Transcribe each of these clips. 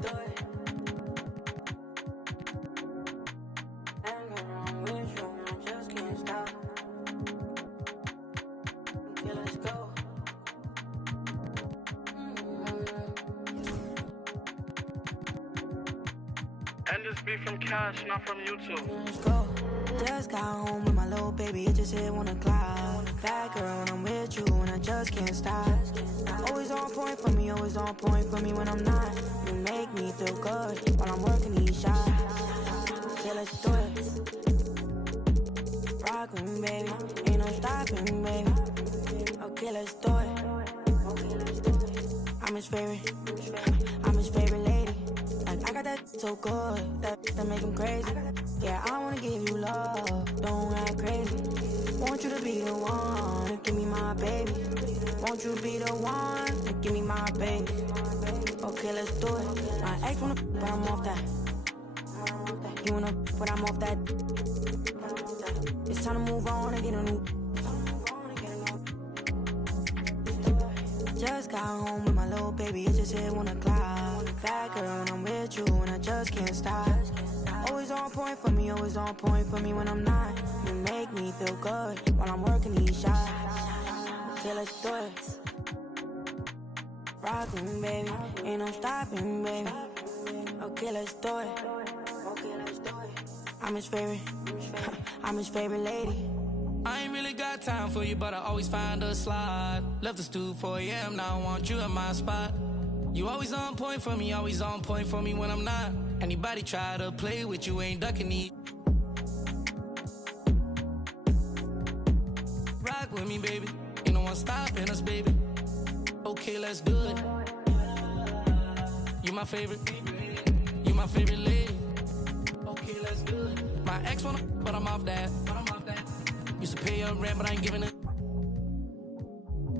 do it. Ain't got wrong with you, I just can't stop. Okay, let's go. And this be from Cash, not from YouTube. Let's go. Just got home with my little baby, it just hit 1 o'clock. Bad girl, when I'm with you, and I just can't stop. Always on point for me, always on point for me when I'm not. You make me feel good while I'm working these shots. Yeah, let's do it. Rock with me, baby, ain't no stopping, baby. Okay, let's do it. I'm his favorite, I'm his favorite lady. Like, I got that so good, that make him crazy. Yeah, I wanna give you love, don't act crazy. Want you to be the one, to give me my baby. Want you to be the one, to give me my baby. Okay, let's do it. My ex wanna, but I'm off that. You wanna, but I'm off that. It's time to move on and get a new. Just got home with my little baby, it just hit 1 o'clock. Bad girl, when I'm with you, and I just can't stop. Always on point for me, always on point for me when I'm not. You make me feel good while I'm working these shots. Okay, let's do it. Rock with me, baby, ain't no stopping, baby. Okay, let's do it. I'm his favorite, I'm his favorite lady. I ain't really got time for you, but I always find a slot. Left the stool 4 a.m., now I want you in my spot. You always on point for me, always on point for me when I'm not. Anybody try to play with you, ain't ducking me. Rock with me, baby, ain't no one stopping us, baby. Okay, let's do it. You my favorite lady. Okay, let's do it. My ex wanna, but I'm off that. Used to pay your rent, but I ain't giving it.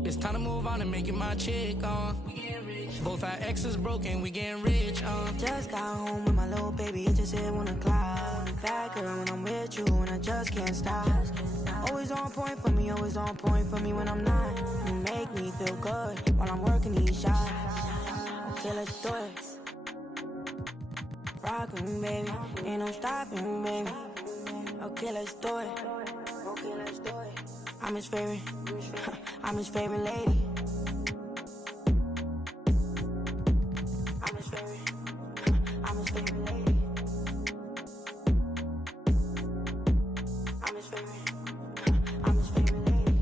It's time to move on and make it my chick, Both our exes broken, we getting rich, Just got home with my little baby, it just hit 1 o'clock. Bad girl, when I'm with you, and I just can't stop. Always on point for me, always on point for me when I'm not. You make me feel good while I'm working these shots. Okay, let's do it. Rock with me, baby, ain't no stopping, baby. Okay, let's do it. I'm his favorite, I'm his favorite lady. I'm his favorite, I'm his favorite lady. I'm his favorite, I'm his favorite lady.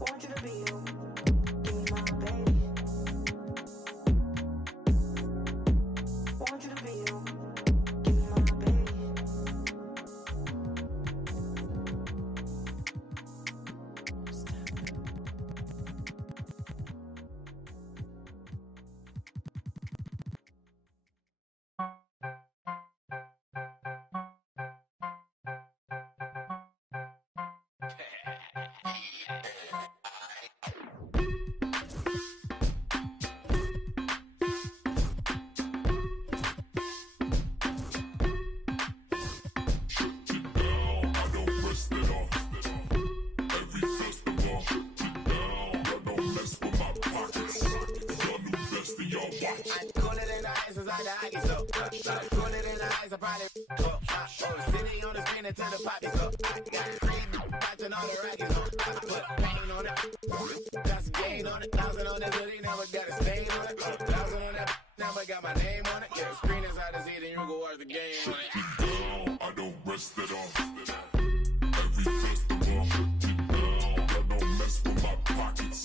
Want you to be you, give me my baby. Want you to be you. To the poppy cup. I got cream, watching all the raggies on. I put pain on it, got some gain on it. 1,000 on that hoodie, never got a stain on it. 1,000 on that, never got my name on it. Yeah, screen is hard to see, then you go watch the game on it. Down, I don't rest it off. Every festival, shut it down. I don't mess with my pockets.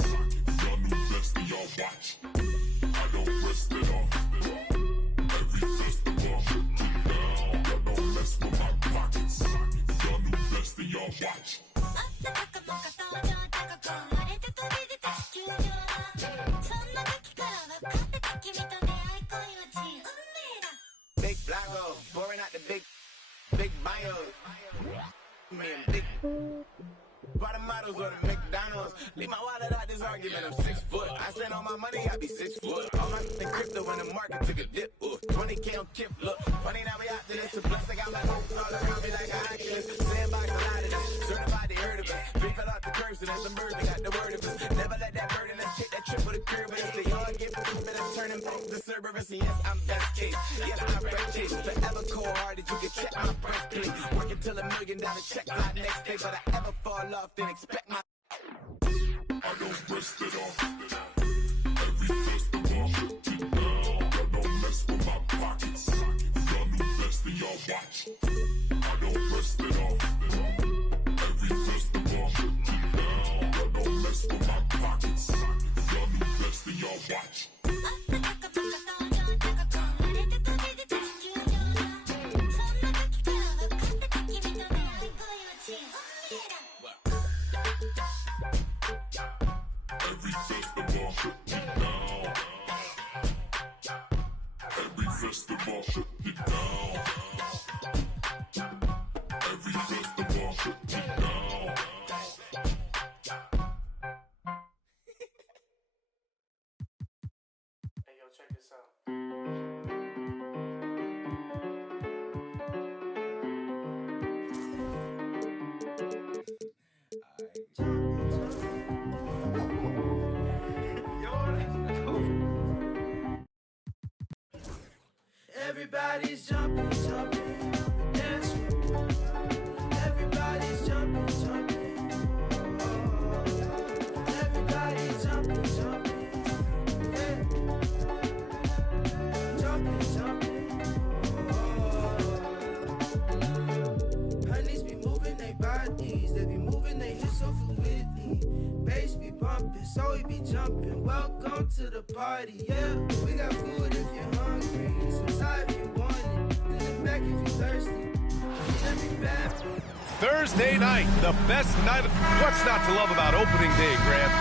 Y'all new best of y'all watch. I don't rest it off. Every festival, shut it down. I don't mess with my pockets. Y'all new best of y'all watch. Big Blacko, pouring out the big bio. Me and big bottom models on the McDonald's. Leave my wallet out this argument, I'm 6 foot. I spend all my money, I be 6 foot. All my in crypto when the market took a dip. 20K on Kip, look. Funny now we out to this. Plus I got my hopes all around me like an Oculus. Sandbox a lot of this. Certified they heard of us. Three fell off the curves and then some birds, they got the word of us. Never let that burden us take that trip with a curve. But if they all generous, and yes, I'm best case. Yes, I'm breathtaking, forever cold-hearted. You can check my breastplate. Working till $1 million check my next day, but I ever fall off, then expect my. I don't rest it off. Every festival, shut it down. Y'all don't mess with my pockets. Y'all new best and y'all watch. I don't rest it off. Every festival, shut it down. Y'all don't mess with my pockets. Y'all new best and y'all watch. Every festival, shut it down. Every festival, shut it down. Every festival, shut it down. Hey, yo, check this out. Everybody's jumping, jumping, dance. Everybody's jumping, jumping. Oh, everybody's jumping, jumping, yeah. Jumping, jumping. Oh, honeys be moving their bodies, they be moving their hips so fluidly. Bass be bumping, so we be jumping. Welcome to the party, yeah. We got food if you're hungry, some side if you want it, in the back if you're thirsty. Every bad. Thursday night, the best night. What's not to love about opening day, Grant?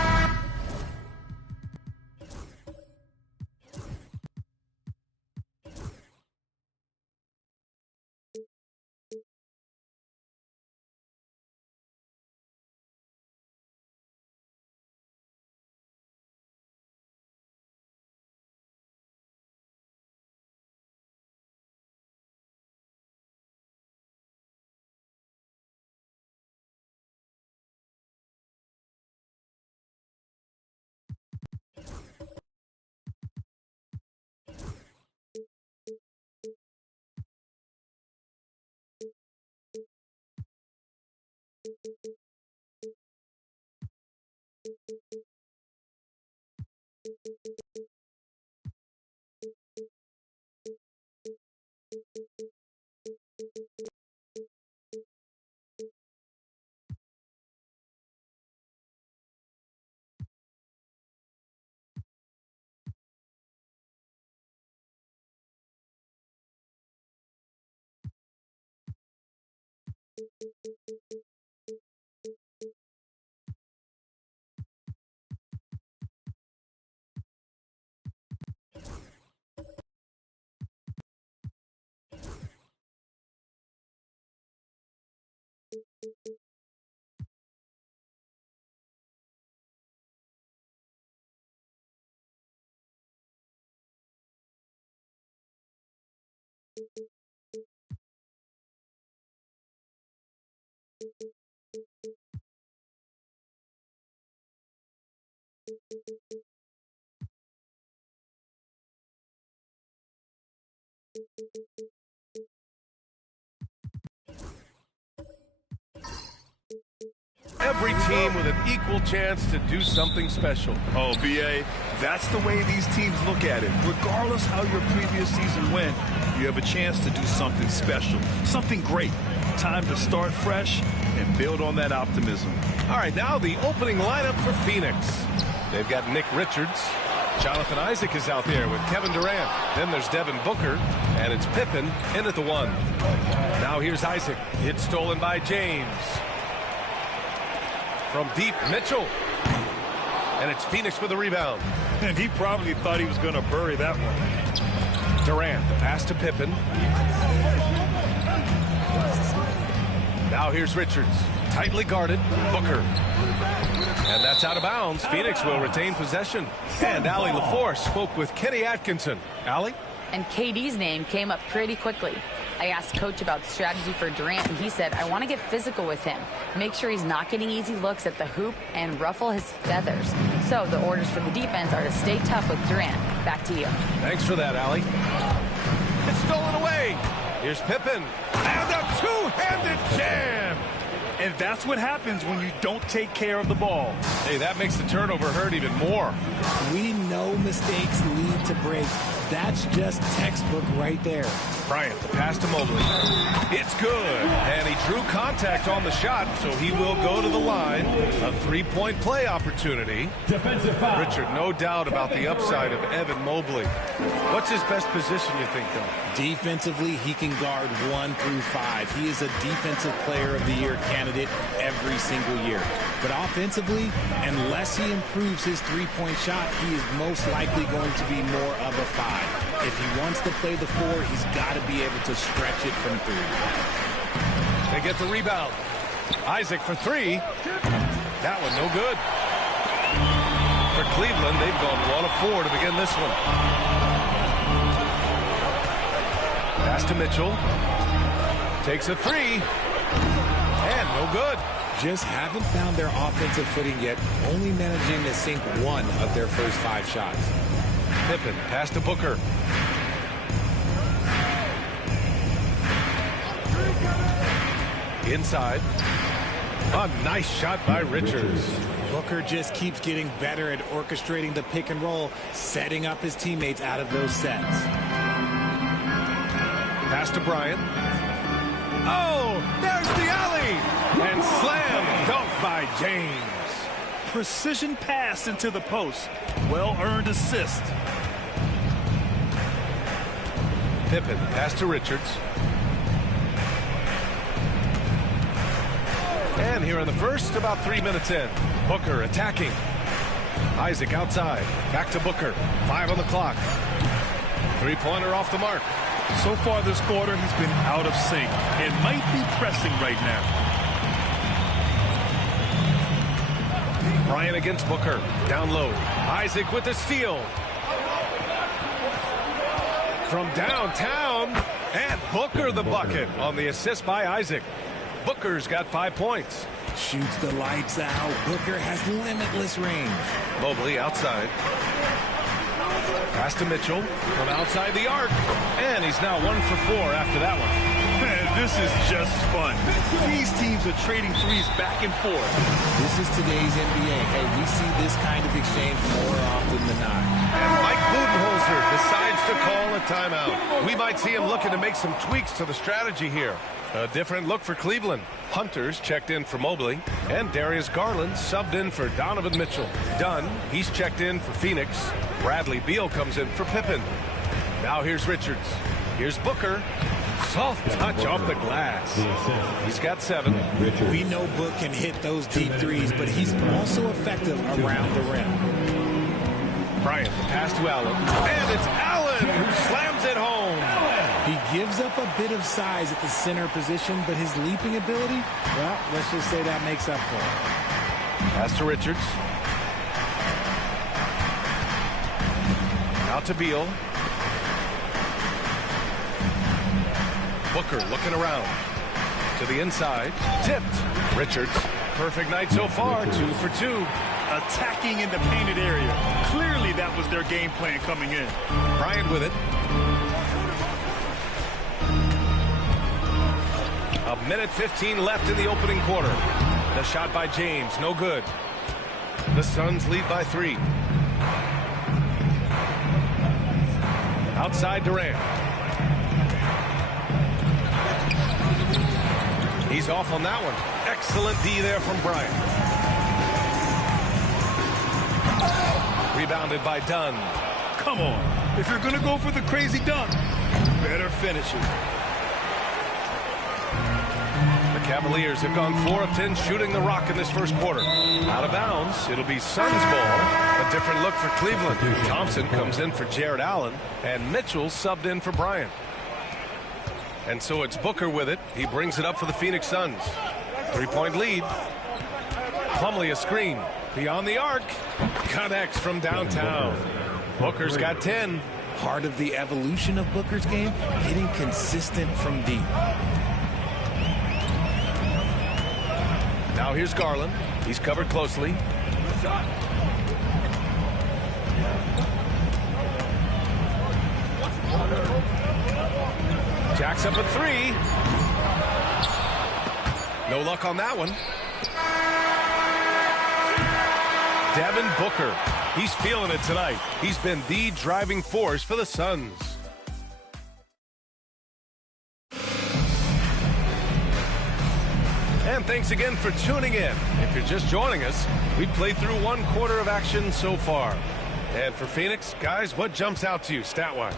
Every team with an equal chance to do something special. Oh, B.A., that's the way these teams look at it. Regardless how your previous season went, you have a chance to do something special, something great. Time to start fresh and build on that optimism. All right, now the opening lineup for Phoenix. They've got Nick Richards. Jonathan Isaac is out there with Kevin Durant. Then there's Devin Booker, and it's Pippen in at the 1. Now here's Isaac. It's stolen by James. From deep, Mitchell. And it's Phoenix with the rebound. And he probably thought he was going to bury that one. Durant, the pass to Pippen. Now here's Richards. Tightly guarded. Booker. And that's out of bounds. Phoenix will retain possession. And Allie LaForce spoke with Kenny Atkinson. Allie? And KD's name came up pretty quickly. I asked Coach about strategy for Durant, and he said, I want to get physical with him, make sure he's not getting easy looks at the hoop, and ruffle his feathers. So the orders for the defense are to stay tough with Durant. Back to you. Thanks for that, Allie. It's stolen away. Here's Pippen. And a two-handed jam. And that's what happens when you don't take care of the ball. Hey, that makes the turnover hurt even more. We know mistakes lead to breaks. That's just textbook right there. Bryant, the pass to Mobley. It's good. And he drew contact on the shot, so he will go to the line. A three-point play opportunity. Defensive foul. Richard, no doubt about the upside of Evan Mobley. What's his best position, you think, though? Defensively, he can guard 1 through 5. He is a Defensive Player of the Year candidate every single year. But offensively, unless he improves his three-point shot, he is most likely going to be more of a 5. If he wants to play the 4, he's got to be able to stretch it from 3. They get the rebound. Isaac for 3. That one no good. For Cleveland, they've gone 1 of 4 to begin this one. Pass to Mitchell. Takes a 3. And no good. Just haven't found their offensive footing yet, only managing to sink 1 of their first 5 shots. Pippen, pass to Booker. Inside. A nice shot by Richards. Booker just keeps getting better at orchestrating the pick and roll, setting up his teammates out of those sets. Pass to Bryant. Oh, there's the alley! And slam dunk by James. Precision pass into the post. Well-earned assist. Pippen, pass to Richards. And here in the first, about 3 minutes in. Booker attacking. Isaac outside. Back to Booker. 5 on the clock. Three-pointer off the mark. So far this quarter, he's been out of sync and might be pressing right now. Bryant against Booker. Down low. Isaac with the steal. From downtown. And Booker the bucket on the assist by Isaac. Booker's got 5 points. Shoots the lights out. Booker has limitless range. Mobley outside. Pass to Mitchell from outside the arc. And he's now 1 for 4 after that one. Man, this is just fun. These teams are trading threes back and forth. This is today's NBA. Hey, we see this kind of exchange more often than not. And Mike Budenholzer decides to call a timeout. We might see him looking to make some tweaks to the strategy here. A different look for Cleveland. Hunter's checked in for Mobley. And Darius Garland subbed in for Donovan Mitchell. Dunn, he's checked in for Phoenix. Bradley Beal comes in for Pippen. Now here's Richards. Here's Booker. Soft touch off the glass. He's got 7. We know Book can hit those deep threes, but he's also effective around the rim. Bryant, the pass to Allen. And it's Allen who slams it home. He gives up a bit of size at the center position, but his leaping ability, well, let's just say that makes up for it. Pass to Richards. Out to Beal. Booker looking around. To the inside. Tipped. Richards. Perfect night so far. 2 for 2. Attacking in the painted area. Clearly that was their game plan coming in. Bryant with it. A minute 15 left in the opening quarter. The shot by James. No good. The Suns lead by 3. Outside Durant. He's off on that one. Excellent D there from Bryant. Rebounded by Dunn. Come on. If you're going to go for the crazy dunk, better finish it. The Cavaliers have gone 4 of 10 shooting the rock in this first quarter. Out of bounds. It'll be Suns ball. A different look for Cleveland. Thompson comes in for Jared Allen. And Mitchell subbed in for Bryant. And so it's Booker with it. He brings it up for the Phoenix Suns. 3-point lead. Plumlee a screen. Beyond the arc. Connects from downtown. Booker's got 10. Part of the evolution of Booker's game, hitting consistent from deep. Now here's Garland. He's covered closely. Jacks up a three. No luck on that one. Devin Booker. He's feeling it tonight. He's been the driving force for the Suns. And thanks again for tuning in. If you're just joining us, we played through 1 quarter of action so far. And for Phoenix, guys, what jumps out to you stat-wise?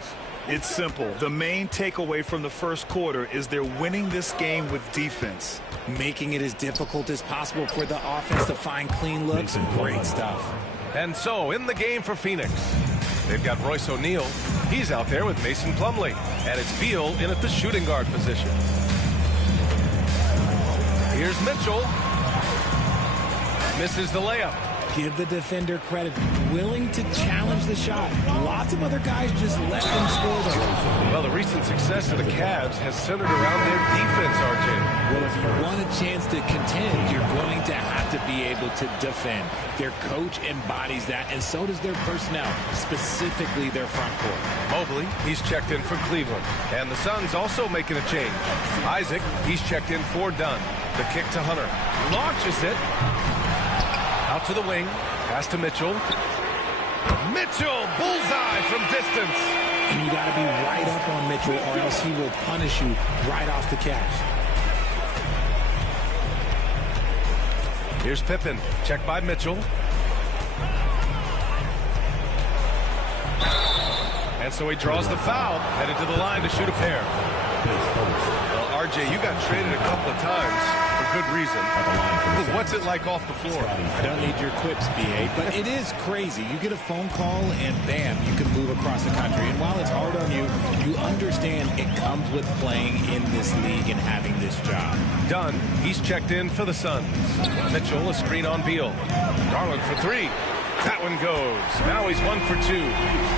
It's simple. The main takeaway from the first quarter is they're winning this game with defense. Making it as difficult as possible for the offense to find clean looks. Great stuff. And so, in the game for Phoenix, they've got Royce O'Neal. He's out there with Mason Plumlee. And it's Beal in at the shooting guard position. Here's Mitchell. Misses the layup. Give the defender credit. Willing to challenge the shot. Lots of other guys just let them score them. Well, the recent success of the Cavs has centered around their defense, RJ. Well, if you want a chance to contend, you're going to have to be able to defend. Their coach embodies that, and so does their personnel, specifically their front court. Mobley, he's checked in for Cleveland. And the Suns also making a change. Isaac, he's checked in for Dunn. The kick to Hunter. Launches it. Out to the wing. Pass to Mitchell. Mitchell, bullseye from distance. And you got to be right up on Mitchell, or else he will punish you right off the catch. Here's Pippen. Check by Mitchell. And so he draws the foul. Headed to the line to shoot a pair. Well, RJ, you got traded a couple of times. Good reason. What's it like off the floor? I don't need your quips, BA, but it is crazy. You get a phone call and bam, you can move across the country. And while it's hard on you, you understand it comes with playing in this league and having this job. Dunn, he's checked in for the Suns. Mitchell, a screen on Beal. Garland for three. That one goes. Now he's 1 for 2.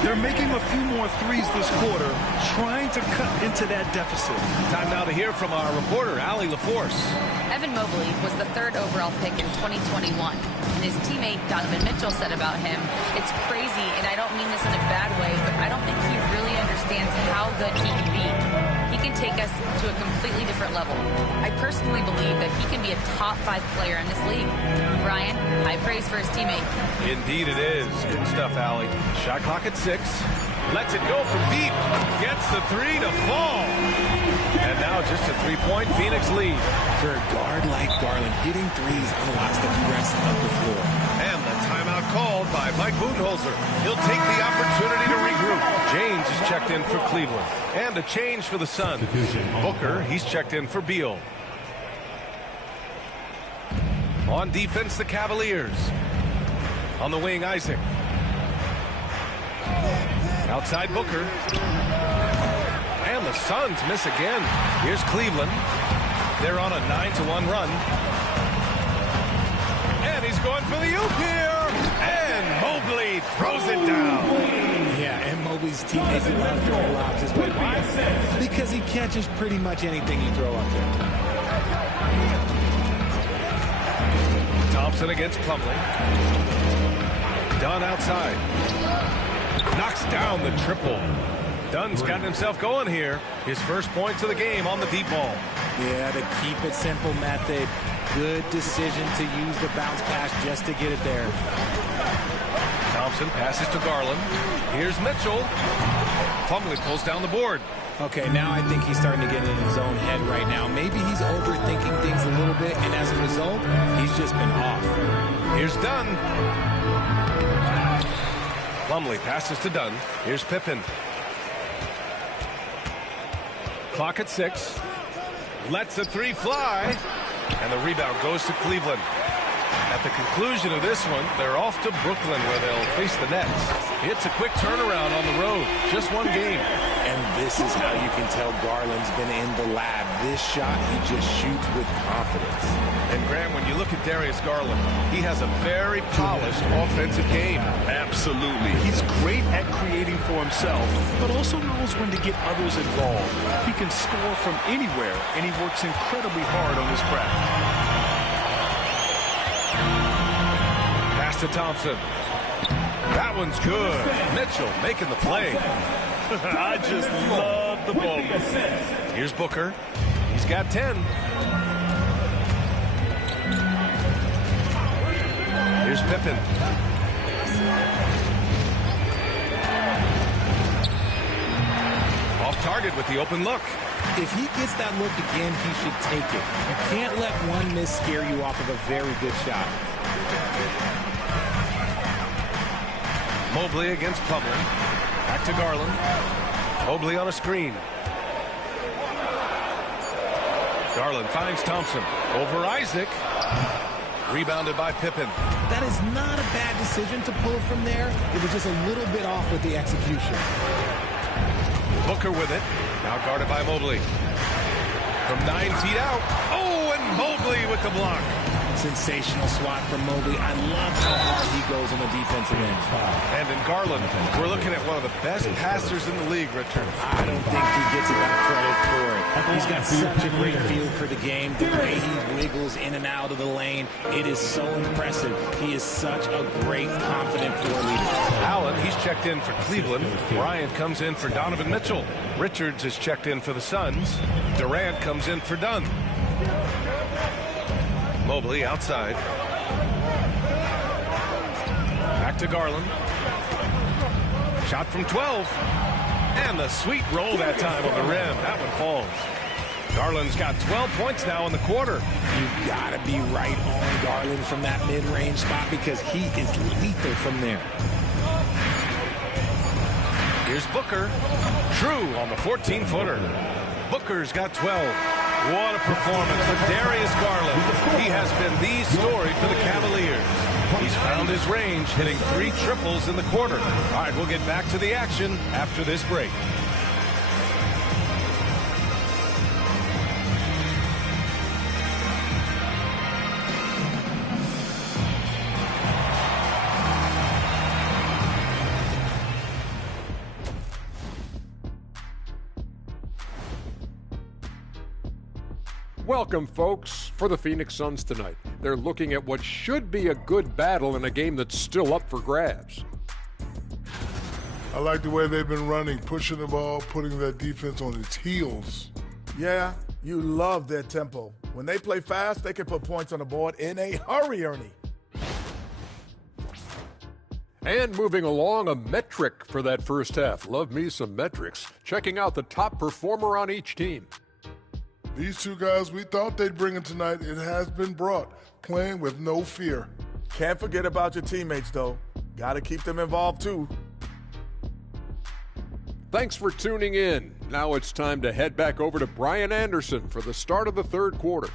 They're making a few more threes this quarter, trying to cut into that deficit. Time now to hear from our reporter, Allie LaForce. Evan Mobley was the 3rd overall pick in 2021. And his teammate Donovan Mitchell said about him, "It's crazy, and I don't mean this in a bad way, but I don't think he really understands how good he can be. He can take us to a completely different level. I personally believe that he can be a top 5 player in this league." Brian, high praise for his teammate. Indeed it is. Good stuff, Allie. Shot clock at 6. Lets it go from deep. Gets the 3 to fall. And now just a 3-point Phoenix lead. For a guard like Garland, hitting threes unlocks the rest of the floor. And the timeout called by Mike Budenholzer. He'll take the opportunity to regroup. James is checked in for Cleveland. And a change for the Suns. Booker, he's checked in for Beal. On defense, the Cavaliers. On the wing, Isaac. Outside Booker. And the Suns miss again. Here's Cleveland. They're on a 9-1 run. And he's going for the oop here. And Mobley throws it down. Yeah, and Mobley's teammates love throwing lobs his way. Why? Because he catches pretty much anything you throw up there. Thompson against Plumlee. Dunn outside. Knocks down the triple. Dunn's gotten himself going here. His first points of the game on the deep ball. Yeah, the keep it simple method. Good decision to use the bounce pass just to get it there. Thompson passes to Garland. Here's Mitchell. Plumlee pulls down the board. Okay, now I think he's starting to get in his own head right now. Maybe he's overthinking things a little bit, and as a result, he's just been off. Here's Dunn. Plumlee passes to Dunn. Here's Pippen. Clock at 6. Lets the 3 fly. And the rebound goes to Cleveland. At the conclusion of this one, they're off to Brooklyn where they'll face the Nets. It's a quick turnaround on the road. Just one game. And this is how you can tell Garland's been in the lab. This shot, he just shoots with confidence. And Graham, when you look at Darius Garland, he has a very polished offensive game. Absolutely. He's great at creating for himself, but also knows when to get others involved. He can score from anywhere, and he works incredibly hard on his craft. Pass to Thompson. That one's good. Mitchell making the play. I just love the moment. Here's Booker. He's got 10. Here's Pippen. Off target with the open look. If he gets that look again, he should take it. You can't let one miss scare you off of a very good shot. Mobley against Plumlee. Back to Garland. Mobley on a screen. Garland finds Thompson. Over Isaac. Rebounded by Pippen. That is not a bad decision to pull from there. It was just a little bit off with the execution. Booker with it. Now guarded by Mobley. From 9 feet out. Oh, and Mobley with the block. Sensational swat from Mobley. I love how hard he goes on the defensive end. And in Garland, we're looking at one of the best passers in the league, Richard. I don't think he gets enough credit for it. He's got such a great feel for the game. The way he wiggles in and out of the lane, it is so impressive. He is such a great, confident floor leader. Allen, he's checked in for Cleveland. Bryant comes in for Donovan Mitchell. Richards is checked in for the Suns. Durant comes in for Dunn. Mobley outside. Back to Garland. Shot from 12. And the sweet roll that time on the rim. That one falls. Garland's got 12 points now in the quarter. You got to be right on Garland from that mid-range spot because he is lethal from there. Here's Booker. True on the 14-footer. Booker's got 12. What a performance for Darius Garland. He has been the story for the Cavaliers. He's found his range, hitting 3 triples in the quarter. All right, we'll get back to the action after this break. Welcome, folks, for the Phoenix Suns tonight. They're looking at what should be a good battle in a game that's still up for grabs. I like the way they've been running, pushing the ball, putting that defense on its heels. Yeah, you love their tempo. When they play fast, they can put points on the board in a hurry, Ernie. And moving along, a metric for that first half. Love me some metrics. Checking out the top performer on each team. These two guys we thought they'd bring in tonight, it has been brought, playing with no fear. Can't forget about your teammates, though. Got to keep them involved, too. Thanks for tuning in. Now it's time to head back over to Brian Anderson for the start of the third quarter.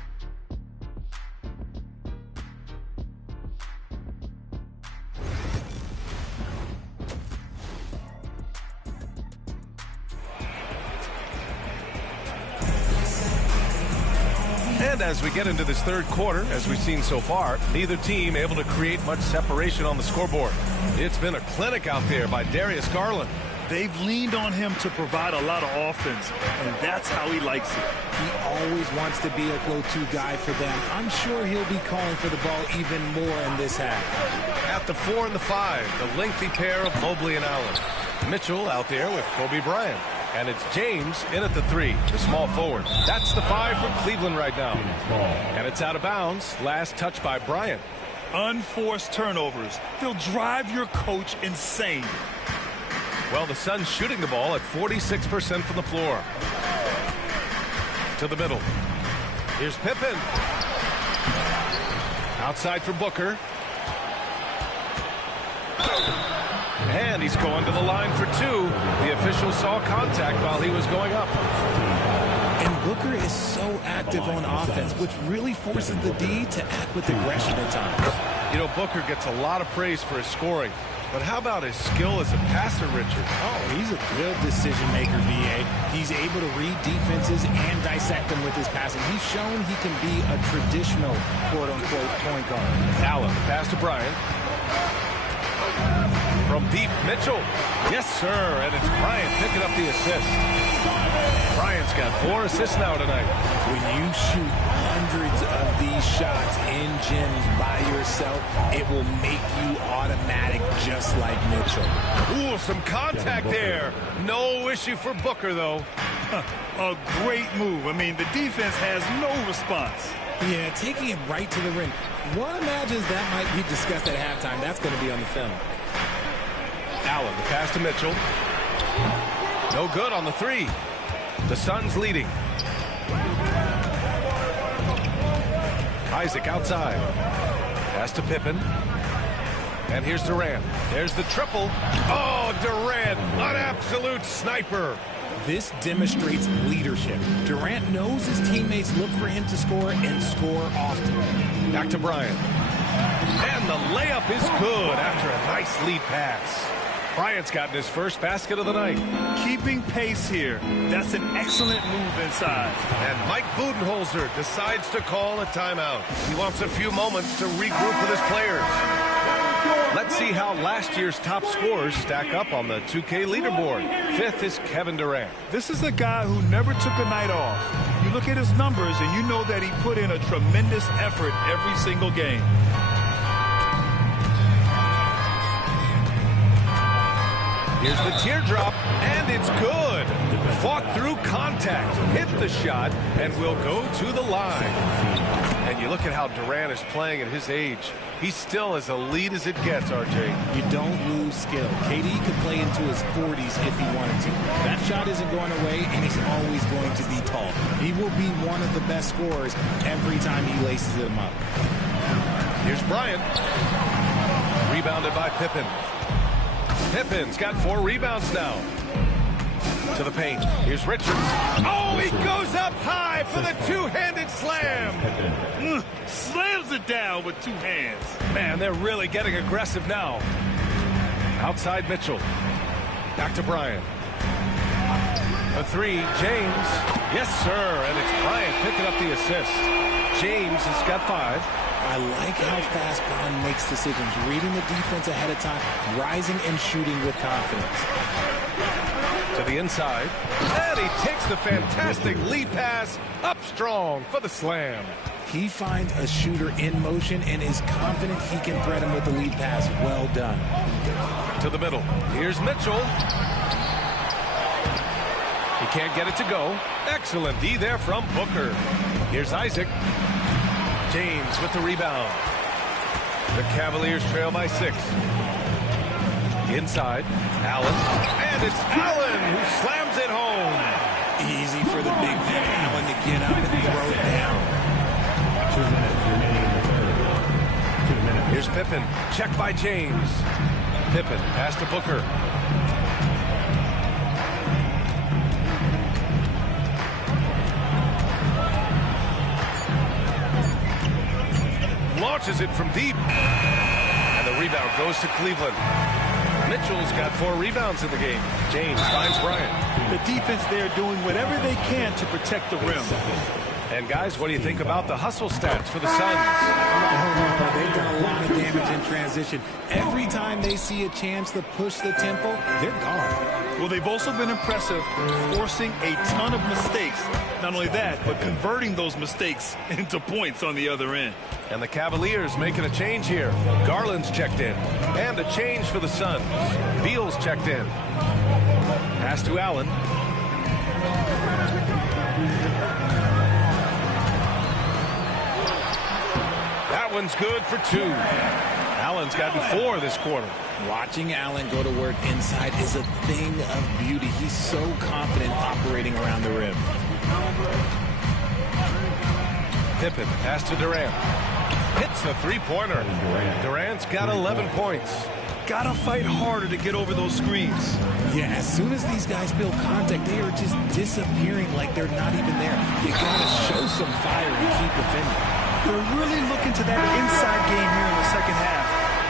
And as we get into this third quarter, as we've seen so far, neither team able to create much separation on the scoreboard. It's been a clinic out there by Darius Garland. They've leaned on him to provide a lot of offense, and that's how he likes it. He always wants to be a go-to guy for them. I'm sure he'll be calling for the ball even more in this half. At the 4 and the 5, the lengthy pair of Mobley and Allen. Mitchell out there with Kobe Bryant. And it's James in at the 3, the small forward. That's the 5 for Cleveland right now. And it's out of bounds. Last touch by Bryant. Unforced turnovers. They'll drive your coach insane. Well, the Suns shooting the ball at 46% from the floor. To the middle. Here's Pippen. Outside for Booker. And he's going to the line for 2. The official saw contact while he was going up. And Booker is so active on offense, which really forces the D to act with aggression at times. You know, Booker gets a lot of praise for his scoring. But how about his skill as a passer, Richard? Oh, he's a good decision maker, B.A. He's able to read defenses and dissect them with his passing. He's shown he can be a traditional, quote-unquote, point guard. Allen, the pass to Bryant. From deep, Mitchell. Yes, sir, and it's Bryant picking up the assist. Bryant's got 4 assists now tonight. When you shoot hundreds of these shots in gyms by yourself, it will make you automatic just like Mitchell. Ooh, some contact there. No issue for Booker, though. A great move. I mean, the defense has no response. Yeah, taking it right to the rim. One imagines that might be discussed at halftime. That's going to be on the film. Allen, the pass to Mitchell. No good on the three. The Suns leading. Isaac outside. Pass to Pippen. And here's Durant. There's the triple. Oh, Durant, an absolute sniper. This demonstrates leadership. Durant knows his teammates look for him to score and score often. Back to Bryant. And the layup is good after a nice lead pass. Bryant's gotten his first basket of the night. Keeping pace here. That's an excellent move inside. And Mike Budenholzer decides to call a timeout. He wants a few moments to regroup with his players. Let's see how last year's top scorers stack up on the 2K leaderboard. Fifth is Kevin Durant. This is a guy who never took a night off. You look at his numbers and you know that he put in a tremendous effort every single game. Here's the teardrop, and it's good. Fought through contact, hit the shot, and will go to the line. And you look at how Durant is playing at his age. He's still as elite as it gets, RJ. You don't lose skill. KD could play into his 40s if he wanted to. That shot isn't going away, and he's always going to be tall. He will be one of the best scorers every time he laces them up. Here's Bryant. Rebounded by Pippen. Pippen's got 4 rebounds now. To the paint. Here's Richards. Oh, he goes up high for the two-handed slam. Slams it down with 2 hands. Man, they're really getting aggressive now. Outside Mitchell. Back to Bryant. A 3, James. Yes, sir. And it's Bryant picking up the assist. James has got 5. I like how fast Bron makes decisions, reading the defense ahead of time, rising and shooting with confidence. To the inside, and he takes the fantastic lead pass up strong for the slam. He finds a shooter in motion and is confident he can thread him with the lead pass. Well done. To the middle. Here's Mitchell. He can't get it to go. Excellent D there from Booker. Here's Isaac. James with the rebound. The Cavaliers trail by 6. Inside, Allen. And it's Allen who slams it home. Easy for the big man Allen to get up and throw it down. Here's Pippen. Check by James. Pippen pass to Booker. Launches it from deep. And the rebound goes to Cleveland. Mitchell's got 4 rebounds in the game. James finds Bryant. The defense there doing whatever they can to protect the rim. And guys, what do you think about the hustle stats for the Suns? They've done a lot of damage in transition. Every time they see a chance to push the tempo, they're gone. Well, they've also been impressive, forcing a ton of mistakes. Not only that, but converting those mistakes into points on the other end. And the Cavaliers making a change here. Garland's checked in. And a change for the Suns. Beal's checked in. Pass to Allen. That one's good for 2. Allen's gotten 4 this quarter. Watching Allen go to work inside is a thing of beauty. He's so confident operating around the rim. Pippen, pass to Durant. Hits the three-pointer. Durant's got 11 points. Gotta fight harder to get over those screens. Yeah, as soon as these guys feel contact, they are just disappearing like they're not even there. You gotta show some fire and keep defending. They're really looking to that inside game here in the second half,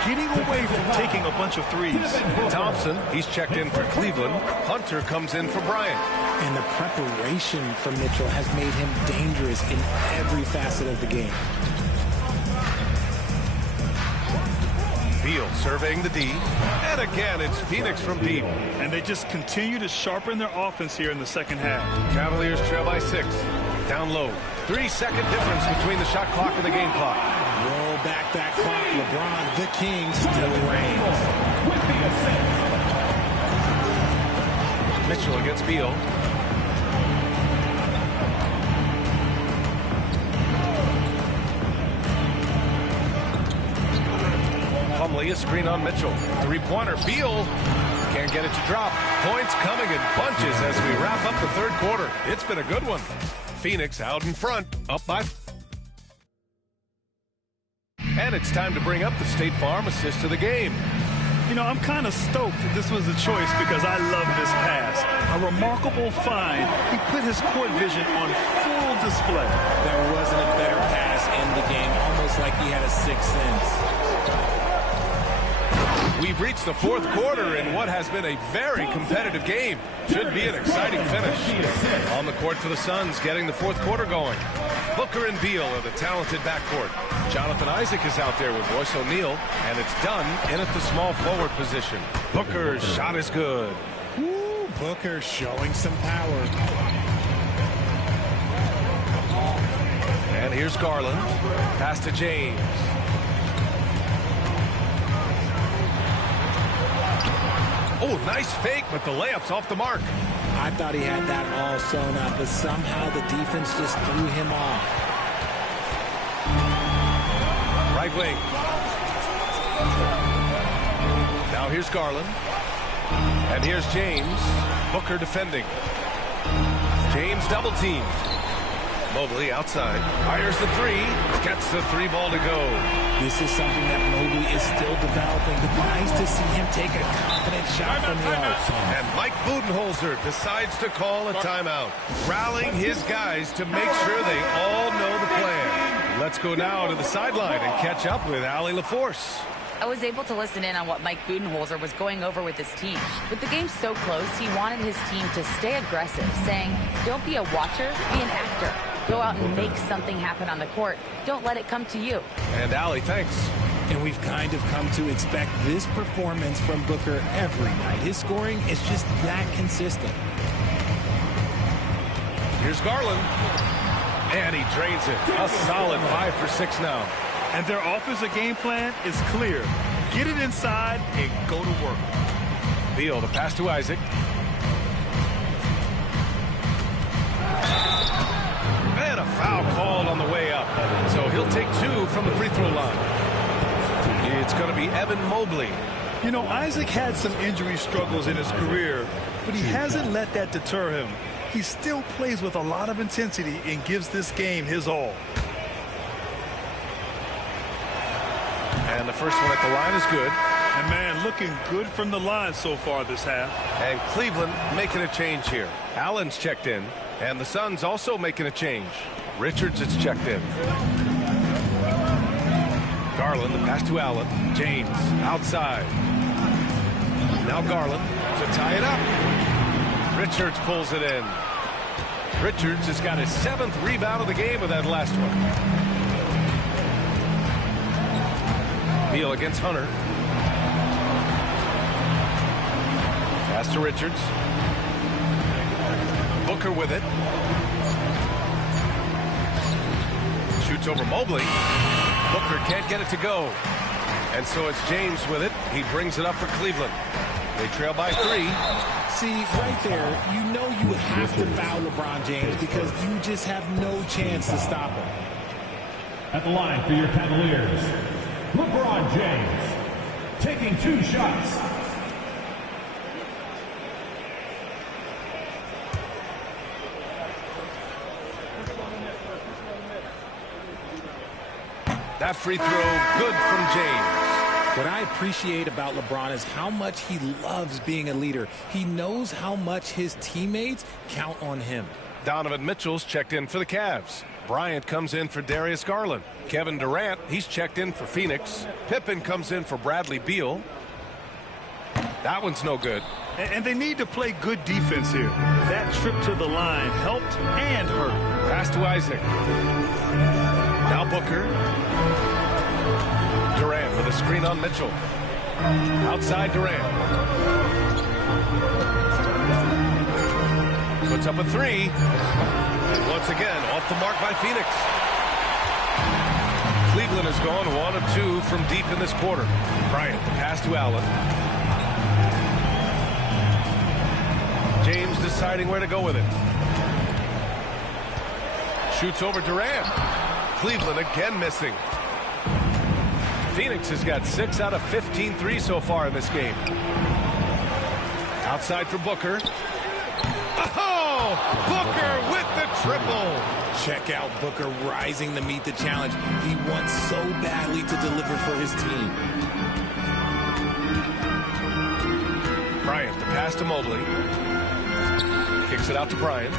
getting away from taking a bunch of threes. Thompson, he's checked in for Cleveland. Hunter comes in for Bryant. And the preparation from Mitchell has made him dangerous in every facet of the game. Beal surveying the D. And again, it's Phoenix from deep. And they just continue to sharpen their offense here in the second half. Cavaliers trail by 6. Down low. 3-second difference between the shot clock and the game clock. Roll back that clock. LeBron, the king, still reigns. Mitchell against Beal. Plumlee, a screen on Mitchell. Three-pointer. Beal can't get it to drop. Points coming in bunches as we wrap up the third quarter. It's been a good one. Phoenix out in front, up by. And it's time to bring up the State Farm assist of the game. You know, I'm kind of stoked that this was a choice because I love this pass. A remarkable find. He put his court vision on full display. There wasn't a better pass in the game, almost like he had a sixth sense. We've reached the fourth quarter in what has been a very competitive game. Should be an exciting finish. On the court for the Suns, getting the fourth quarter going. Booker and Beal are the talented backcourt. Jonathan Isaac is out there with Royce O'Neal, and it's done in at the small forward position. Booker's shot is good. Woo, Booker showing some power. And here's Garland. Pass to James. Oh, nice fake, but the layup's off the mark. I thought he had that all sewn up, but somehow the defense just threw him off. Right wing. Now here's Garland. And here's James. Booker defending. James double teamed. Mobley outside. Fires the three. Gets the three ball to go. This is something that Mobley is still developing, but nice to see him take a confident shot from the outside. And Mike Budenholzer decides to call a timeout, rallying his guys to make sure they all know the plan. Let's go now to the sideline and catch up with Allie LaForce. I was able to listen in on what Mike Budenholzer was going over with his team. With the game so close, he wanted his team to stay aggressive, saying, don't be a watcher, be an actor. Go out and make something happen on the court. Don't let it come to you. And Allie, thanks. And we've kind of come to expect this performance from Booker every night. His scoring is just that consistent. Here's Garland. And he drains it. A solid 5 for 6 now. And their offensive game plan is clear. Get it inside and go to work. Beal, the pass to Isaac. And a foul called on the way up. So he'll take 2 from the free throw line. It's going to be Evan Mobley. You know, Isaac had some injury struggles in his career, but he hasn't let that deter him. He still plays with a lot of intensity and gives this game his all. And the first one at the line is good. And, man, looking good from the line so far this half. And Cleveland making a change here. Allen's checked in. And the Suns also making a change. Richards is checked in. Garland, the pass to Allen. James, outside. Now Garland to tie it up. Richards pulls it in. Richards has got his 7th rebound of the game with that last one. Beal against Hunter. Pass to Richards. Booker with it. Shoots over Mobley. Booker can't get it to go. And so it's James with it. He brings it up for Cleveland. They trail by 3. See, right there, you know you have to foul LeBron James because you just have no chance to stop him. At the line for your Cavaliers, LeBron James, taking 2 shots. That free throw, good from James. What I appreciate about LeBron is how much he loves being a leader. He knows how much his teammates count on him. Donovan Mitchell's checked in for the Cavs. Bryant comes in for Darius Garland. Kevin Durant, he's checked in for Phoenix. Pippen comes in for Bradley Beal. That one's no good. And they need to play good defense here. That trip to the line helped and hurt. Pass to Isaac. Now Booker. Durant with a screen on Mitchell. Outside Durant. Puts up a three. And once again, off the mark by Phoenix. Cleveland has gone 1 of 2 from deep in this quarter. Bryant, the pass to Allen. James deciding where to go with it. Shoots over Durant. Cleveland again missing. Phoenix has got 6 out of 15 threes so far in this game. Outside for Booker. Oh! Booker with the triple. Check out Booker rising to meet the challenge. He wants so badly to deliver for his team. Bryant, the pass to Mobley. Kicks it out to Bryant.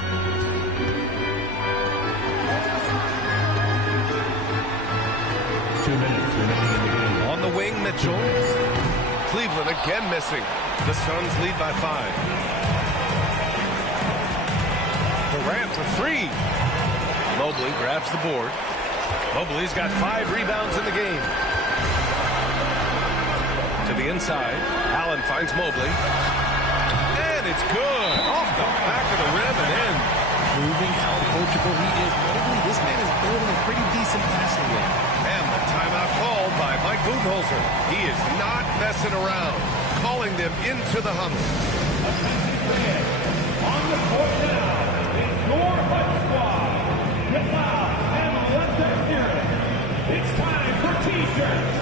On the wing, Mitchell. Cleveland again missing. The Suns lead by 5. Durant for 3. Mobley grabs the board. Mobley's got 5 rebounds in the game. To the inside. Allen finds Mobley. And it's good. Off the back of the rim and in. Proving how coachable he is. Mobley, this man is building a pretty decent passing game. And the timeout called by Mike Budenholzer. He is not messing around. Calling them into the huddle. On the court now is your HUD squad. Get loud and let them hear it. It's time for T-shirts.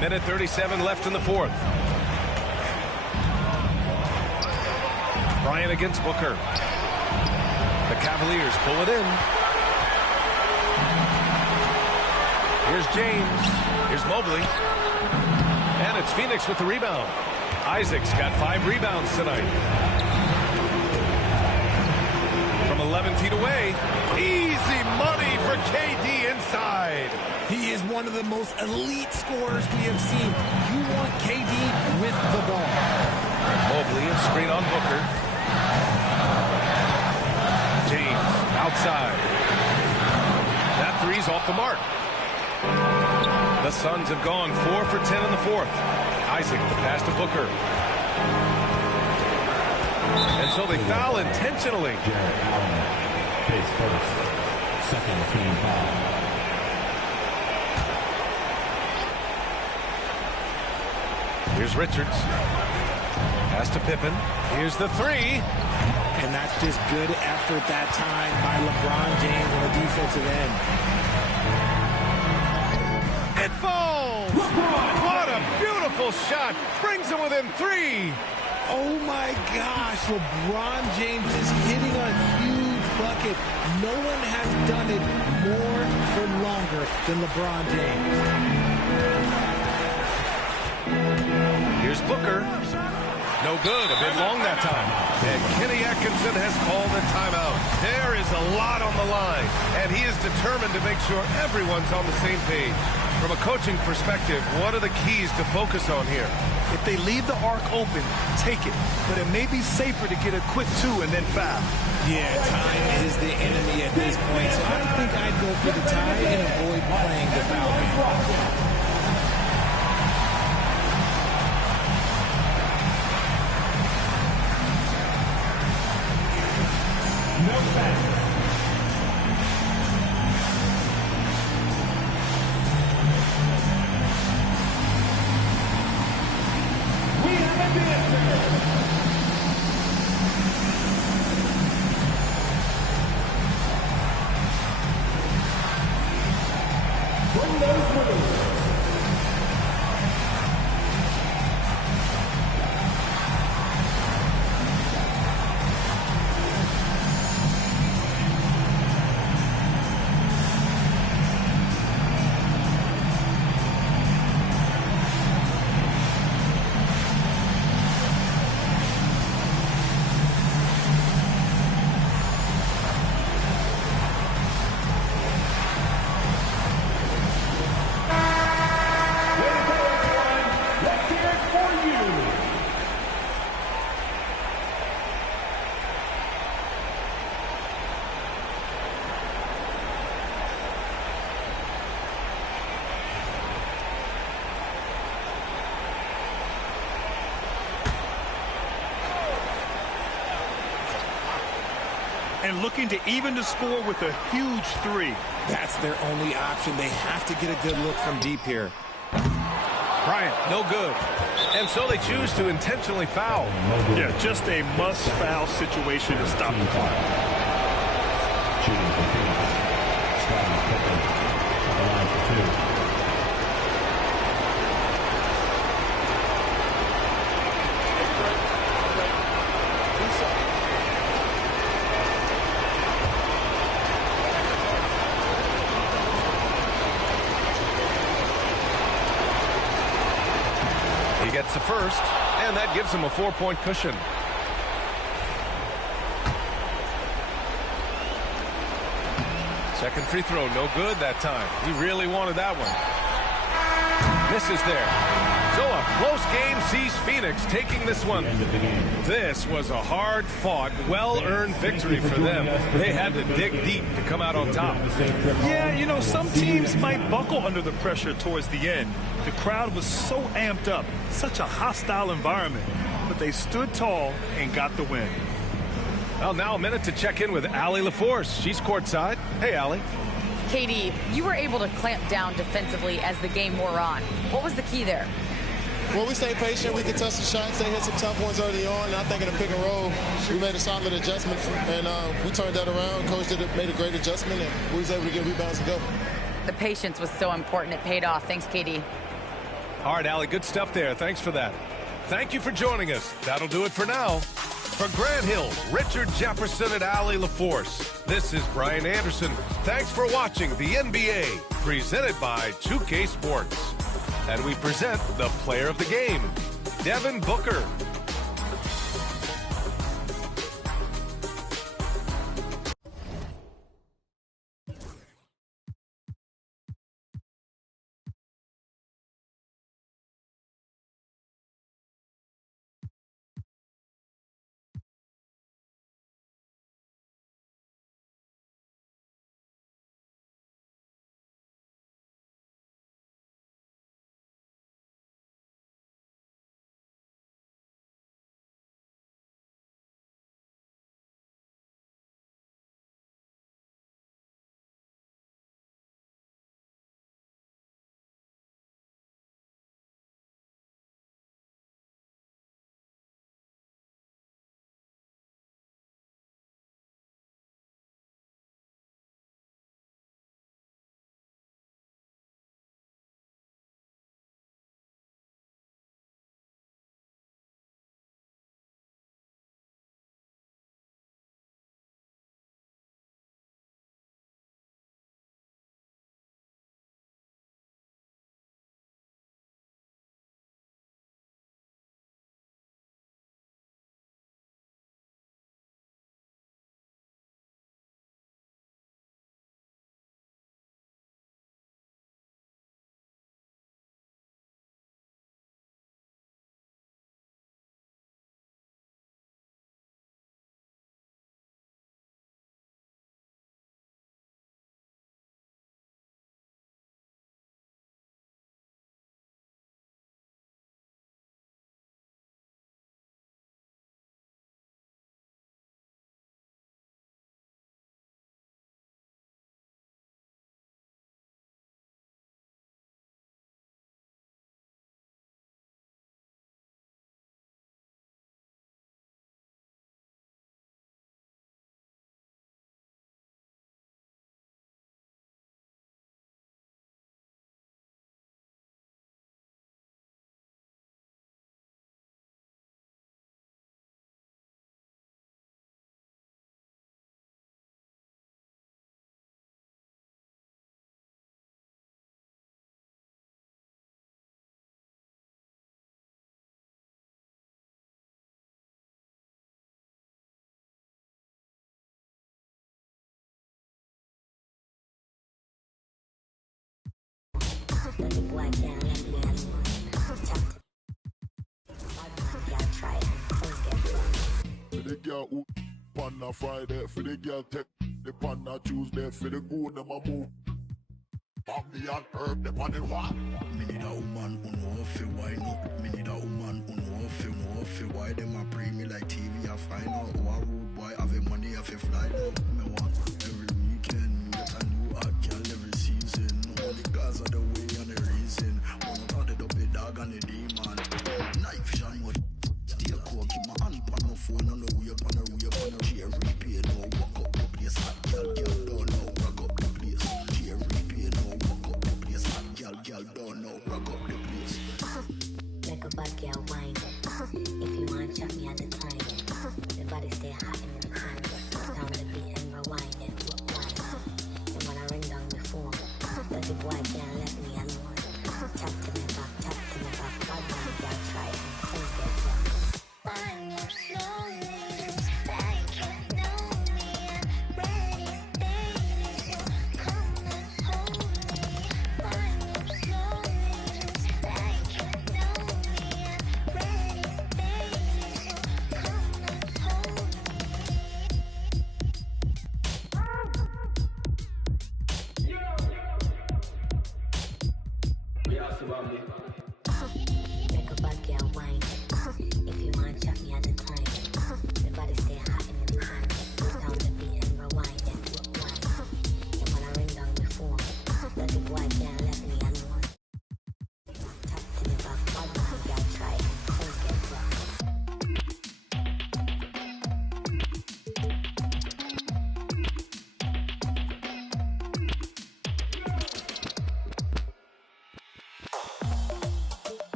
Minute 37 left in the fourth. Bryant against Booker. The Cavaliers pull it in. Here's James. Here's Mobley. And it's Phoenix with the rebound. Isaac's got 5 rebounds tonight. From 11 feet away. Easy money for KD inside. He is one of the most elite scorers we have seen. You want KD with the ball. Mobley, a screen on Booker. James, outside. That three's off the mark. The Suns have gone 4 for 10 in the fourth. Isaac, the pass to Booker. And so they foul intentionally. Pace first. Second team foul. Here's Richards. Pass to Pippen. Here's the three. And that's just good effort that time by LeBron James on the defensive end. It falls! What a beautiful shot. Brings him within 3. Oh my gosh, LeBron James is hitting a huge bucket. No one has done it more for longer than LeBron James. Here's Booker. No good. A bit long that time. And Kenny Atkinson has called a timeout. There is a lot on the line, and he is determined to make sure everyone's on the same page. From a coaching perspective, what are the keys to focus on here? If they leave the arc open, take it. But it may be safer to get a quick 2 and then foul. Yeah, time is the enemy at this point, so I think I'd go for the tie and avoid playing the foul game. fans. We have a dancer. Bring those moves. And looking to even the score with a huge three. That's their only option. They have to get a good look from deep here. Bryant, no good. And so they choose to intentionally foul. Yeah, just a must-foul situation to stop the clock. Shooting for Phoenix. Starting Pippen at the line for two. He gets the first, and that gives him a 4-point cushion. Second free throw, no good that time. He really wanted that one. Misses there. So a close game sees Phoenix taking this one. This was a hard-fought, well-earned victory for them. They had to dig deep to come out on top. Yeah, you know, some teams might buckle under the pressure towards the end. The crowd was so amped up, such a hostile environment. But they stood tall and got the win. Well, now a minute to check in with Allie LaForce. She's courtside. Hey, Allie. KD, you were able to clamp down defensively as the game wore on. What was the key there? Well, we stayed patient. We contested the shots. They hit some tough ones early on. And I think in the pick and roll, we made a solid adjustment, and we turned that around. Coach made a great adjustment, and we was able to get rebounds and go. The patience was so important. It paid off. Thanks, KD. All right, Allie, good stuff there. Thanks for that. Thank you for joining us. That'll do it for now. For Grant Hill, Richard Jefferson, and Allie LaForce, this is Brian Anderson. Thanks for watching the NBA, presented by 2K Sports. And we present the player of the game, Devin Booker. But the boy can't let me alone. Y'all try it and things get rough. For the girl who on a Friday, for the girl take the pan a Tuesday, for the good them a move. Mommy and herb them on the what? Me need a woman who know fi wine up. Me need a woman who know fi why them a pre me like TV. I find out who a rude boy have a money have a fly now. Me want every weekend get a new hot girl every season. All the guys are the way and the reason. One out of the dog and the demon. Night vision what? Still cool, keep my hand on my phone on the way up on the chair repair no walk up the place. Hot girl don't know rock up the place. Chair repair no walk up the place. Hot girl don't know rock up the place. Make a bad girl whine. If you want chop me at the time. The body stay hot in the time. Down the beat and rewind it. And when I ring down the phone, but the boy can't let me alone. Tap to me back, bad man, y'all try it and things get rough. I know slowly, like you know me, I'm ready, baby, so come and hold me. I know slowly, like you know me, I'm ready, baby, so come and hold me. Make a bad girl whine. If you want chop me at the time. The body stay hot in the time. Down the beat and rewind it. And when I ring down the phone, but the boy can't let me alone. Tap to the back, bad man, y'all try it and things get rough.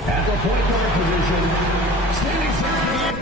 At the point guard position, standing second.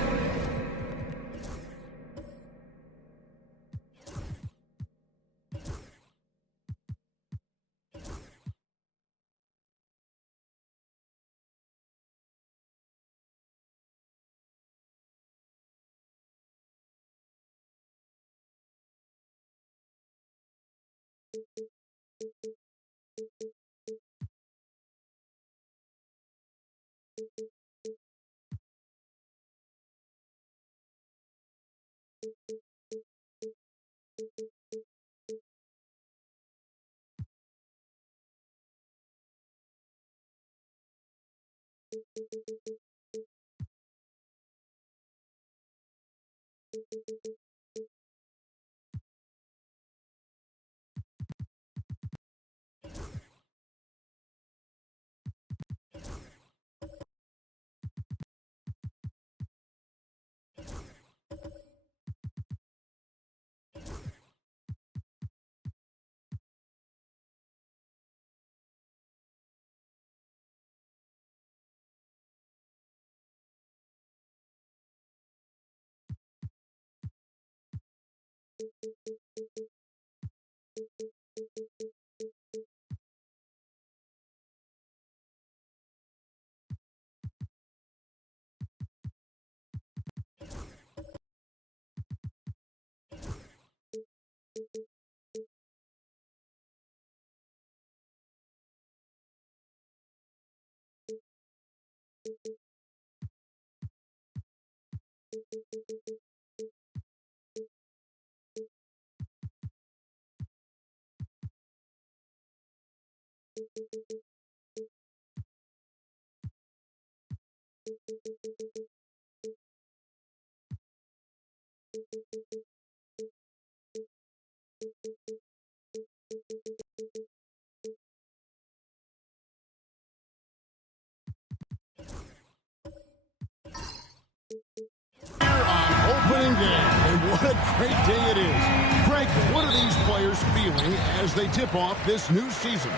Opening day, and what a great day it is. Greg, what are these players feeling as they tip off this new season?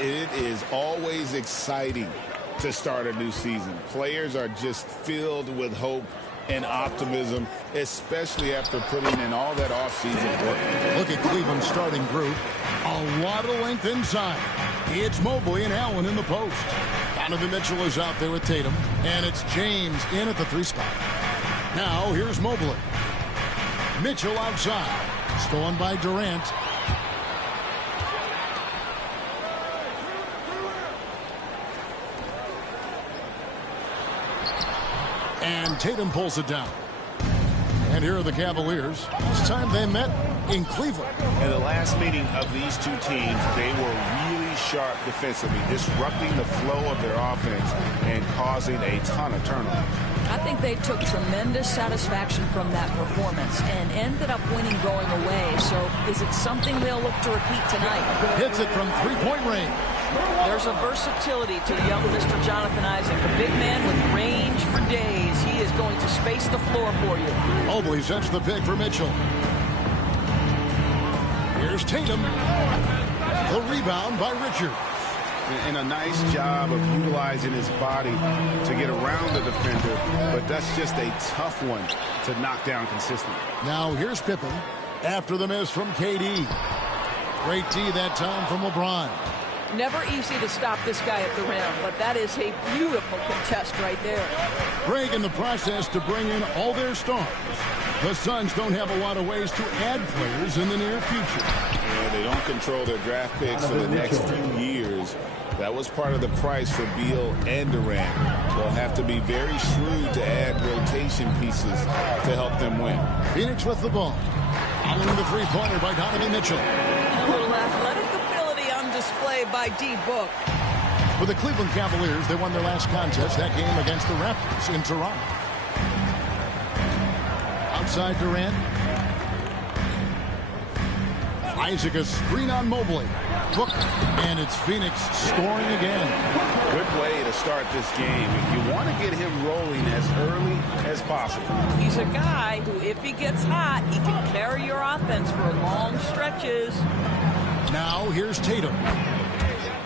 It is always exciting to start a new season. Players are just filled with hope and optimism, especially after putting in all that offseason work. Look at Cleveland's starting group. A lot of length inside. It's Mobley and Allen in the post. Donovan Mitchell is out there with Tatum. And it's James in at the 3 spot. Now here's Mobley. Mitchell outside. Stolen by Durant. And Tatum pulls it down. And here are the Cavaliers. This time they met in Cleveland. In the last meeting of these two teams, they were really sharp defensively, disrupting the flow of their offense and causing a ton of turnovers. I think they took tremendous satisfaction from that performance and ended up winning going away. So is it something they'll look to repeat tonight? Hits it from three-point range. There's a versatility to the young Mr. Jonathan Isaac, a big man with range for days. He is going to space the floor for you. Mobley sets the pick for Mitchell. Here's Tatum. The rebound by Richard. And a nice job of utilizing his body to get around the defender, but that's just a tough one to knock down consistently. Now here's Pippen after the miss from KD. Great D that time from LeBron. Never easy to stop this guy at the rim, but that is a beautiful contest right there. Greg in the process to bring in all their stars. The Suns don't have a lot of ways to add players in the near future. Yeah, they don't control their draft picks for the next few years. That was part of the price for Beal and Durant. They'll have to be very shrewd to add rotation pieces to help them win. Phoenix with the ball. Following the three-pointer by Donovan Mitchell. A little athletic ability on display by D-Book. For the Cleveland Cavaliers, they won their last contest, that game against the Raptors in Toronto. Outside Durant. Isaac a screen on Mobley. Book, and it's Phoenix scoring again. Good way to start this game. You want to get him rolling as early as possible. He's a guy who, if he gets hot, he can carry your offense for long stretches. Now here's Tatum.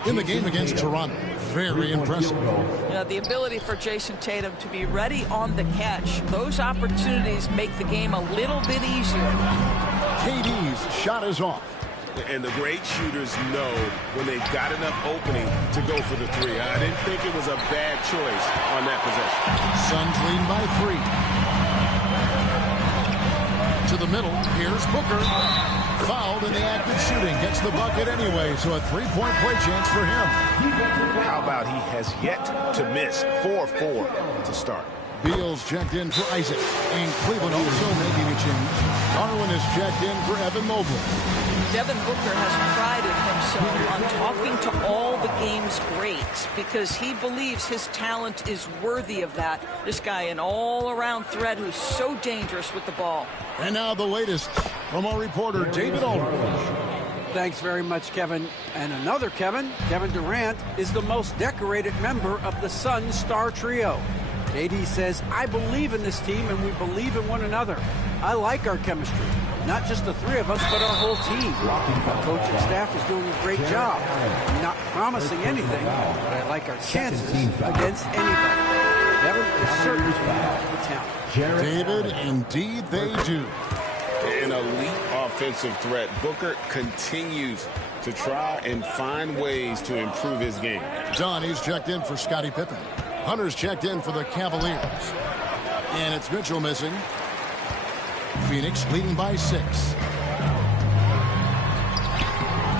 In the game against Toronto. Very impressive. Yeah, the ability for Jason Tatum to be ready on the catch. Those opportunities make the game a little bit easier. KD's shot is off. And the great shooters know when they've got enough opening to go for the three. I didn't think it was a bad choice on that possession. Suns lead by 3. To the middle, here's Booker. Fouled in the act of shooting. Gets the bucket anyway, so a three-point play chance for him. How about he has yet to miss 4-4 to start. Beal's checked in for Isaac. And Cleveland also making a change. Garland is checked in for Evan Mobley. Devin Booker has prided himself on talking to all the game's greats because he believes his talent is worthy of that. This guy, an all-around threat who's so dangerous with the ball. And now the latest from our reporter, David Aldridge. Thanks very much, Kevin. And another Kevin Durant, is the most decorated member of the Suns star trio. KD says, I believe in this team and we believe in one another. I like our chemistry. Not just the three of us, but our whole team. Our coaching staff is doing a great job. I'm not promising anything, but I like our chances against anybody. Devin is certainly the talent. David, indeed they do. An elite offensive threat. Booker continues to try and find ways to improve his game. Donnie's checked in for Scottie Pippen. Hunter's checked in for the Cavaliers. And it's Mitchell missing. Phoenix leading by 6.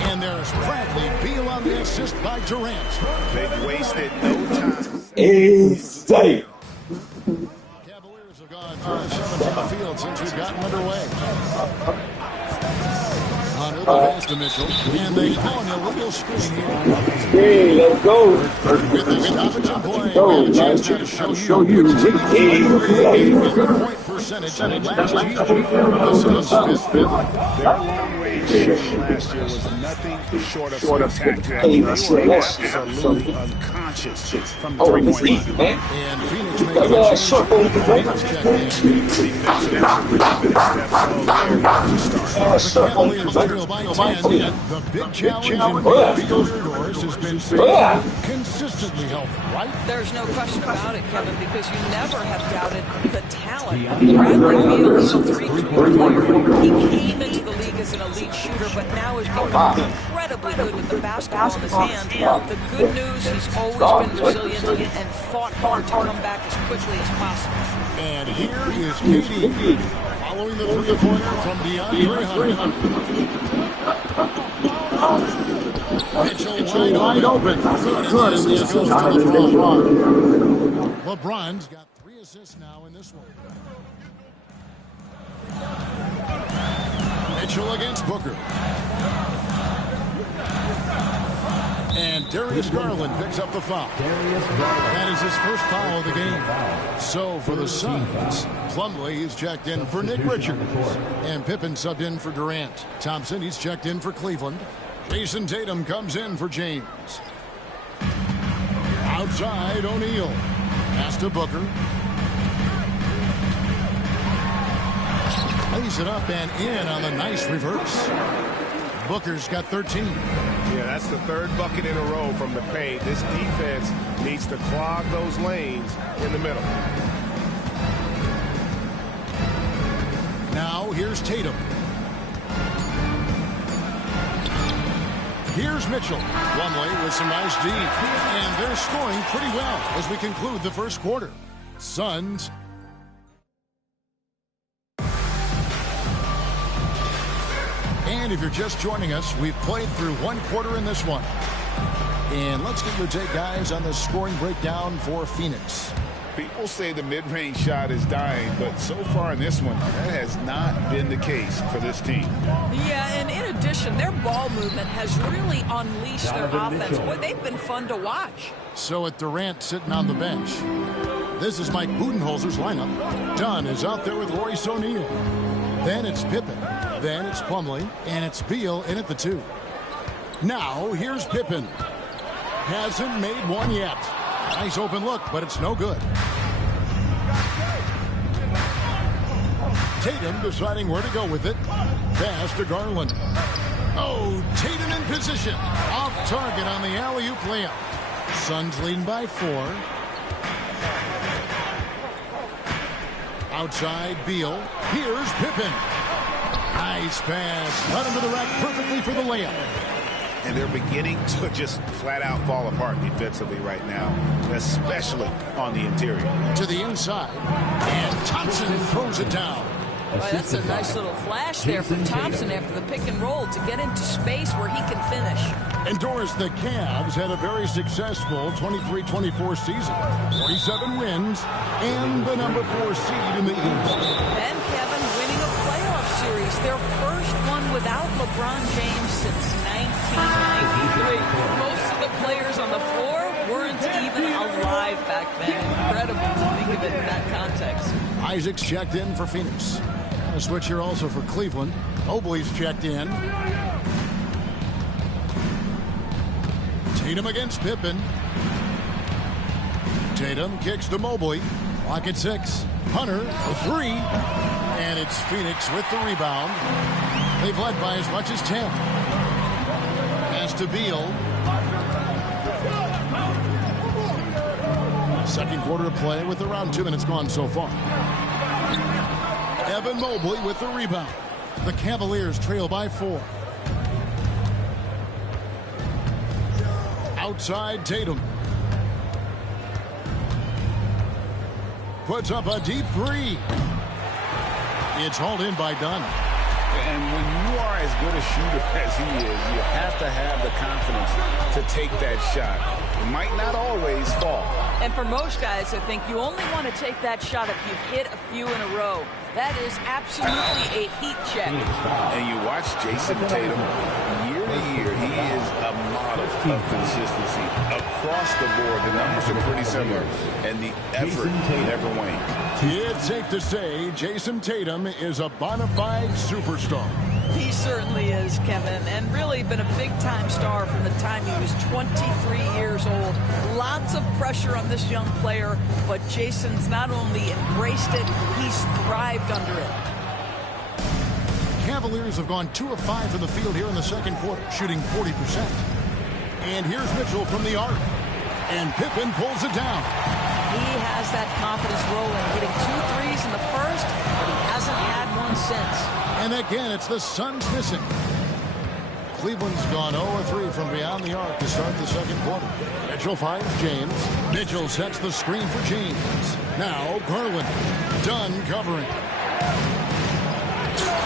And there's Bradley Beal on the assist by Durant. They've wasted no time. Insane. Cavaliers have gone 3-7 from the field since we've gotten underway. Hunter, the pass to Mitchell, and they call an illegal screen here. Hey, let's go. With the stoppage in play, Go, we have a chance man. to Show you which team point percentage last year. This is fifth. Their long-range shooting last year was nothing short of spectacular. They were absolutely unconscious from the three-point line. And Phoenix making a change. Phoenix checked in. The Cavaliers trail by 10. The big challenge in midfield doors has been consistent consistently healthy, right? There's no question about it, Kevin, because you never have doubted the talent. I mean, Bradley Beal is a three-tool player. He came into the league as an elite shooter, but now has become incredibly good with the basketball in his hand. The good news, he's always been resilient and fought hard to come back as quickly as possible. And here is KD following the three-pointer from DeAndre Hunter. Mitchell wide open. Good. And the assist goes to LeBron. LeBron's got 3 assists now in this one. Mitchell against Booker. And Darius Garland picks up the foul. That is his first foul of the game. So for the Suns, Plumlee is checked in for Nick Richards. And Pippen subbed in for Durant. Thompson, he's checked in for Cleveland. Jason Tatum comes in for James. Outside, O'Neal. Pass to Booker. Lays it up and in on the nice reverse. Booker's got 13. Yeah, that's the 3rd bucket in a row from the paint. This defense needs to clog those lanes in the middle. Now here's Tatum. Here's Mitchell. Plumlee with some nice D. And they're scoring pretty well as we conclude the first quarter. Suns. And if you're just joining us, we've played through 1 quarter in this one. And let's get your take, guys, on the scoring breakdown for Phoenix. People say the mid-range shot is dying, but so far in this one, that has not been the case for this team. Yeah, and in addition, their ball movement has really unleashed their offense. Boy, they've been fun to watch. So with Durant sitting on the bench, this is Mike Budenholzer's lineup. Dunn is out there with Royce O'Neal. Then it's Pippen. Then it's Plumlee. And it's Beal in at the 2. Now, here's Pippen. Hasn't made one yet. Nice open look, but it's no good. Tatum deciding where to go with it. Pass to Garland. Oh, Tatum in position. Off target on the alley-oop layup. Suns leading by 4. Outside, Beal. Here's Pippen. Nice pass. Led him to the rack perfectly for the layup. And they're beginning to just flat out fall apart defensively right now, especially on the interior. To the inside, and Thompson throws it down. Well, that's a nice little flash there for Thompson after the pick and roll to get into space where he can finish. And Doris, the Cavs had a very successful 23-24 season. 47 wins and the number 4 seed in the East. And Kevin winning a playoff series, their first one without LeBron James since 1993. Most of the players on the floor weren't even alive back then. Incredible to think of it in that context. Isaac's checked in for Phoenix. And a switch here also for Cleveland. Mobley's checked in. Tatum against Pippen. Tatum kicks to Mobley. Clock at 6. Hunter for 3. And it's Phoenix with the rebound. They've led by as much as 10. Pass to Beal. Second quarter of play with around 2 minutes gone so far. Evan Mobley with the rebound. The Cavaliers trail by 4. Outside Tatum. Puts up a deep 3. It's hauled in by Dunn. And when you are as good a shooter as he is, you have to have the confidence to take that shot. It might not always fall. And for most guys, I think you only want to take that shot if you've hit a few in a row. That is absolutely a heat check. And you watch Jason Tatum year to year. He is a model of consistency across the board. The numbers are pretty similar, and the effort never wanes. It's safe to say Jason Tatum is a bona fide superstar. He certainly is, Kevin, and really been a big-time star from the time he was 23 years old. Lots of pressure on this young player, but Jason's not only embraced it, he's thrived under it. Cavaliers have gone 2 of 5 from the field here in the second quarter, shooting 40%. And here's Mitchell from the arc. And Pippen pulls it down. He has that confidence rolling, hitting 2 threes in the first, but he hasn't had one since. And again, it's the Suns missing. Cleveland's gone 0-3 from beyond the arc to start the second quarter. Mitchell finds James. Mitchell sets the screen for James. Now Garland. Dunn covering.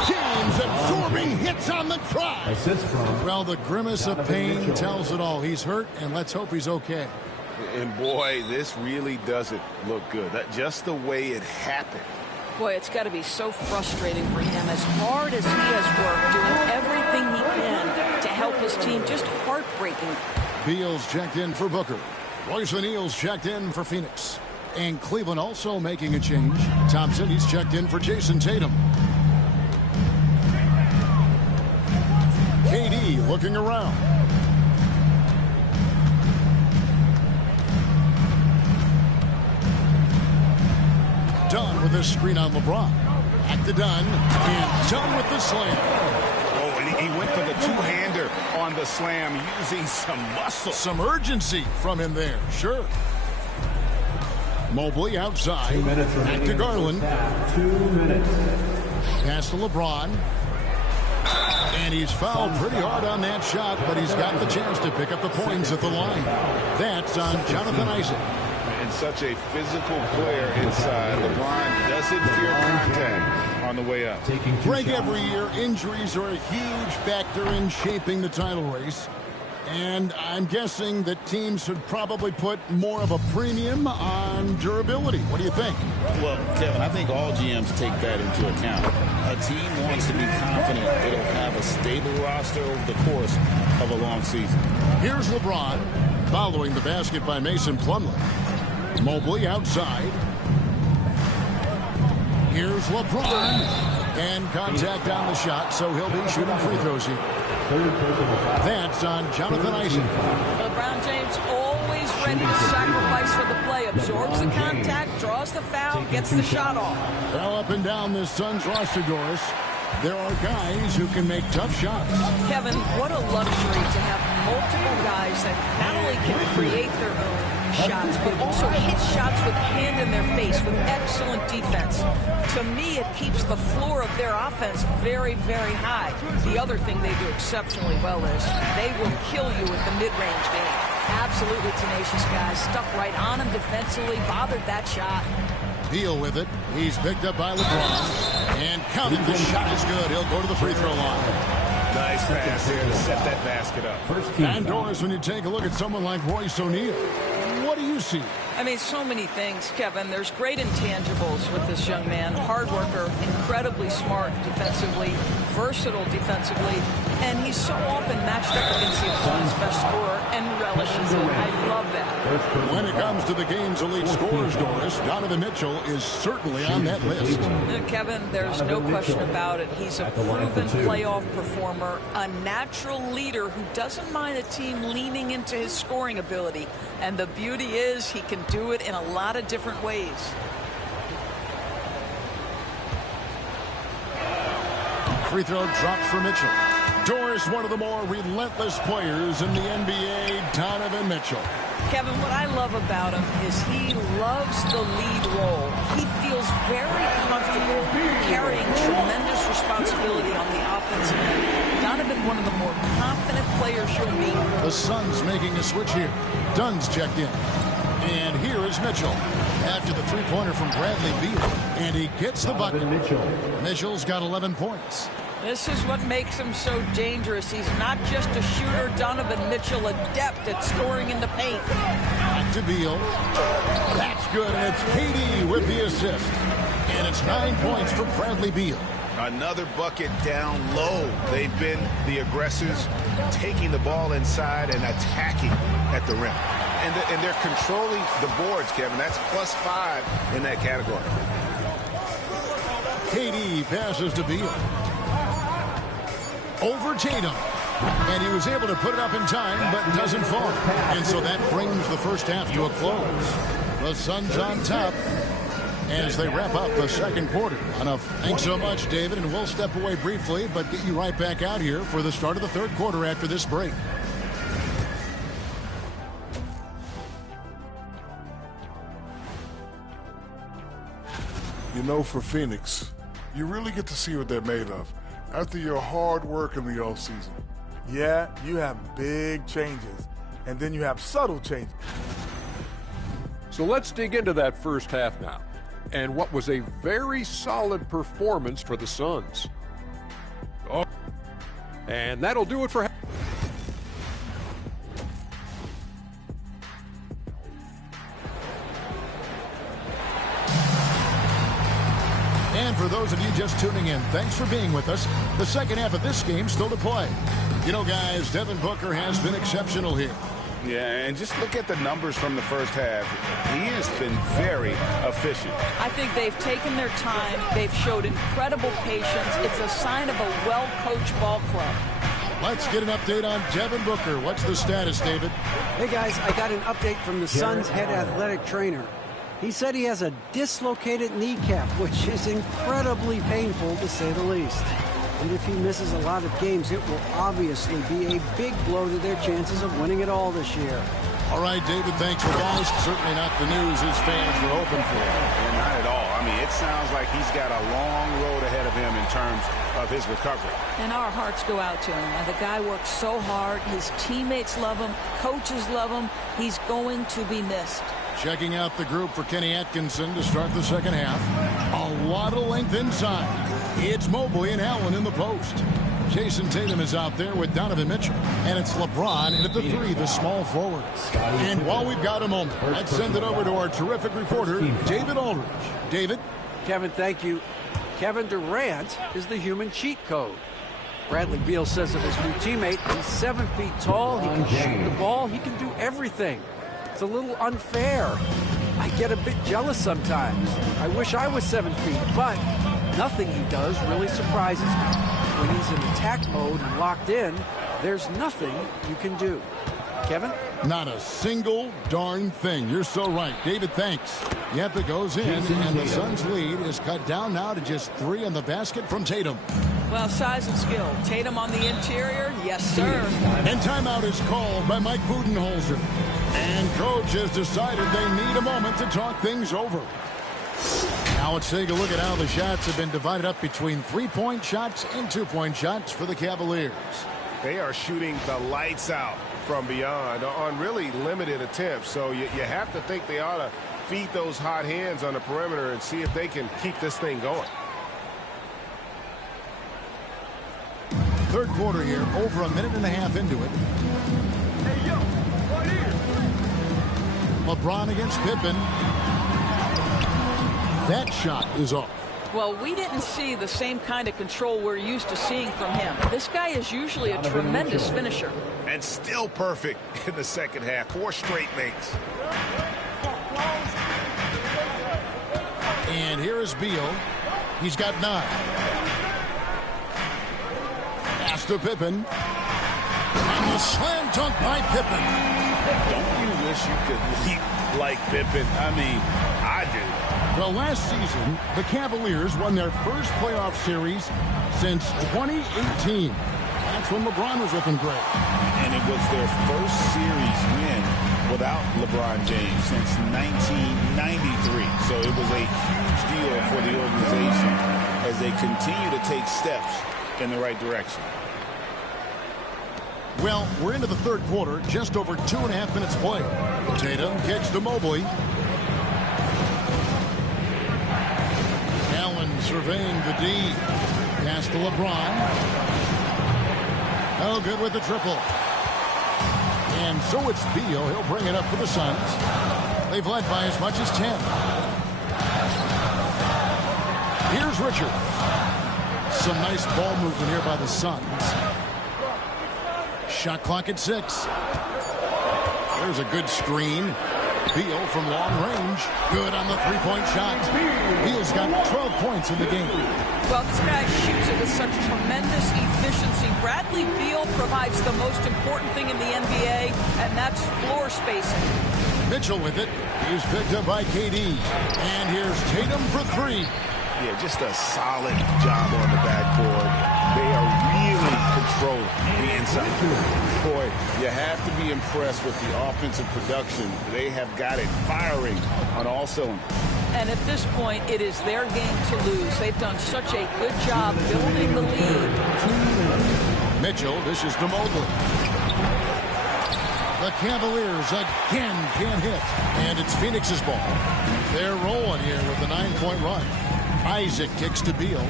James absorbing hits on the try. Assist from. Well, the grimace of pain tells it all. He's hurt, and let's hope he's okay. And boy, this really doesn't look good. That just the way it happened. Boy, it's got to be so frustrating for him. As hard as he has worked, doing everything he can to help his team, just heartbreaking. Beal's checked in for Booker. Royce O'Neal's checked in for Phoenix. And Cleveland also making a change. Thompson, he's checked in for Jason Tatum. KD looking around. Dunn with a screen on LeBron. Back to Dunn. And Dunn with the slam. Oh, and he went for the two-hander on the slam, using some muscle. Some urgency from him there, sure. Mobley outside. 2 minutes back to Garland. 2 minutes. Pass to LeBron. And he's fouled pretty hard on that shot, but he's got the chance to pick up the points at the line. That's on Jonathan Isaac. And such a physical player inside. LeBron doesn't fear contact on the way up. Greg, every year, injuries are a huge factor in shaping the title race. And I'm guessing that teams should probably put more of a premium on durability. What do you think? Well, Kevin, I think all GMs take that into account. A team wants to be confident it'll have a stable roster over the course of a long season. Here's LeBron following the basket by Mason Plumlee. Mobley outside. Here's LeBron. And contact on the shot, so he'll be shooting free throws here. That's on Jonathan Isaac. LeBron James always ready to sacrifice for the play. Absorbs the contact, draws the foul, gets the shot off. Well, up and down this Suns roster, Doris, there are guys who can make tough shots. Kevin, what a luxury to have multiple guys that not only can create their own shots, but also hit shots with hand in their face with excellent defense. To me, it keeps the floor of their offense very, very high. The other thing they do exceptionally well is they will kill you with the mid-range game. Absolutely tenacious guys. Stuck right on him defensively, bothered that shot. Beal with it. He's picked up by LeBron. And counted. The shot is good. He'll go to the free throw line. Nice pass here to set that basket up. And Doris, when you take a look at someone like Royce O'Neal, what do you see? I mean, so many things, Kevin. There's great intangibles with this young man. Hard worker, incredibly smart defensively, versatile defensively, and he's so often matched up against the opponent's best scorer and relishes it. I love that. When it comes to the game's elite scorers, Doris, Donovan Mitchell is certainly on that list. Kevin, there's no question about it. He's a proven playoff performer, a natural leader who doesn't mind a team leaning into his scoring ability. And the beauty is he can do it in a lot of different ways. Free throw drops for Mitchell. Doris, one of the more relentless players in the NBA, Donovan Mitchell. Kevin, what I love about him is he loves the lead role. He feels very comfortable carrying tremendous responsibility on the offensive end. Donovan, one of the more confident players you'll meet. The Suns making a switch here. Dunn's checked in. And here is Mitchell after the three-pointer from Bradley Beal. And he gets the bucket. Mitchell's got 11 points. This is what makes him so dangerous. He's not just a shooter. Donovan Mitchell, adept at scoring in the paint. Back to Beal. That's good, and it's KD with the assist. And it's 9 points for Bradley Beal. Another bucket down low. They've been the aggressors, taking the ball inside and attacking at the rim. And they're controlling the boards, Kevin. That's +5 in that category. KD passes to Beal. Over Tatum. And he was able to put it up in time, but doesn't fall. And so that brings the first half to a close. The Suns on top as they wrap up the second quarter. Enough. Thanks so much, David, and we'll step away briefly, but get you right back out here for the start of the third quarter after this break. You know, for Phoenix, you really get to see what they're made of after your hard work in the offseason. Yeah, you have big changes, and then you have subtle changes. So let's dig into that first half now, and what was a very solid performance for the Suns. Oh, and that'll do it for. And for those of you just tuning in, thanks for being with us. The second half of this game still to play. You know, guys, Devin Booker has been exceptional here. Yeah, and just look at the numbers from the first half. He has been very efficient. I think they've taken their time. They've showed incredible patience. It's a sign of a well-coached ball club. Let's get an update on Devin Booker. What's the status, David? Hey, guys, I got an update from the Suns' head athletic trainer. He said he has a dislocated kneecap, which is incredibly painful, to say the least. And if he misses a lot of games, it will obviously be a big blow to their chances of winning it all this year. All right, David, thanks for guys. Certainly not the news his fans were hoping for. Yeah, not at all. I mean, it sounds like he's got a long road ahead of him in terms of his recovery. And our hearts go out to him. And the guy works so hard. His teammates love him. Coaches love him. He's going to be missed. Checking out the group for Kenny Atkinson to start the second half. A lot of length inside. It's Mobley and Allen in the post. Jason Tatum is out there with Donovan Mitchell. And it's LeBron in at the three, the small forward. And while we've got a moment, let's send it over to our terrific reporter, David Aldridge. David? Kevin, thank you. Kevin Durant is the human cheat code. Bradley Beal says of his new teammate, he's 7 feet tall, he can shoot the ball, he can do everything. It's a little unfair. I get a bit jealous sometimes. I wish I was 7 feet, but nothing he does really surprises me. When he's in attack mode and locked in, there's nothing you can do. Kevin? Not a single darn thing. You're so right. David, thanks. Yep, it goes in, and the Suns' lead is cut down now to just 3 on the basket from Tatum. Well, size and skill. Tatum on the interior, yes, sir. And timeout is called by Mike Budenholzer. And coach has decided they need a moment to talk things over. Now let's take a look at how the shots have been divided up between 3-point shots and 2-point shots for the Cavaliers. They are shooting the lights out from beyond on really limited attempts. So you have to think they ought to feed those hot hands on the perimeter and see if they can keep this thing going. Third quarter here, over a minute and a half into it. Hey, yo, right here. LeBron against Pippen. That shot is off. Well, we didn't see the same kind of control we're used to seeing from him. This guy is usually a tremendous finisher. And still perfect in the second half. 4 straight makes. And here is Beal. He's got 9. Pass to Pippen. And the slam dunk by Pippen. Don't you wish you could leap like Pippen? I mean, I do. Well, last season, the Cavaliers won their first playoff series since 2018. That's when LeBron was looking great. And it was their first series win without LeBron James since 1993. So it was a huge deal for the organization as they continue to take steps in the right direction. Well, we're into the third quarter, just over 2.5 minutes played. Tatum kicks to Mobley. Allen surveying the D. Pass to LeBron. Oh, good with the triple. And so it's Beal. He'll bring it up for the Suns. They've led by as much as 10. Here's Richard. Some nice ball movement here by the Suns. Shot clock at 6. There's a good screen. Beal from long range. Good on the 3-point shot. Beal's got 12 points in the game. Well, this guy shoots it with such tremendous efficiency. Bradley Beal provides the most important thing in the NBA, and that's floor spacing. Mitchell with it. He's picked up by KD. And here's Tatum for 3. Yeah, just a solid job on the backboard. They are really controlling the inside. Boy, you have to be impressed with the offensive production. They have got it firing on all cylinders. And at this point, it is their game to lose. They've done such a good job building the lead. Mitchell dishes to Mobley. The Cavaliers again can't hit. And it's Phoenix's ball. They're rolling here with a 9-point run. Isaac kicks to Beal.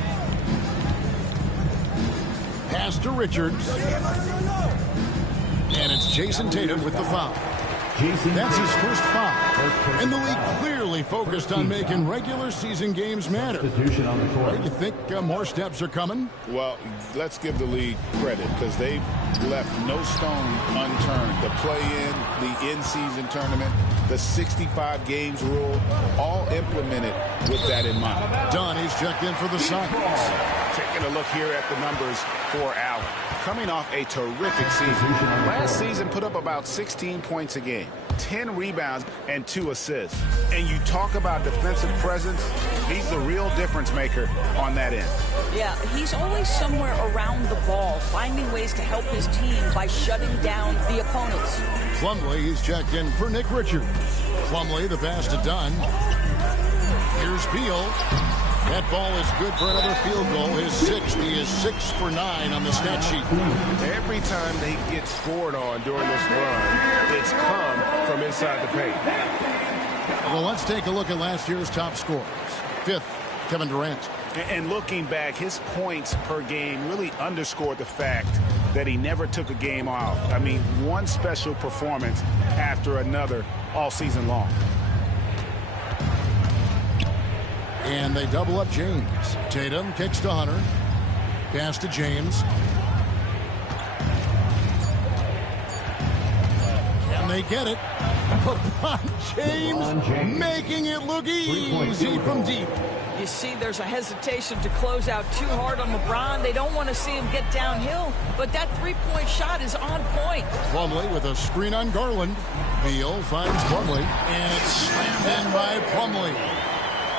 Pass to Richards. And it's Jason Tatum with the foul. That's his first foul. And the league clearly focused on making regular season games matter. You think more steps are coming? Well, let's give the league credit because they've left no stone unturned. The play-in, the in-season tournament, the 65 games rule, all implemented with that in mind. Donnie's checked in for the Suns. Taking a look here at the numbers for Allen. Coming off a terrific season. Last season put up about 16 points a game, 10 rebounds, and 2 assists. And you talk about defensive presence, he's the real difference maker on that end. Yeah, he's always somewhere around the ball, finding ways to help his team by shutting down the opponents. Plumlee is checked in for Nick Richards. Plumlee, the pass to Dunn. Here's Beal. That ball is good for another field goal. His 6th. He is 6 for 9 on the stat sheet. Every time they get scored on during this run, it's come from inside the paint. Well, let's take a look at last year's top scorers. 5th, Kevin Durant. And looking back, his points per game really underscored the fact that he never took a game off. I mean, one special performance after another all season long. And they double up James. Tatum kicks to Hunter. Pass to James. And they get it. LeBron James making it look easy from deep. You see, there's a hesitation to close out too hard on LeBron. They don't want to see him get downhill, but that three-point shot is on point. Plumlee with a screen on Garland. Beal finds Plumlee, and it's slammed in by Plumlee.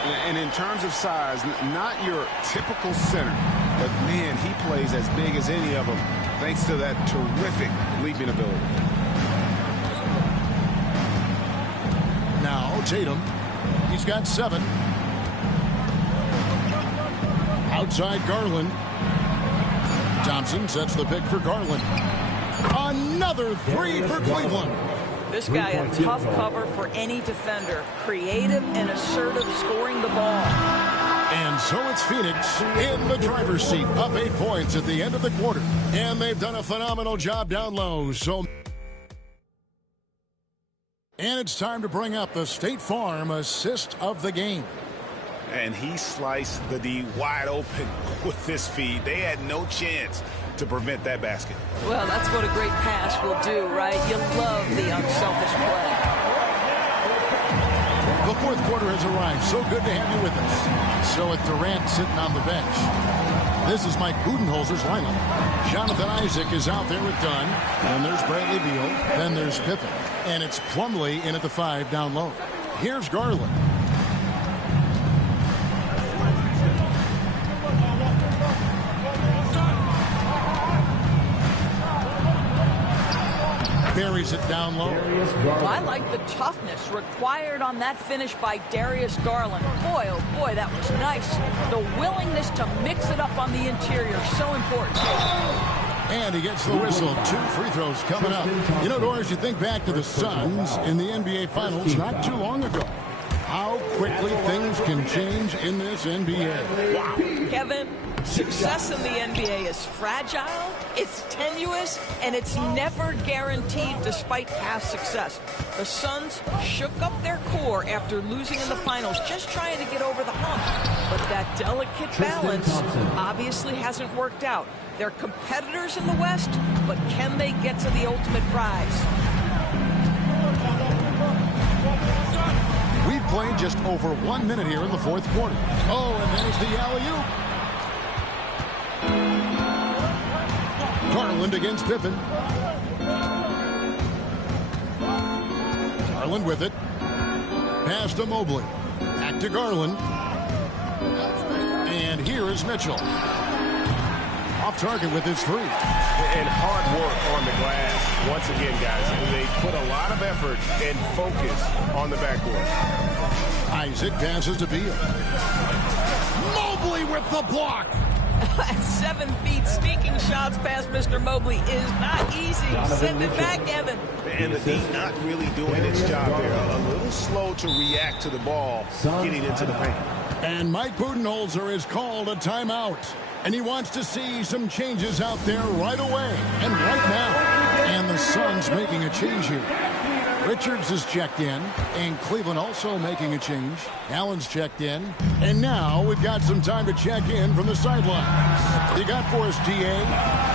And in terms of size, not your typical center, but man, he plays as big as any of them, thanks to that terrific leaping ability. Now Tatum, he's got 7. Outside Garland. Thompson sets the pick for Garland. Another 3 for Cleveland. This guy, a tough cover for any defender. Creative and assertive scoring the ball. And so it's Phoenix in the driver's seat, up 8 points at the end of the quarter. And they've done a phenomenal job down low. And it's time to bring up the State Farm assist of the game. And he sliced the D wide open with this feed. They had no chance to prevent that basket. Well, that's what a great pass will do, right? You love the unselfish play. The fourth quarter has arrived. So good to have you with us. So with Durant sitting on the bench. This is Mike Budenholzer's lineup. Jonathan Isaac is out there with Dunn. Then there's Bradley Beal. Then there's Pippen. And it's Plumlee in at the 5 down low. Here's Garland. Buries it down low. Well, I like the toughness required on that finish by Darius Garland. Boy, oh boy, that was nice. The willingness to mix it up on the interior, so important. And he gets the whistle. 2 free throws coming up. You know, Doris, you think back to the Suns in the NBA Finals not too long ago. How quickly things can change in this NBA. Wow. Kevin, success in the NBA is fragile, it's tenuous, and it's never guaranteed despite past success. The Suns shook up their core after losing in the finals, just trying to get over the hump. But that delicate balance obviously hasn't worked out. They're competitors in the West, but can they get to the ultimate prize? We've played just over 1 minute here in the fourth quarter. Oh, and there's the alley-oop. Garland against Pippen. Garland with it. Pass to Mobley. Back to Garland. And here is Mitchell. Off target with his 3. And hard work on the glass. Once again, guys, they put a lot of effort and focus on the backboard. Isaac passes to Beal. Mobley with the block. At 7 feet, sneaking shots past Mr. Mobley is not easy. Send it back, Evan. And the D not really doing its job there. A little slow to react to the ball getting into the paint. And Mike Budenholzer has called a timeout. And he wants to see some changes out there right away and right now. And the Suns making a change here. Richards is checked in, and Cleveland also making a change. Allen's checked in, and now we've got some time to check in from the sideline. You got for us, DA?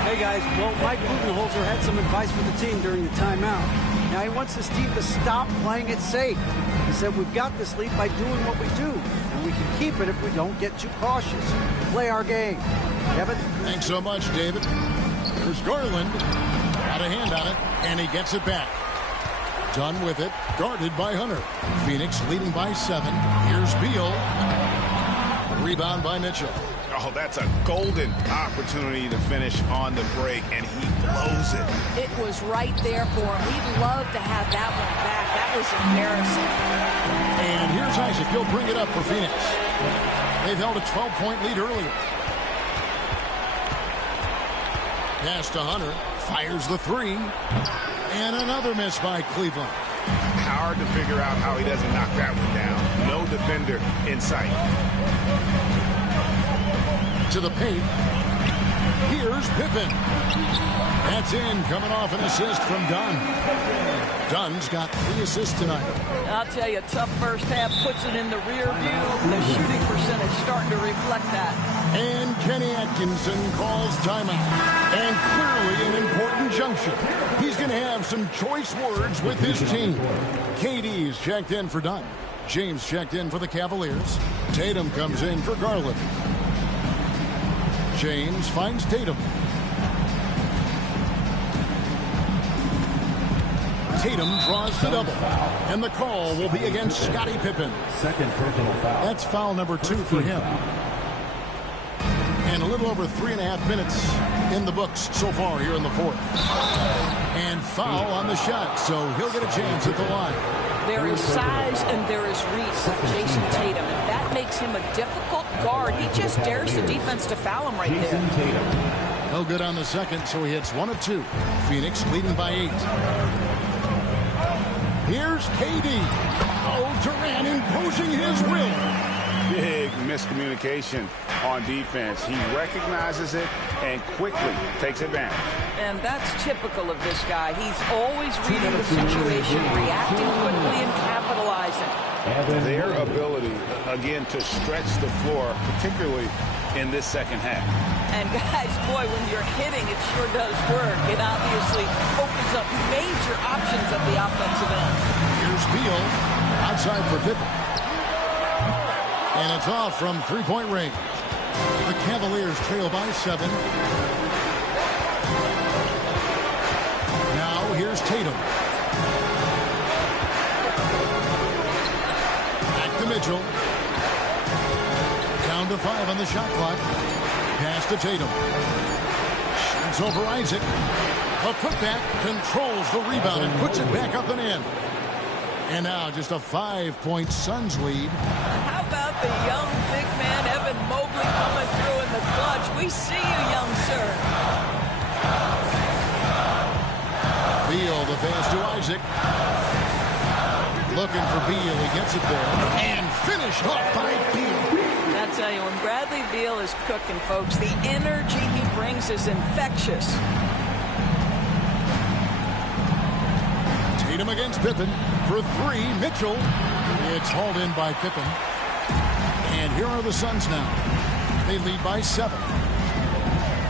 Hey, guys. Well, Mike Budenholzer had some advice for the team during the timeout. Now, he wants his team to stop playing it safe. He said, we've got this lead by doing what we do, and we can keep it if we don't get too cautious. Play our game. Kevin? Thanks so much, David. There's Garland. Got a hand on it, and he gets it back. Done with it, guarded by Hunter. Phoenix leading by 7. Here's Beal. Rebound by Mitchell. Oh, that's a golden opportunity to finish on the break, and he blows it. It was right there for him. He'd love to have that one back. That was embarrassing. And here's Isaac. He'll bring it up for Phoenix. They've held a 12-point lead earlier. Pass to Hunter. Fires the 3. And another miss by Cleveland. Hard to figure out how he doesn't knock that one down. No defender in sight. To the paint. Here's Pippen. That's in, coming off an assist from Dunn. Dunn's got 3 assists tonight. I'll tell you, tough first half puts it in the rear view. The shooting percentage starting to reflect that. And Kenny Atkinson calls timeout. And clearly an important junction. He's going to have some choice words with his team. KD's checked in for Dunn. James checked in for the Cavaliers. Tatum comes in for Garland. James finds Tatum. Tatum draws the double. And the call will be against Scottie Pippen. Second personal foul. That's foul number 2 for him. And a little over 3.5 minutes in the books so far here in the 4th. And foul on the shot, so he'll get a chance at the line. There is size and there is reach with Jason Tatum, and that makes him a difficult guard. He just dares the defense to foul him right there. No good on the second, so he hits 1 of 2. Phoenix leading by 8. Here's KD. Oh, Durant imposing his will. Big miscommunication on defense. He recognizes it and quickly takes advantage. And that's typical of this guy. He's always reading the situation, reacting quickly, and capitalizing. Their ability, again, to stretch the floor, particularly in this second half. And guys, boy, when you're hitting, it sure does work. It obviously opens up major options at the offensive end. Here's Beal, outside for Pippen. And it's off from 3-point range. The Cavaliers trail by 7. Now here's Tatum. Back to Mitchell. Down to 5 on the shot clock. Pass to Tatum. Shoots over Isaac. A putback controls the rebound and puts it back up and in. And now just a 5-point Suns lead. How about the young big man, Evan Mobley, coming through in the clutch? We see you, young sir. Beal, the pass to Isaac. Looking for Beal. He gets it there. And finished off by Beal. I tell you, when Bradley Beal is cooking, folks, the energy he brings is infectious. Tatum against Pippen for 3. Mitchell. It's hauled in by Pippen. And here are the Suns now. They lead by 7.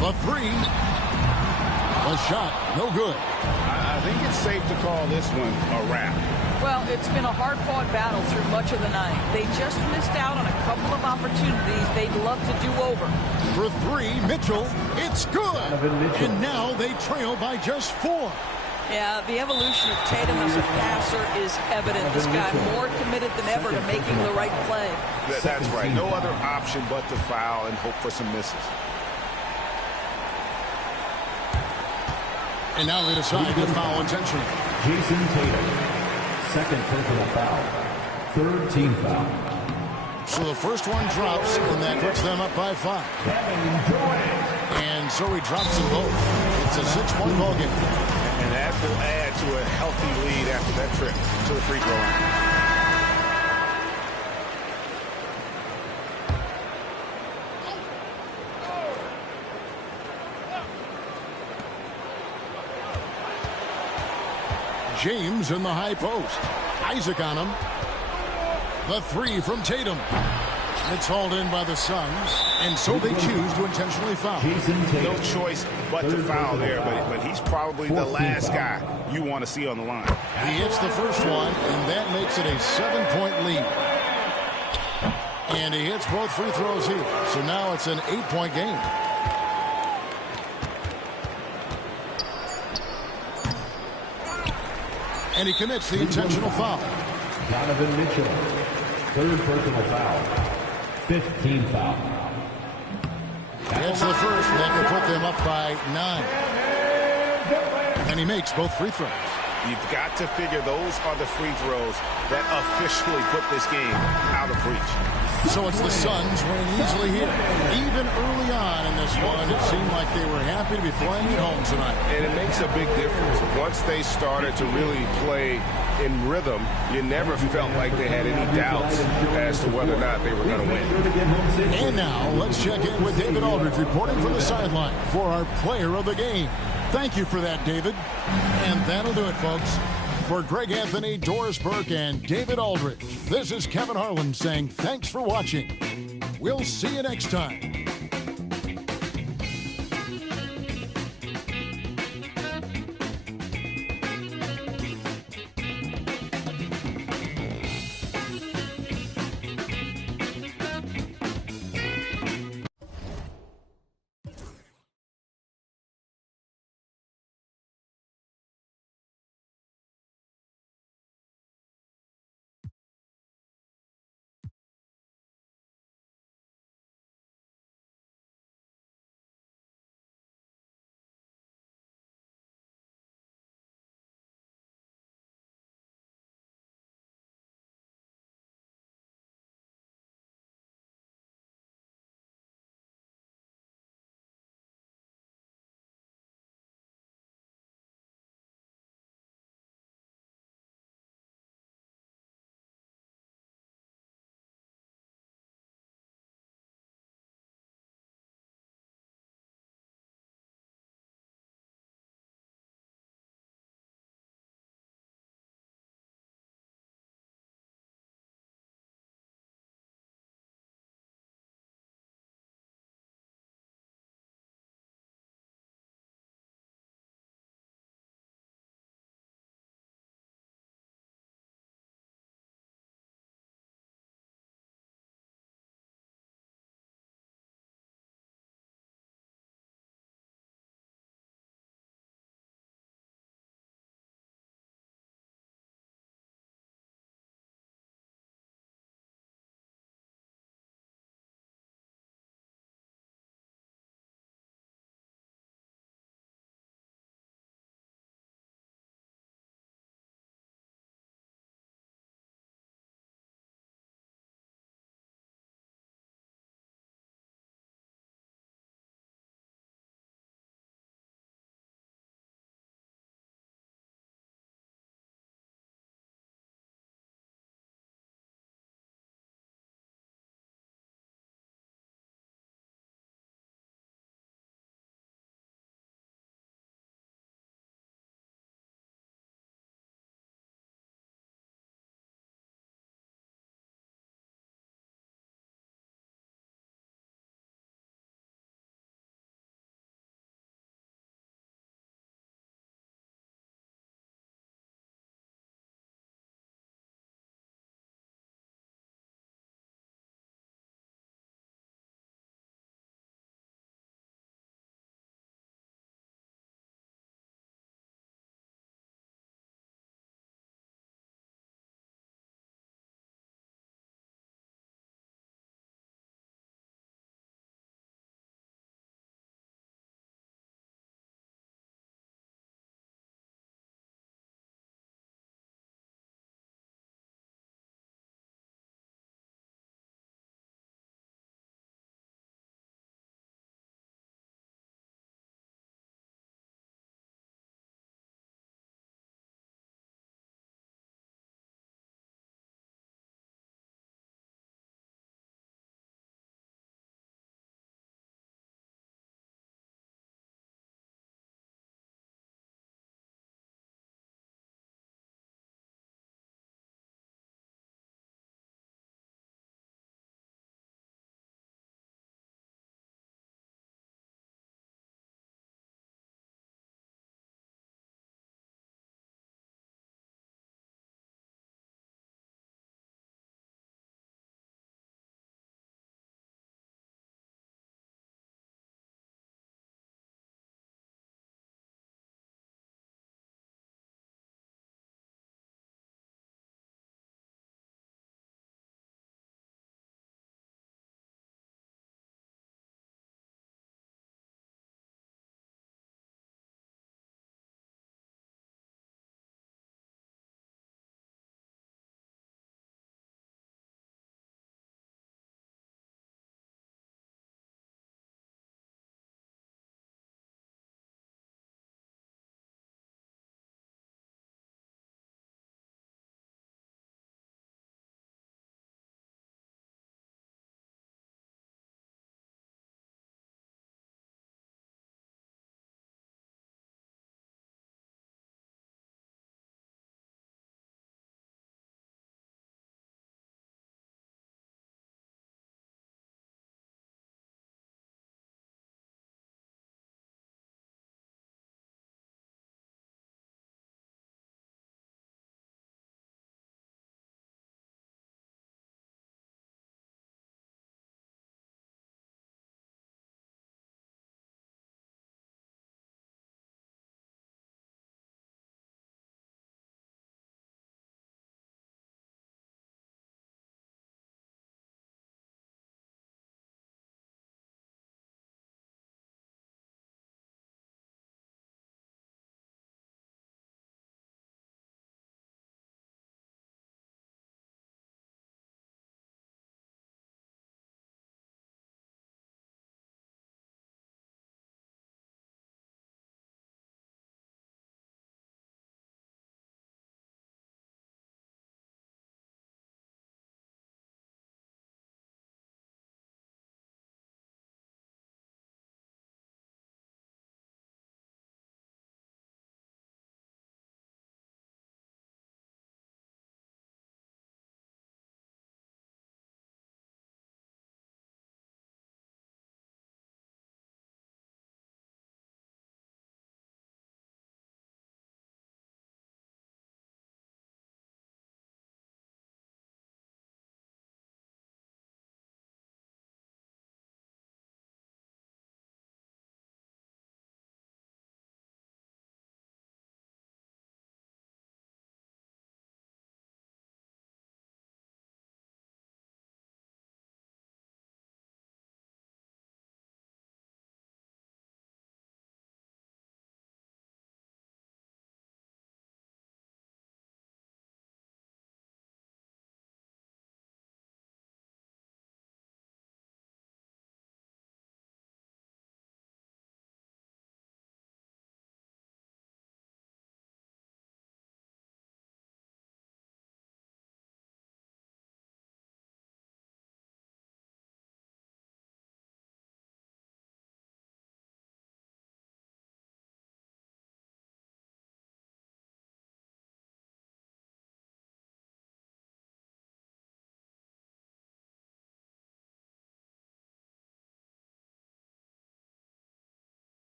The 3. The shot, no good. I think it's safe to call this one a wrap. Well, it's been a hard-fought battle through much of the night. They just missed out on a couple of opportunities they'd love to do over. For 3, Mitchell. It's good. And now they trail by just 4. Yeah, the evolution of Tatum as a passer is evident. This guy more committed than ever to making the right play. That's right. No other option but to foul and hope for some misses. And now they decide to foul intentionally. Jason Tatum. Second personal foul. Third team foul. So the first one drops, and that puts them up by 5. And so he drops them both. It's a 6-point ball game. And that will add to a healthy lead after that trip to the free throw line. James in the high post. Isaac on him. The 3 from Tatum. It's hauled in by the Suns, and so they choose to intentionally foul. No choice but to foul there, but he's probably the last guy you want to see on the line. He hits the first one, and that makes it a 7-point lead. And he hits both free throws here, so now it's an 8-point game. And he commits the intentional foul. Donovan Mitchell, third personal foul. 15 foul. It's the first, and that will put them up by 9. And he makes both free throws. You've got to figure those are the free throws that officially put this game out of reach. So it's the Suns winning easily here. Even early on in this one, it seemed like they were happy to be playing at home tonight. And it makes a big difference. Once they started to really play in rhythm, you never felt like they had any doubts as to whether or not they were going to win. And now, let's check in with David Aldridge reporting from the sideline for our player of the game. Thank you for that, David. And that'll do it, folks. For Greg Anthony, Doris Burke, and David Aldridge, this is Kevin Harlan saying thanks for watching. We'll see you next time.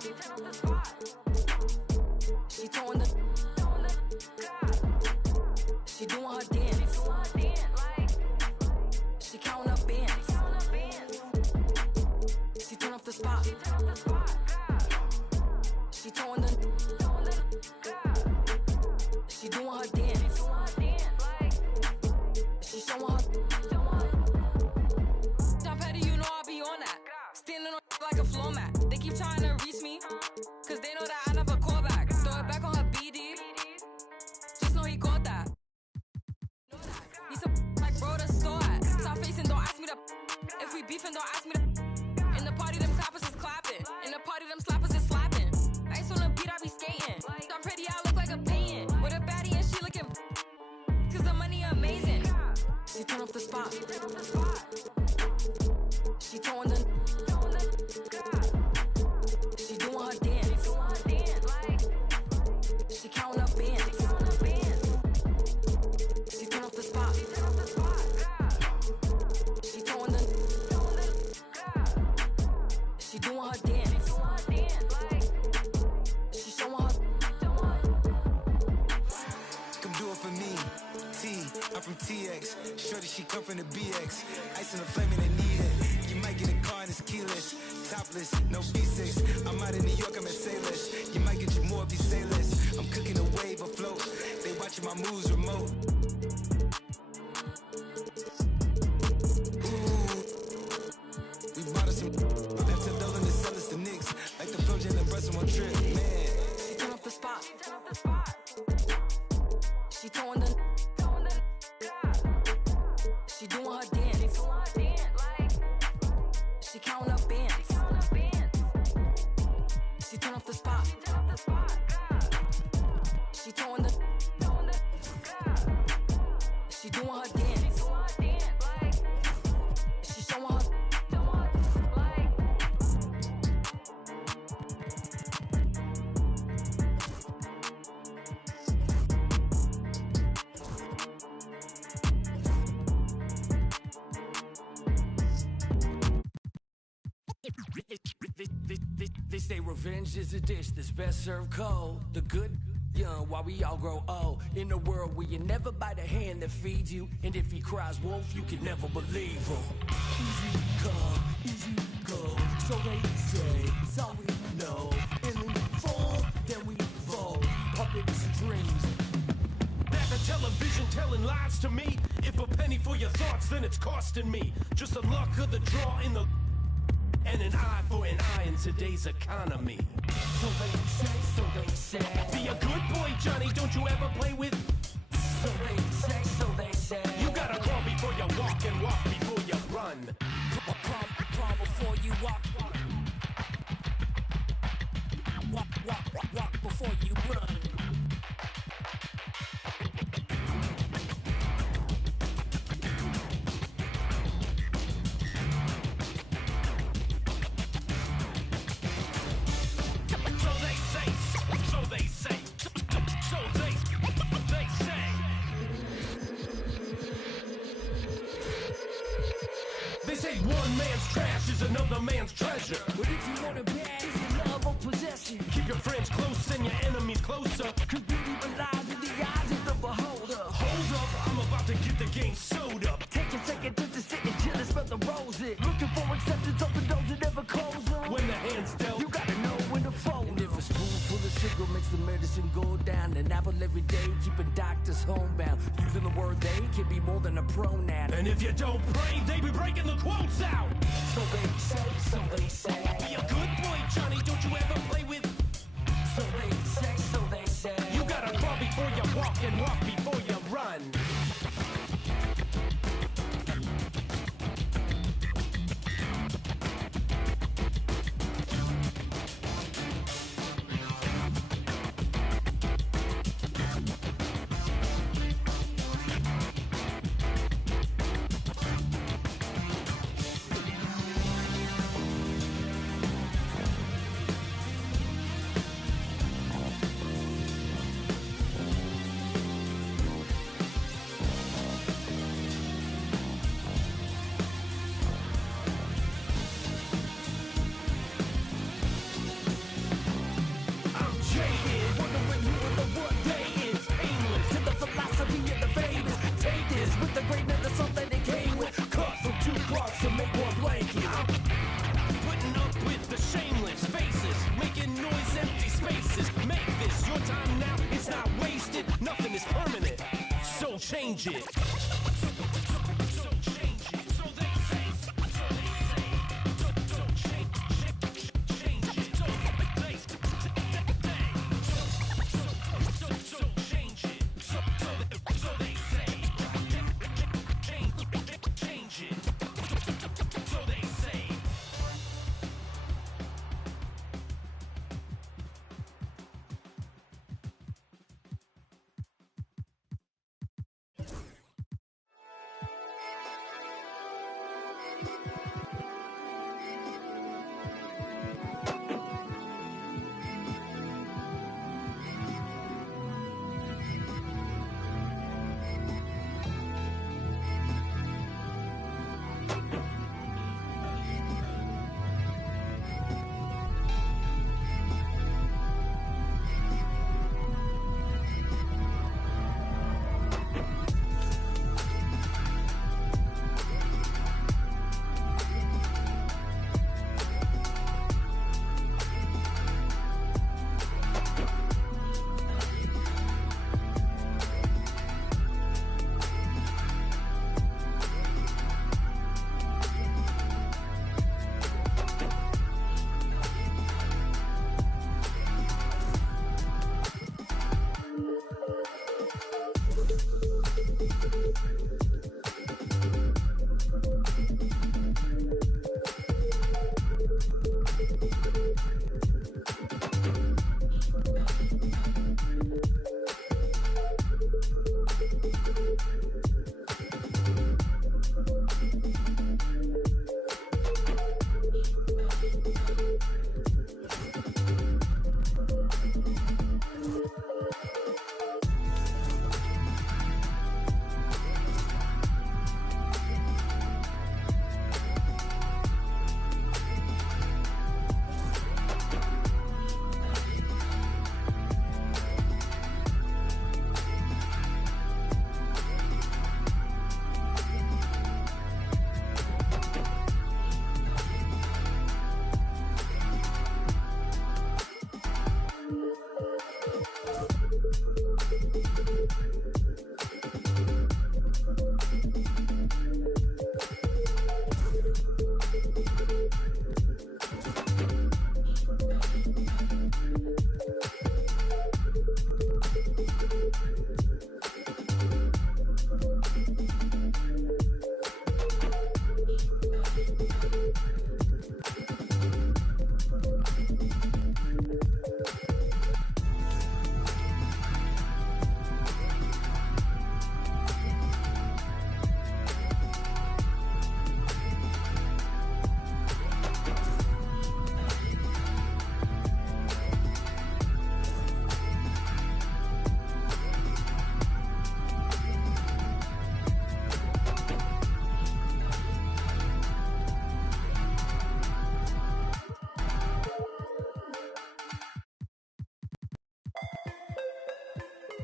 spot. She throwing the. She doing her dance. She counting up bands. She turn off the spot. She throwing the. She doing her dance. She showing her. Top Petty, you know I be on that. Standing on like a floor mat. They keep trying to reach me, cause they know that I never call back. Throw it back on her BD. Just know he caught that. He's a like bro to store at. Stop facing, don't ask me to. If we beefing, don't ask me to. In the party, them clappers is clapping. In the party, them slappers is slapping. Ice on the beat, I be skating. I'm pretty, I look like a painting. With a baddie and she looking. Cause the money amazing. She turn off the spot. She throwing the. She doing her dance. She counting up bands. She turn off the spot. She throwing the. She doing her dance. She showing her. Come do it for me. T, I'm from TX. Shorty, she come from the BX. Ice in the flame and they need it. You might get a car and it's keyless. Topless, no B6. I'm out in New York, I'm at Sailors. You might get you more if you say less. I'm cooking a wave afloat. They watching my moves remote. Ooh, we bought us some. Left $10 to sell us the Knicks. Like the Pro Jam and Brussels on trip, man. She turn off the spot. She throwing the. She doing her dance. She counting up bands. She turn off the spot. She throwing the. She doing her dance. She showing her. They say revenge is a dish that's best served cold. The good young while we all grow old. In a world where you never bite the hand that feeds you, and if he cries wolf, you can never believe him. Easy come, easy go. So they say, so we know. And when we fall, then we fold. Puppet strings. Back the television telling lies to me. If a penny for your thoughts, then it's costing me. Just the luck of the draw in the. And an eye for an eye in today's economy. So they say. Be a good boy, Johnny, don't you ever play with. So they say. You gotta crawl before you walk and walk before you run. Crawl before you walk. Walk before you run. Trash is another man's treasure. But if you want it bad, is it love or possession? Keep your friends close and your enemies closer. Cause beauty lies in the eyes of the beholder. Hold up, I'm about to get the game sewed up. Take a second just to sit and chill and smell the roses. Looking for acceptance, open doors and never close them. When the hand's dealt, you gotta know when to fold. And if a spoonful of sugar makes the medicine go down, an apple every day, keeping doctors homebound. Using the word they can be more than a pronoun. And if you don't pray, they be breaking the quotes out. So they say. Be a good boy, Johnny, don't you ever play with. So they say. You gotta crawl before you walk and walk before you run. change it.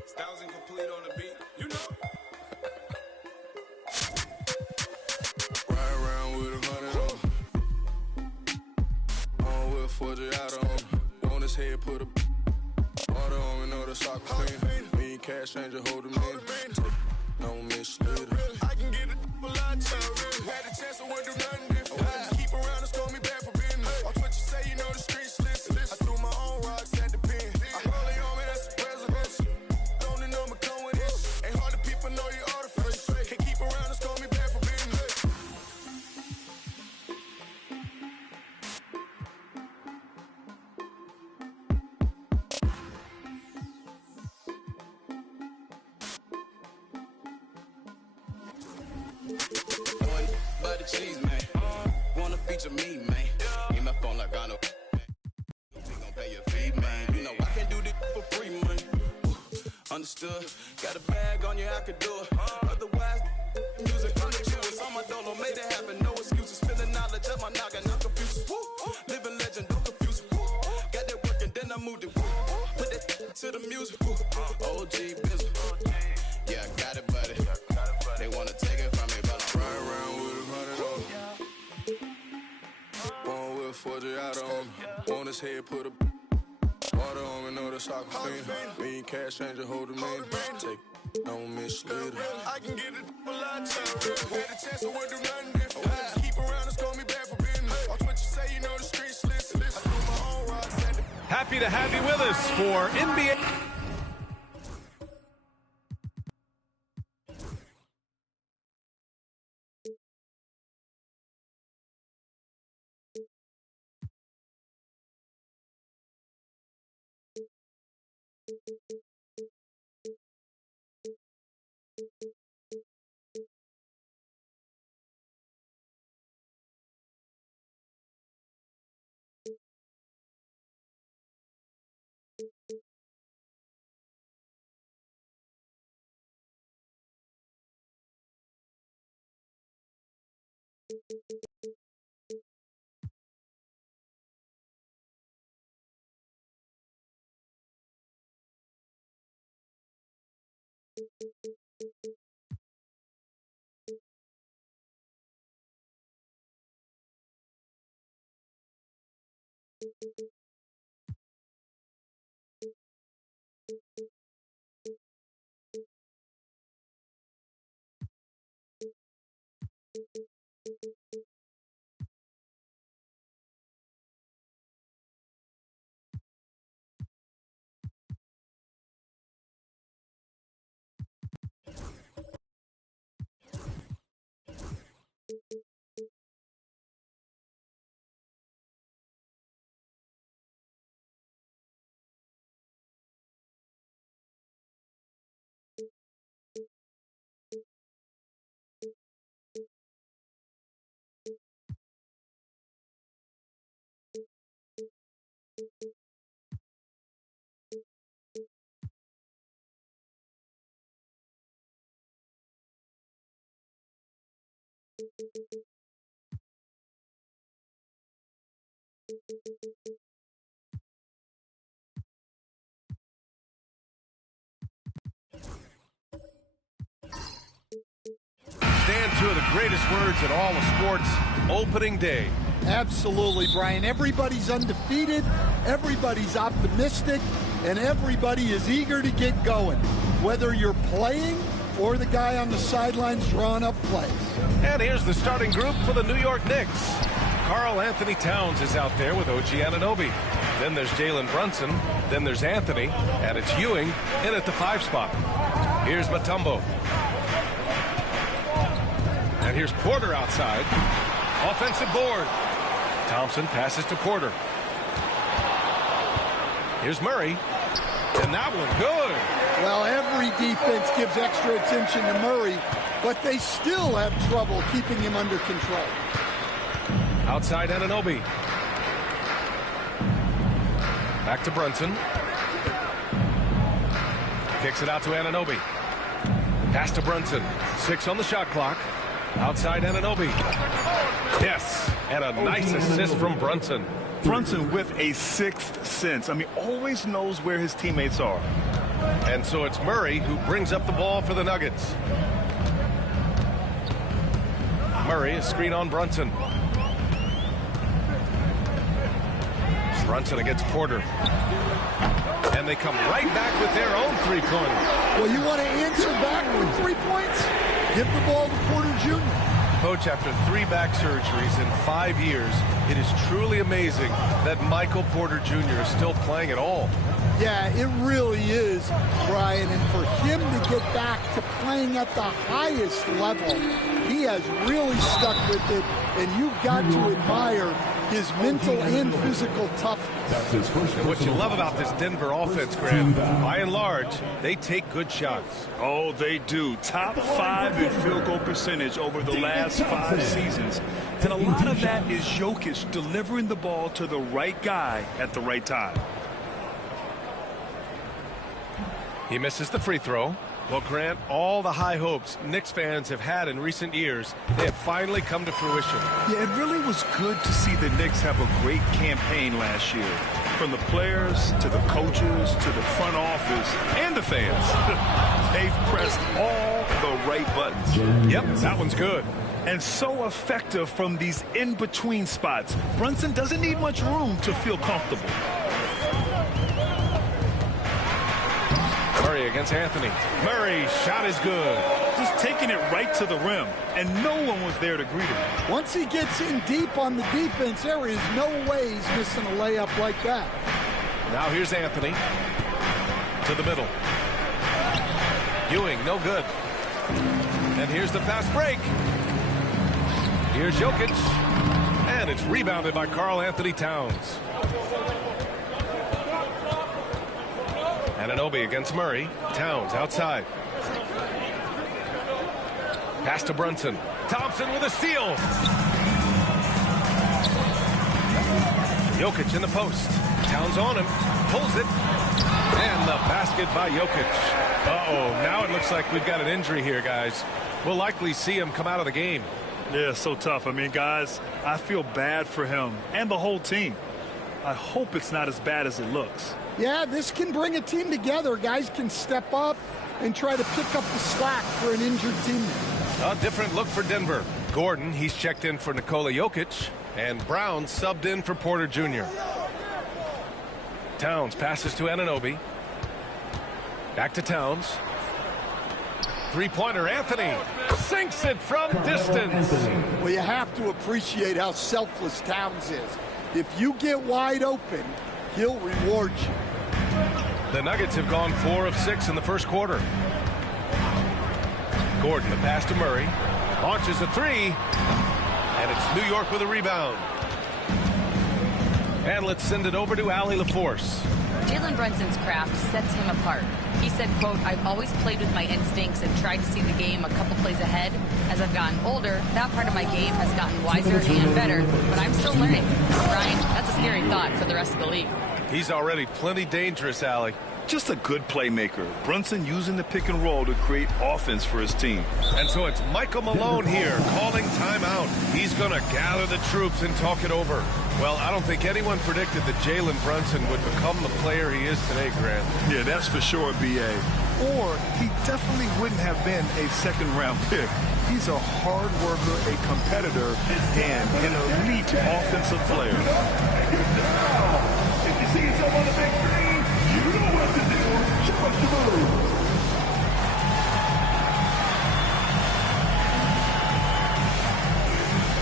Styles incomplete on the beat, you know. Ride around with 100 on with Forgiato on. On his head, put a water on me, know the soccer fiend. Me and cash changer, hold him in. Don't mislead her. I can get it a lot of time. Had a chance, I wouldn't do nothing different. I just keep around and scold me back for business. Watch what you say, you know the streets listen. I threw my own rocks at the pen. I hold it on me, that's the presidential. Don't the number come with this. Ain't hard to people know you artificial. Can't keep around and scold me back for business. One by the cheese, man. Wanna feature me, man. Get my phone like I know. We gon' pay your fee, man. You know I can't do this for free, man. Understood. Got a bag on you, I could do it. Otherwise, music from the Jews. On my dolo, made it happen. No excuses. Feeling knowledge up my noggin, no confuses. Woo. Living legend, don't confuse it. Got that work and then I moved it. Woo. Put that to the music. Woo. OG business. Yeah, I got it, buddy. They wanna take it from me, but I'm right around with 100 on. Born with Forgiato on. On his head, put a water on me, know the soccer fiend. Me and cash changer, hold him in. Don't mislead her. I can get it a lot cheaper. Had a chance, I wouldn't do nothing different. Keep around and score me back for business. Watch what you say, you know the streets listen. I threw my own rocks at the... Happy to have you with us for NBA. Stand two of the greatest words in all of sports, opening day. Absolutely, Brian. Everybody's undefeated, everybody's optimistic, and everybody is eager to get going, whether you're playing or the guy on the sidelines drawing up plays. And here's the starting group for the New York Knicks. Karl Anthony Towns is out there with OG Anunoby. Then there's Jalen Brunson. Then there's Anthony. And it's Ewing in at the 5 spot. Here's Mutombo. And here's Porter outside. Offensive board. Thompson passes to Porter. Here's Murray. And that one good. Well, every defense gives extra attention to Murray, but they still have trouble keeping him under control. Outside Anunoby. Back to Brunson. Kicks it out to Anunoby. Pass to Brunson. 6 on the shot clock. Outside Anunoby. Yes, and a nice assist from Brunson. Brunson with a sixth sense. I mean, always knows where his teammates are. And so it's Murray who brings up the ball for the Nuggets. Murray, a screen on Brunson. Brunson against Porter. And they come right back with their own three-pointer. Well, you want to answer back with 3 points? Give the ball to Porter Jr. Coach, after 3 back surgeries in 5 years, it is truly amazing that Michael Porter Jr. is still playing at all. Yeah, it really is, Brian. And for him to get back to playing at the highest level, he has really stuck with it. And you've got to admire his mental and physical toughness. That's his first. And what you love about this Denver offense, Graham, by and large, they take good shots. Oh, they do. Top 5 in field goal percentage over the last 5 seasons. And a lot of that is Jokic delivering the ball to the right guy at the right time. He misses the free throw. Well, Grant, all the high hopes Knicks fans have had in recent years, they have finally come to fruition. Yeah, it really was good to see the Knicks have a great campaign last year. From the players to the coaches to the front office and the fans. They've pressed all the right buttons. Yep, that one's good. And so effective from these in-between spots. Brunson doesn't need much room to feel comfortable. Murray against Anthony. Murray's shot is good. Just taking it right to the rim, and no one was there to greet him. Once he gets in deep on the defense, there is no way he's missing a layup like that. Now here's Anthony to the middle. Ewing, no good. And here's the fast break. Here's Jokic. And it's rebounded by Karl Anthony Towns. Anunoby against Murray. Towns outside. Pass to Brunson. Thompson with a steal. Jokic in the post. Towns on him. Pulls it. And the basket by Jokic. Uh-oh, now it looks like we've got an injury here, guys. We'll likely see him come out of the game. Yeah, so tough. I mean, guys, I feel bad for him and the whole team. I hope it's not as bad as it looks. Yeah, this can bring a team together. Guys can step up and try to pick up the slack for an injured teammate. A different look for Denver. Gordon, he's checked in for Nikola Jokic, and Brown subbed in for Porter Jr. Towns passes to Anunoby. Back to Towns. Three-pointer, Anthony sinks it from distance. Well, you have to appreciate how selfless Towns is. If you get wide open, he'll reward you. The Nuggets have gone 4 of 6 in the first quarter. Gordon, the pass to Murray. Launches a three. And it's New York with a rebound. And let's send it over to Allie LaForce. Jalen Brunson's craft sets him apart. He said, quote, "I've always played with my instincts and tried to see the game a couple plays ahead. As I've gotten older, that part of my game has gotten wiser and better, but I'm still learning." Brian, that's a scary thought for the rest of the league. He's already plenty dangerous, Allie. Just a good playmaker. Brunson using the pick and roll to create offense for his team. And so it's Michael Malone here calling timeout. He's going to gather the troops and talk it over. Well, I don't think anyone predicted that Jalen Brunson would become the player he is today, Grant. Yeah, that's for sure, B.A. Or he definitely wouldn't have been a second-round pick. He's a hard worker, a competitor, and an elite offensive player. If you see yourself on the big screen, you know what to do. Show us your move.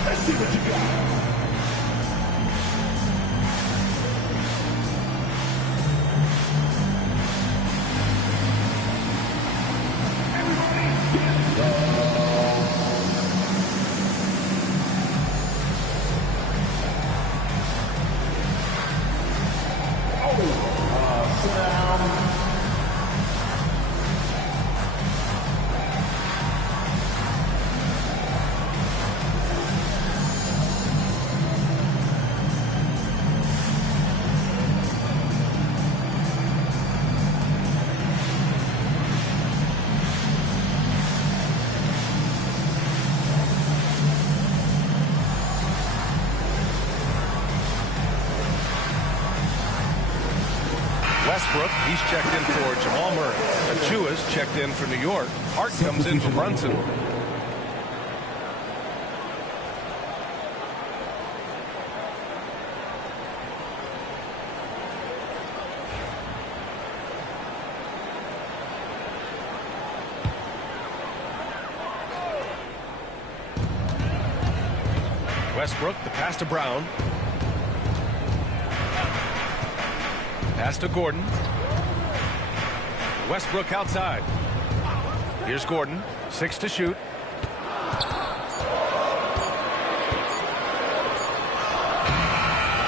Let's see what you got. Westbrook, he's checked in for Jamal Murray. Achua's checked in for New York. Hart comes in for Brunson. Westbrook, the pass to Brown. Pass to Gordon. Westbrook outside. Here's Gordon. 6 to shoot.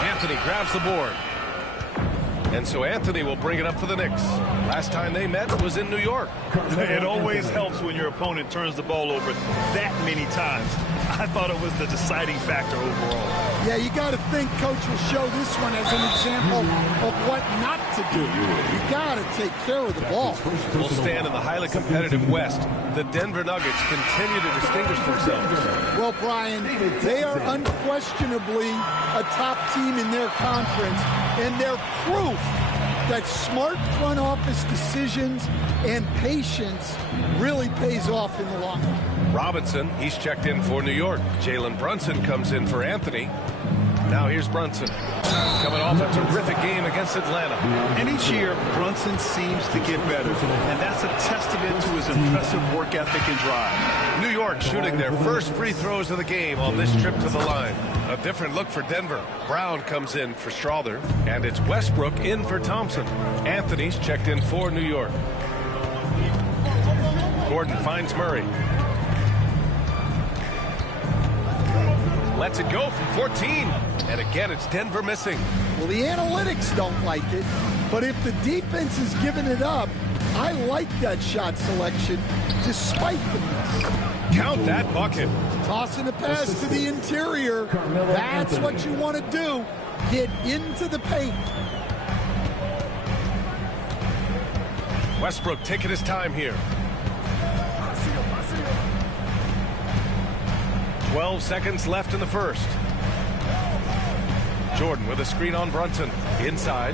Anthony grabs the board. And so Anthony will bring it up for the Knicks. Last time they met was in New York. It always helps when your opponent turns the ball over that many times. I thought it was the deciding factor overall. Yeah, you got to think Coach will show this one as an example of what not to do. You got to take care of the ball. We'll stand in the highly competitive West. The Denver Nuggets continue to distinguish themselves. Well, Brian, they are unquestionably a top team in their conference, and they're proof that smart front office decisions and patience really pays off in the long run. Robinson, he's checked in for New York. Jalen Brunson comes in for Anthony. Now here's Brunson. Coming off a terrific game against Atlanta. And each year, Brunson seems to get better. And that's a testament to his impressive work ethic and drive. New York shooting their first free throws of the game on this trip to the line. A different look for Denver. Brown comes in for Strother. And it's Westbrook in for Thompson. Anthony's checked in for New York. Gordon finds Murray. Lets it go from 14. And again, it's Denver missing. Well, the analytics don't like it, but if the defense is giving it up, I like that shot selection despite the miss. Count that bucket. Tossing a pass to the interior. That's what you want to do. Get into the paint. Westbrook taking his time here. 12 seconds left in the first. Jordan with a screen on Brunson. Inside.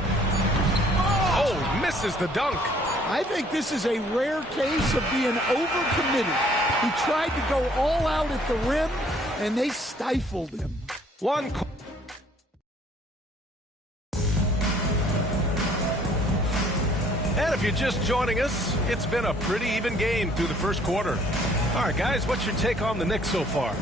Oh, misses the dunk. I think this is a rare case of being overcommitted. He tried to go all out at the rim, and they stifled him. And if you're just joining us, it's been a pretty even game through the first quarter. All right, guys, what's your take on the Knicks so far?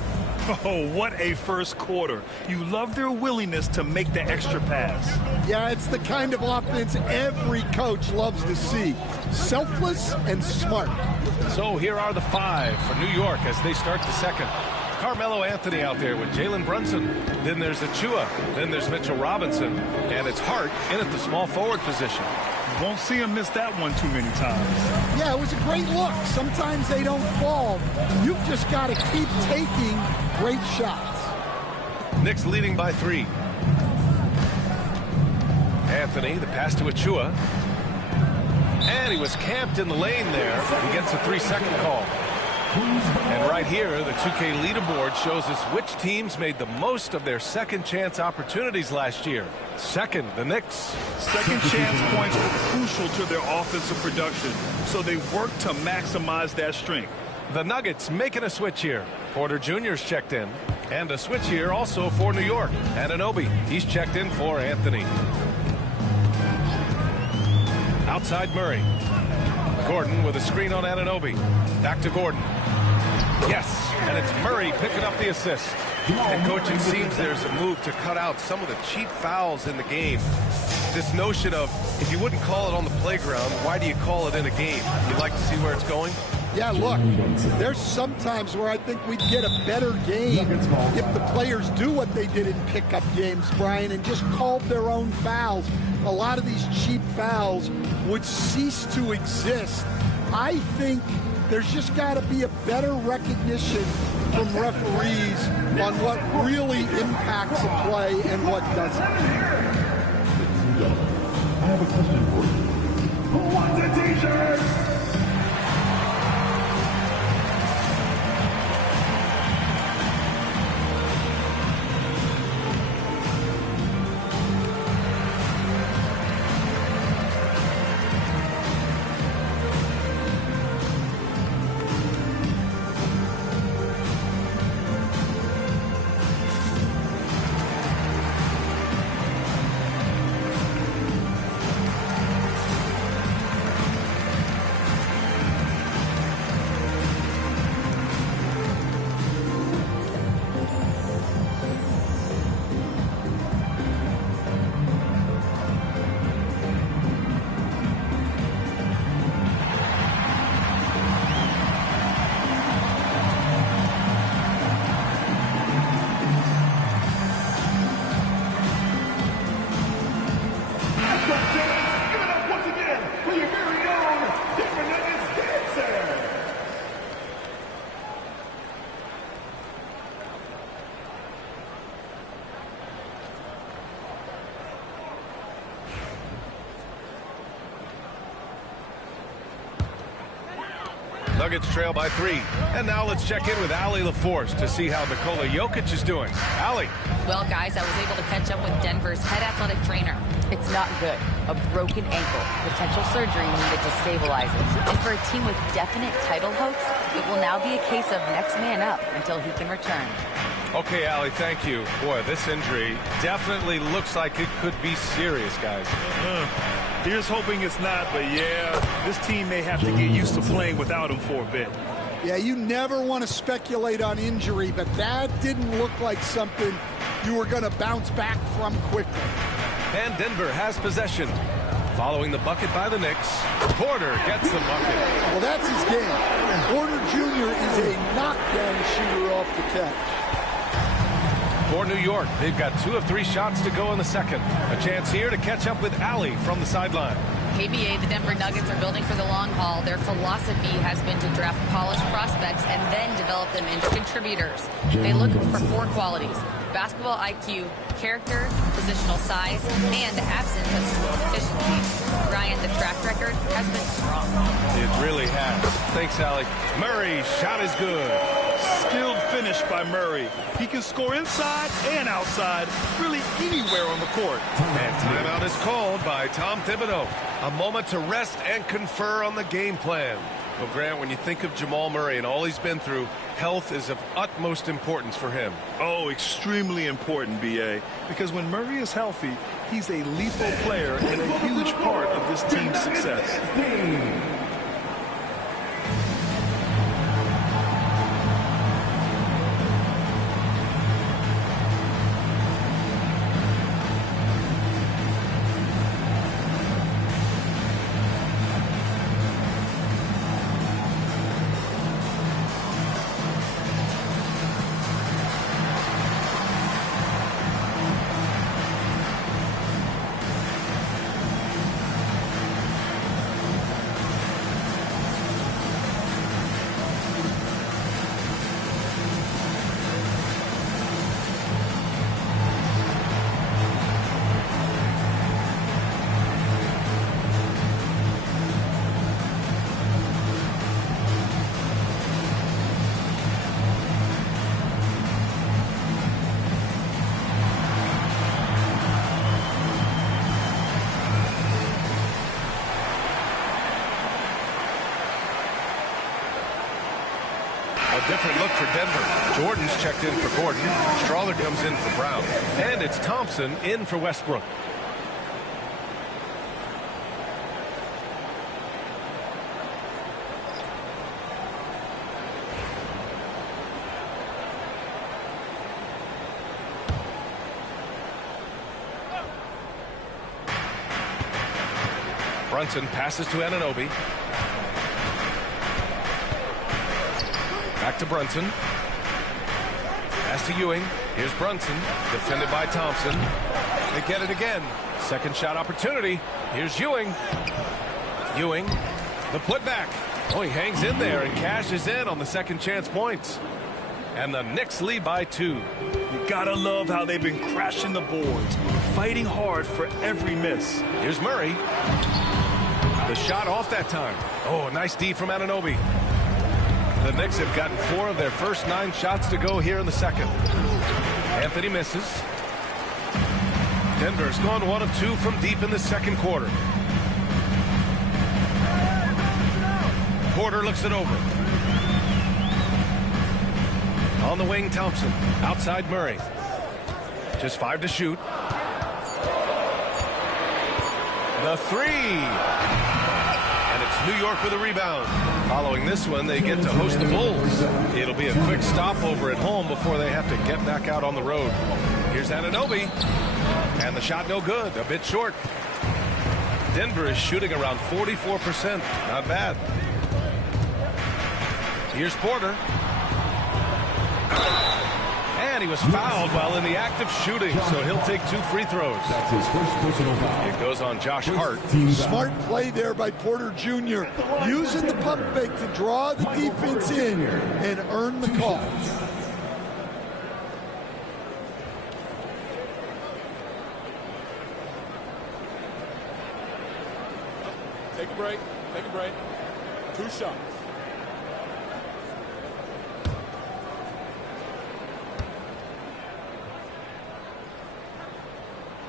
Oh, what a first quarter. You love their willingness to make the extra pass. Yeah, it's the kind of offense every coach loves to see. Selfless and smart. So here are the five for New York as they start the second. Carmelo Anthony out there with Jalen Brunson. Then there's Achua. Then there's Mitchell Robinson. And it's Hart in at the small forward position. Won't see him miss that one too many times. Yeah, it was a great look. Sometimes they don't fall. You've just got to keep taking great shots. Knicks leading by 3. Anthony, the pass to Achua. And he was camped in the lane there. He gets a 3-second call. And right here, the 2K leaderboard shows us which teams made the most of their second chance opportunities last year. Second, the Knicks. Second chance points were crucial to their offensive production, so they worked to maximize that strength. The Nuggets making a switch here. Porter Jr.'s checked in. And a switch here also for New York. Anunoby, he's checked in for Anthony. Outside Murray. Gordon with a screen on Anunoby. Back to Gordon. Yes, and it's Murray picking up the assist. And coach, it seems there's a move to cut out some of the cheap fouls in the game. This notion of, if you wouldn't call it on the playground, why do you call it in a game? You'd like to see where it's going? Yeah, look, there's some times where I think we'd get a better game if the players do what they did in pickup games, Brian, and just called their own fouls. A lot of these cheap fouls would cease to exist. I think there's just got to be a better recognition from referees on what really impacts a play and what doesn't. I have a question for you. Who wants a t-shirt? Nuggets trail by 3. And now let's check in with Allie LaForce to see how Nikola Jokic is doing. Allie. Well, guys, I was able to catch up with Denver's head athletic trainer. It's not good. A broken ankle. Potential surgery needed to stabilize it. And for a team with definite title hopes, it will now be a case of next man up until he can return. Okay, Allie, thank you. Boy, this injury definitely looks like it could be serious, guys. Here's hoping it's not, but yeah, this team may have to get used to playing without him for a bit. Yeah, you never want to speculate on injury, but that didn't look like something you were going to bounce back from quickly. And Denver has possession. Following the bucket by the Knicks, Porter gets the bucket. Well, that's his game. Porter Jr. is a knockdown shooter off the catch. For New York, they've got 2 of 3 shots to go in the second. A chance here to catch up with Allie from the sideline. KBA, the Denver Nuggets are building for the long haul. Their philosophy has been to draft polished prospects and then develop them into contributors. They look for 4 qualities: basketball IQ, character, positional size, and the absence of skill deficiencies. Ryan, the track record has been strong. It really has. Thanks, Allie. Murray, shot is good. Skilled finish by Murray. He can score inside and outside, really anywhere on the court. And timeout is called by Tom Thibodeau. A moment to rest and confer on the game plan. Well, Grant, when you think of Jamal Murray and all he's been through, health is of utmost importance for him. Oh, extremely important, B.A., because when Murray is healthy, he's a lethal player and a huge part of this team's success. Different look for Denver. Jordan's checked in for Gordon. Strawler comes in for Brown. And it's Thompson in for Westbrook. Brunson passes to Anunoby. Back to Brunson. Pass to Ewing. Here's Brunson. Defended by Thompson. They get it again. Second shot opportunity. Here's Ewing. Ewing. The putback. Oh, he hangs in there and cashes in on the second chance points. And the Knicks lead by 2. You gotta love how they've been crashing the boards, fighting hard for every miss. Here's Murray. The shot off that time. Oh, nice D from Anunoby. The Knicks have gotten 4 of their first 9 shots to go here in the second. Anthony misses. Denver's gone 1 of 2 from deep in the second quarter. Porter looks it over. On the wing, Thompson. Outside Murray. Just 5 to shoot. The 3. And it's New York with a rebound. Following this one, they get to host the Bulls. It'll be a quick stopover at home before they have to get back out on the road. Here's Anunoby. And the shot no good, a bit short. Denver is shooting around 44%. Not bad. Here's Porter. And he was fouled while in the act of shooting, so he'll take 2 free throws. That's his first personal foul. It goes on Josh Hart. Smart play there by Porter Jr. Using the pump fake to draw the defense in and earn the call. Take a break. Take a break. 2 shots.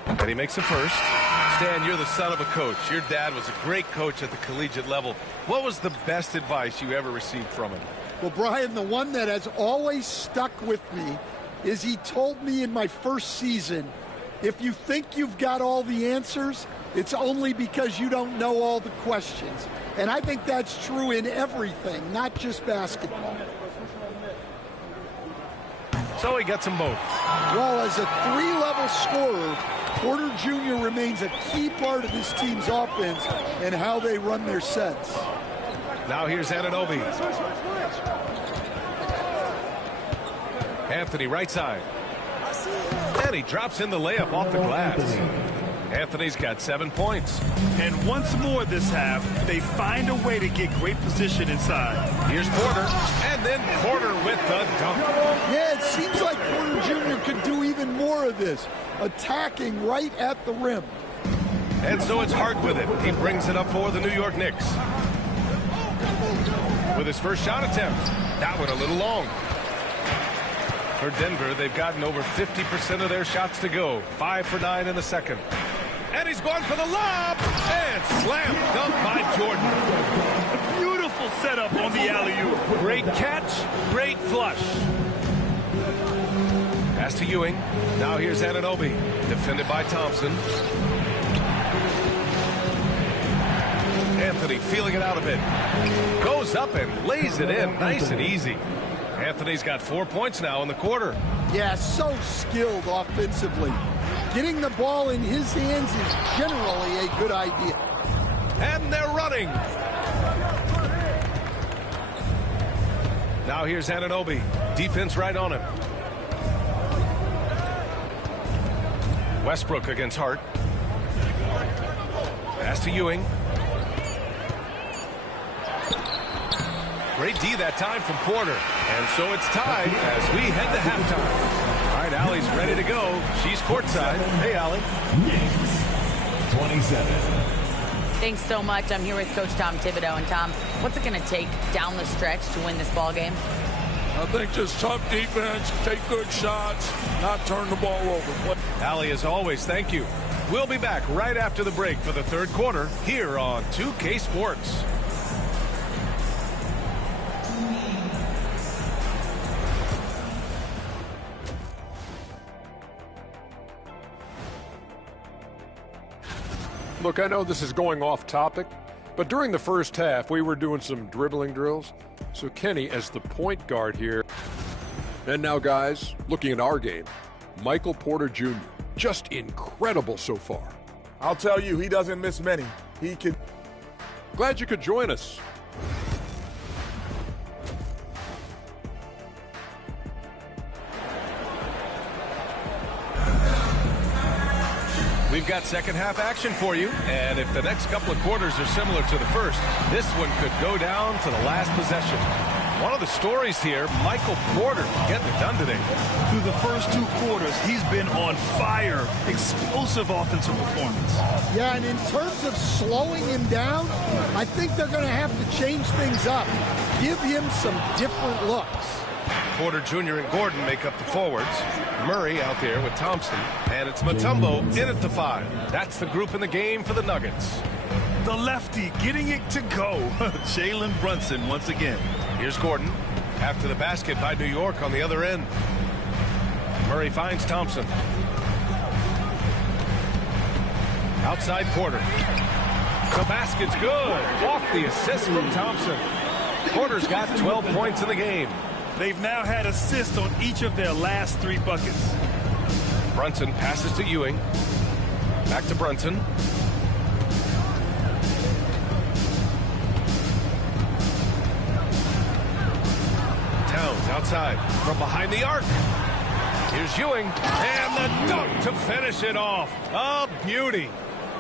And he makes a first. Stan, you're the son of a coach. Your dad was a great coach at the collegiate level. What was the best advice you ever received from him? Well, Brian, the one that has always stuck with me is he told me in my first season, if you think you've got all the answers, it's only because you don't know all the questions. And I think that's true in everything, not just basketball. So he gets them both. Well, as a three-level scorer, Porter Jr. remains a key part of this team's offense and how they run their sets. Now here's Anunoby. Anthony right side. And he drops in the layup off the glass. Anthony's got 7 points. And once more this half, they find a way to get great position inside. Here's Porter, and then Porter with the dunk. Yeah, it seems like Porter Jr. could do even more of this, attacking right at the rim. And so it's Hart with it. He brings it up for the New York Knicks. With his first shot attempt. That one a little long. For Denver, they've gotten over 50% of their shots to go. 5 for 9 in the second. And he's going for the lob. And slam dunk by Jordan. A beautiful setup on the alley-oop. Great catch, great flush. Pass to Ewing. Now here's Anunoby. Defended by Thompson. Anthony feeling it out a bit. Goes up and lays it in. Nice and easy. Anthony's got 4 points now in the quarter. Yeah, so skilled offensively. Getting the ball in his hands is generally a good idea. And they're running. Now here's Anunoby. Defense right on him. Westbrook against Hart. Pass to Ewing. Great D that time from Porter. And so it's tied as we head to halftime. All right, Allie's ready to go. She's courtside. Hey, Allie. 27. Thanks so much. I'm here with Coach Tom Thibodeau. And Tom, what's it going to take down the stretch to win this ball game? I think just tough defense, take good shots, not turn the ball over. Allie, as always, thank you. We'll be back right after the break for the third quarter here on 2K Sports. Look, I know this is going off topic, but during the first half, we were doing some dribbling drills. So Kenny, as the point guard here. And now, guys, looking at our game, Michael Porter Jr., just incredible so far. I'll tell you, he doesn't miss many. He can. Glad you could join us. We've got second half action for you, and if the next couple of quarters are similar to the first, this one could go down to the last possession. One of the stories here, Michael Porter getting it done today. Through the first 2 quarters, he's been on fire. Explosive offensive performance. Yeah, and in terms of slowing him down, I think they're going to have to change things up. Give him some different looks. Porter Jr. and Gordon make up the forwards. Murray out there with Thompson. And it's Mutombo in at the 5. That's the group in the game for the Nuggets. The lefty getting it to go. Jalen Brunson once again. Here's Gordon. After the basket by New York on the other end. Murray finds Thompson. Outside Porter. The basket's good. Off the assist from Thompson. Porter's got 12 points in the game. They've now had assists on each of their last 3 buckets. Brunson passes to Ewing. Back to Brunson. Towns outside from behind the arc. Here's Ewing. And the dunk to finish it off. A beauty.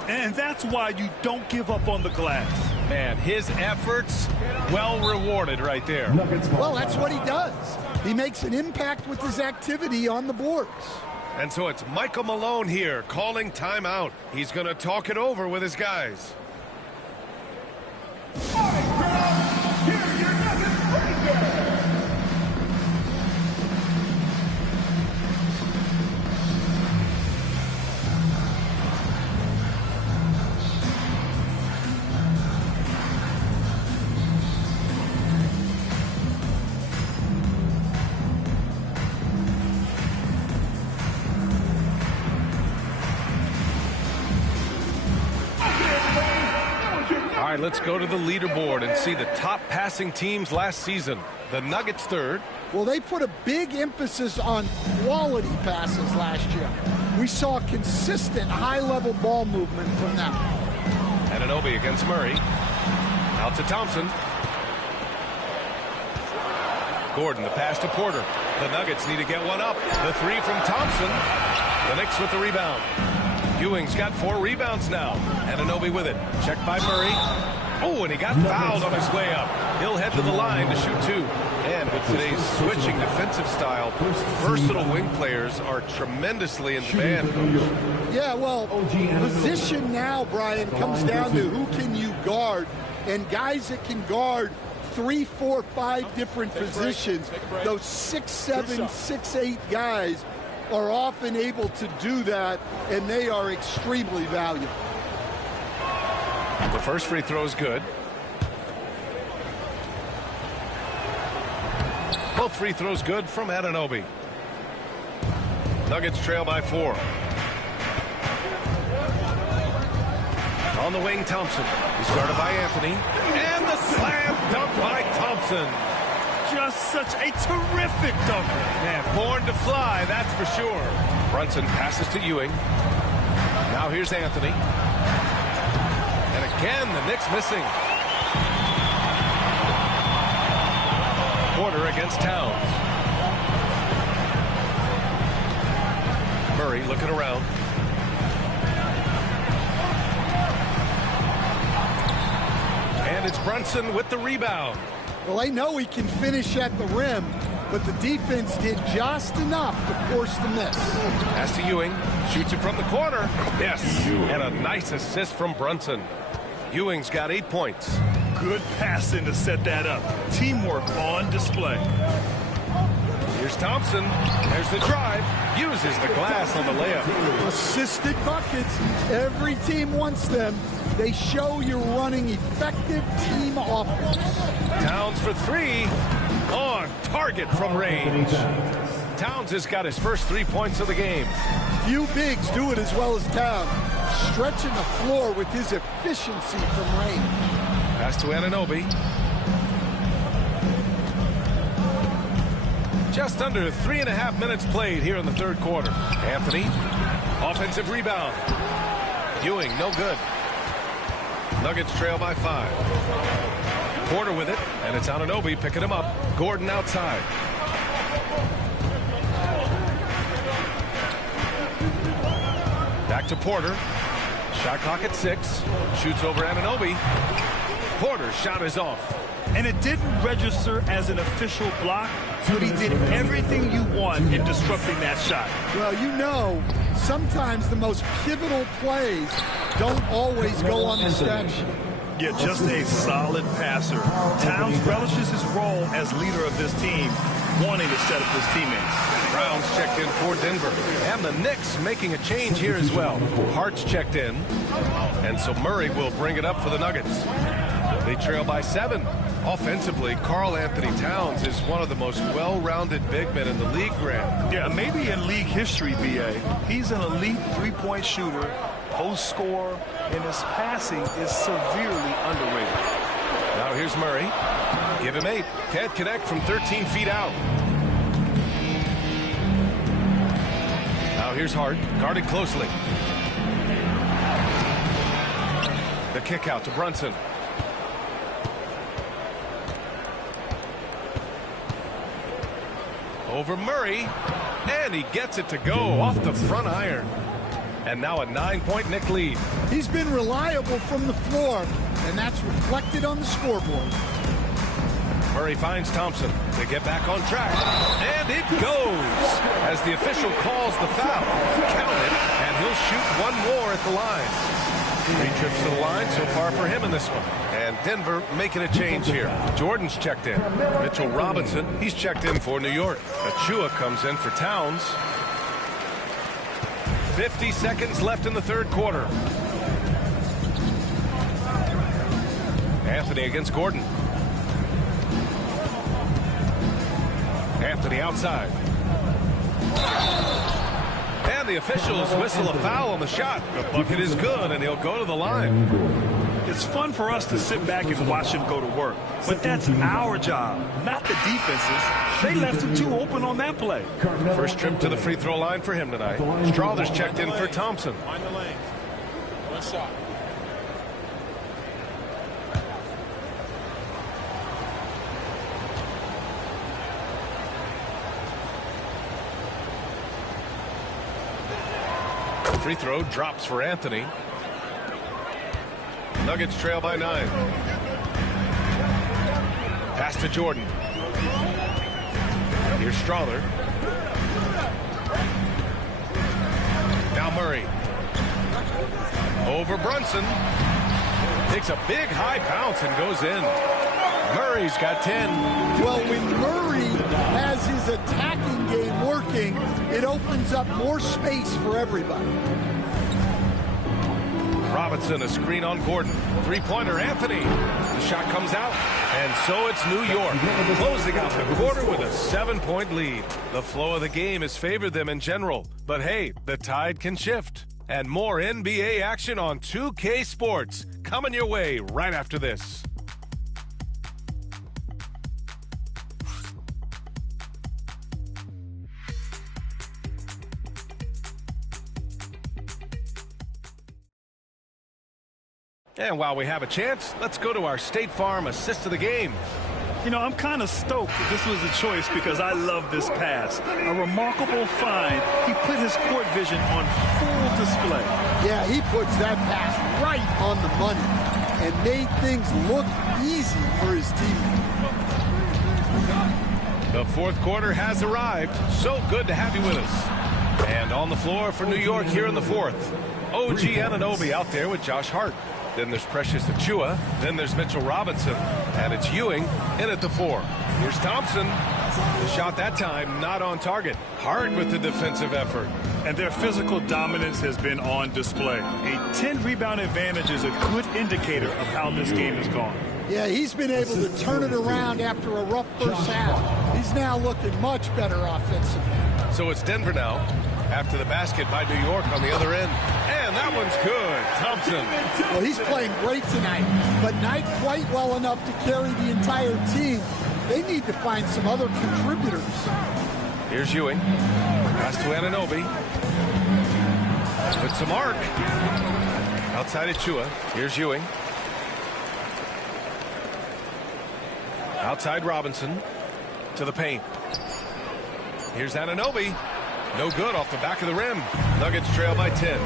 And that's why you don't give up on the glass. Man, his efforts well rewarded right there. Well, that's what he does. He makes an impact with his activity on the boards. And so it's Michael Malone here calling timeout. He's going to talk it over with his guys. All right, let's go to the leaderboard and see the top passing teams last season. The Nuggets third. Well, they put a big emphasis on quality passes last year. We saw consistent high-level ball movement from them. Anunoby against Murray. Out to Thompson. Gordon, the pass to Porter. The Nuggets need to get one up. The three from Thompson. The Knicks with the rebound. Ewing's got 4 rebounds now. Anunoby with it. Checked by Murray. Oh, and he got fouled on his way up. He'll head to the line to shoot 2. And with today's switching defensive style, versatile wing players are tremendously in demand. Yeah, well, position now, Brian, comes down to who can you guard. And guys that can guard 3, 4, 5 different positions, those 6'7", 6'8" guys are often able to do that, and they are extremely valuable. The first free throw is good. Both free throws good from Anunoby. Nuggets trail by 4. On the wing, Thompson. He started by Anthony. And the slam dunk by Thompson. Just such a terrific dunker. Man, born to fly, that's for sure. Brunson passes to Ewing. Now here's Anthony. And again, the Knicks missing. Porter against Towns. Murray looking around. And it's Brunson with the rebound. Well, I know he can finish at the rim, but the defense did just enough to force the miss. Pass to Ewing. Shoots it from the corner. Yes. And a nice assist from Brunson. Ewing's got 8 points. Good passing to set that up. Teamwork on display. Here's Thompson. There's the drive. Uses the glass on the layup. Assisted buckets. Every team wants them. They show you're running effective team offense. Towns for 3. On target from range. Towns has got his first 3 points of the game. Few bigs do it as well as Towns. Stretching the floor with his efficiency from range. Pass to Anunoby. Just under 3.5 minutes played here in the third quarter. Anthony, offensive rebound. Ewing, no good. Nuggets trail by 5. Porter with it, and it's Anunoby picking him up. Gordon outside. Back to Porter. Shot clock at 6. Shoots over Anunoby. Porter's shot is off. And it didn't register as an official block, but he did everything you want in disrupting that shot. Well, you know, sometimes the most pivotal plays don't always go on the stat sheet. Yeah, just a solid passer. Towns relishes his role as leader of this team, wanting to set up his teammates. Brown's checked in for Denver. And the Knicks making a change here as well. Hart's checked in. And so Murray will bring it up for the Nuggets. They trail by 7. Offensively, Karl Anthony Towns is one of the most well-rounded big men in the league, Grant. Yeah, maybe in league history, B.A. He's an elite three-point shooter, post scorer, and his passing is severely underrated. Now here's Murray. Give him 8. Can't connect from 13 feet out. Now here's Hart, guarded closely. The kick out to Brunson. Over Murray, and he gets it to go off the front iron. And now a 9-point Knick lead. He's been reliable from the floor, and that's reflected on the scoreboard. Murray finds Thompson. They get back on track, and it goes as the official calls the foul. Count it, and he'll shoot one more at the line. 3 trips to the line so far for him in this one. And Denver making a change here. Jordan's checked in. Mitchell Robinson, he's checked in for New York. Achua comes in for Towns. 50 seconds left in the third quarter. Anthony against Gordon. Anthony outside. And the officials whistle a foul on the shot. The bucket is good, and he'll go to the line. It's fun for us to sit back and watch him go to work. But that's our job, not the defense's. They left him too open on that play. First trip to the free throw line for him tonight. Strawther's checked in for Thompson. On the lane. One shot. Free throw drops for Anthony. Nuggets trail by 9. Pass to Jordan. Here's Strawther. Now Murray. Over Brunson. Takes a big high bounce and goes in. Murray's got 10. Well, when Murray has his attacking game working, it opens up more space for everybody. Robinson, a screen on Gordon. Three-pointer, Anthony. The shot comes out, and so it's New York, closing out the quarter with a 7-point lead. The flow of the game has favored them in general, but hey, the tide can shift. And more NBA action on 2K Sports, coming your way right after this. And while we have a chance, let's go to our State Farm assist of the game. You know, I'm kind of stoked that this was a choice because I love this pass. A remarkable find. He put his court vision on full display. Yeah, he puts that pass right on the money and made things look easy for his team. The fourth quarter has arrived. So good to have you with us. And on the floor for New York here in the fourth. OG Anunoby out there with Josh Hart. Then there's Precious Achiuwa. Then there's Mitchell Robinson. And it's Ewing in at the 4. Here's Thompson. The shot that time not on target. Hart with the defensive effort. And their physical dominance has been on display. A 10-rebound advantage is a good indicator of how this game has gone. Yeah, he's been able to turn it around after a rough first half. He's now looking much better offensively. So it's Denver now. After the basket by New York on the other end. And that one's good. Thompson. Well, he's playing great tonight, but not quite well enough to carry the entire team. They need to find some other contributors. Here's Ewing. Pass to Anunoby. With some arc. Outside Achiuwa. Here's Ewing. Outside Robinson. To the paint. Here's Anunoby. No good off the back of the rim. Nuggets trail by 10.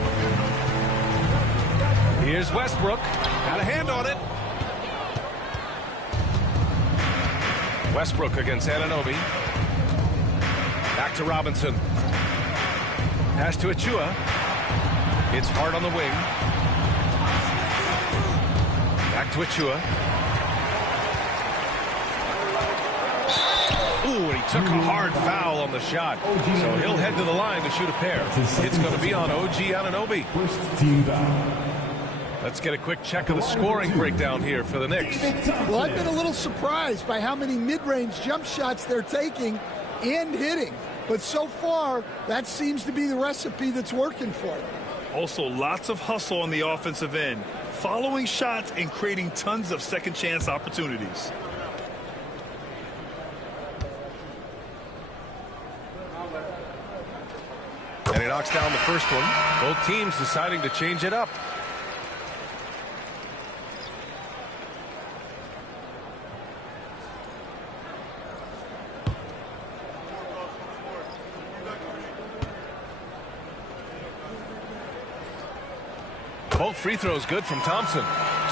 Here's Westbrook. Got a hand on it. Westbrook against Anunoby. Back to Robinson. Pass to Achiuwa. It's Hart on the wing. Back to Achiuwa. Ooh, and he took a hard foul on the shot. So he'll head to the line to shoot a pair. It's going to be on OG Anunoby. Let's get a quick check of the scoring breakdown here for the Knicks. Well, I've been a little surprised by how many mid-range jump shots they're taking and hitting. But so far, that seems to be the recipe that's working for them. Also, lots of hustle on the offensive end. Following shots and creating tons of second chance opportunities. And he knocks down the first one. Both teams deciding to change it up. Both free throws good from Thompson.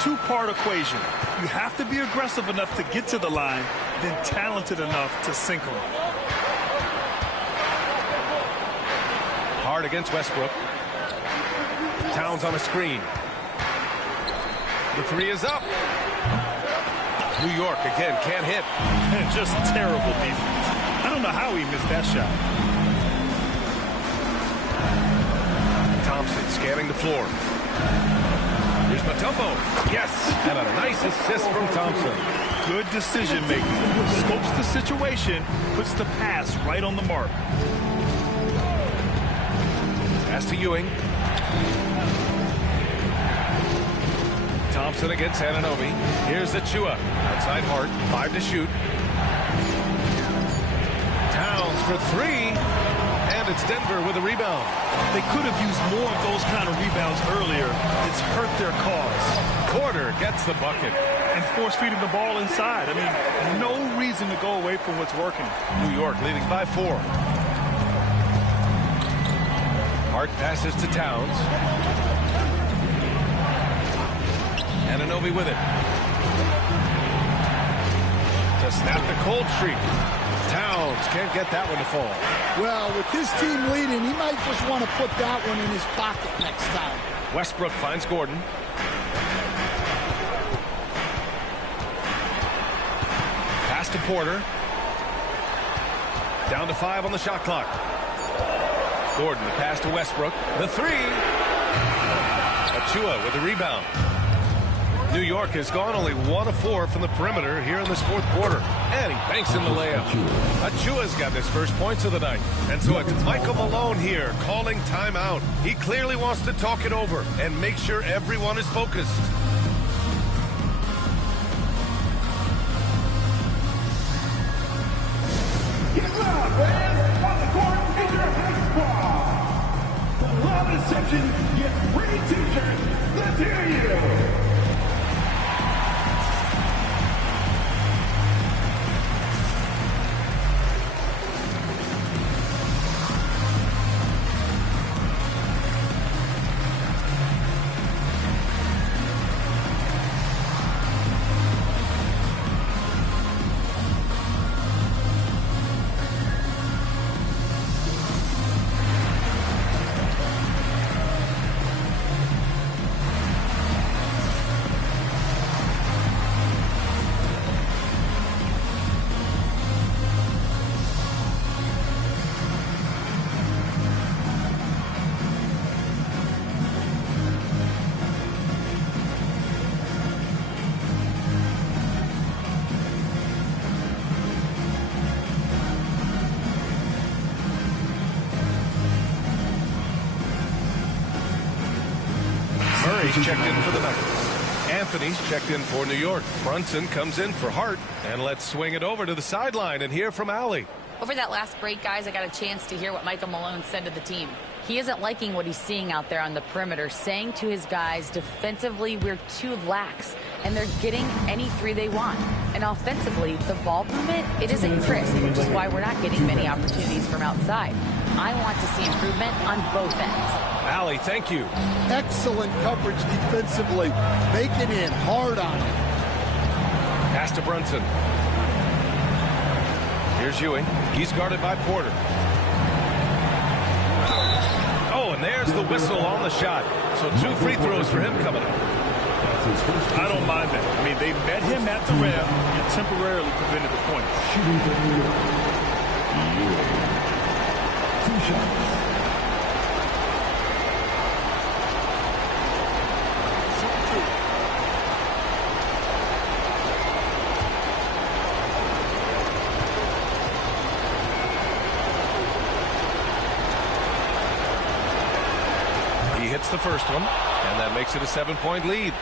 Two-part equation. You have to be aggressive enough to get to the line, then talented enough to sink them. Hard against Westbrook. Towns on a screen. The three is up. New York again can't hit. Just terrible defense. I don't know how he missed that shot. Thompson scanning the floor. Here's Mutombo. Yes, and a nice assist from Thompson. Good decision making. Scopes the situation, puts the pass right on the mark. Pass to Ewing. Thompson against Anunoby. Here's Achua. Outside Hart. 5 to shoot. Towns for 3. And it's Denver with a rebound. They could have used more of those kind of rebounds earlier. It's hurt their cause. Porter gets the bucket. And force feeding the ball inside. I mean, no reason to go away from what's working. New York leading by 4. Hart passes to Towns. Anunoby with it. To snap the cold streak. Towns can't get that one to fall. Well, with his team leading, he might just want to put that one in his pocket next time. Westbrook finds Gordon. Pass to Porter. Down to 5 on the shot clock. Gordon, the pass to Westbrook. The 3. Achua with the rebound. New York has gone only 1 of 4 from the perimeter here in this fourth quarter. And he banks in the layup. Achua's got his first points of the night. And so it's Michael Malone here calling timeout. He clearly wants to talk it over and make sure everyone is focused. Get loud, fans! On the court is your high squad. The loudest section gets free t-shirts. Let's hear you! Murray's checked in for the Nuggets. Anthony's checked in for New York. Brunson comes in for Hart. And let's swing it over to the sideline and hear from Allie. Over that last break, guys, I got a chance to hear what Michael Malone said to the team. He isn't liking what he's seeing out there on the perimeter, saying to his guys, defensively, we're too lax, and they're getting any 3 they want. And offensively, the ball movement, it isn't crisp, which is why we're not getting many opportunities from outside. I want to see improvement on both ends. Allie, thank you. Excellent coverage defensively. Make it in, hard on it. Pass to Brunson. Here's Ewing. He's guarded by Porter. Oh, and there's the whistle on the shot. So 2 free throws for him coming up. I don't mind that. I mean, they met him at the rim and temporarily prevented the point. Shooting for New York. 2 shots. Hits the first one, and that makes it a 7-point lead.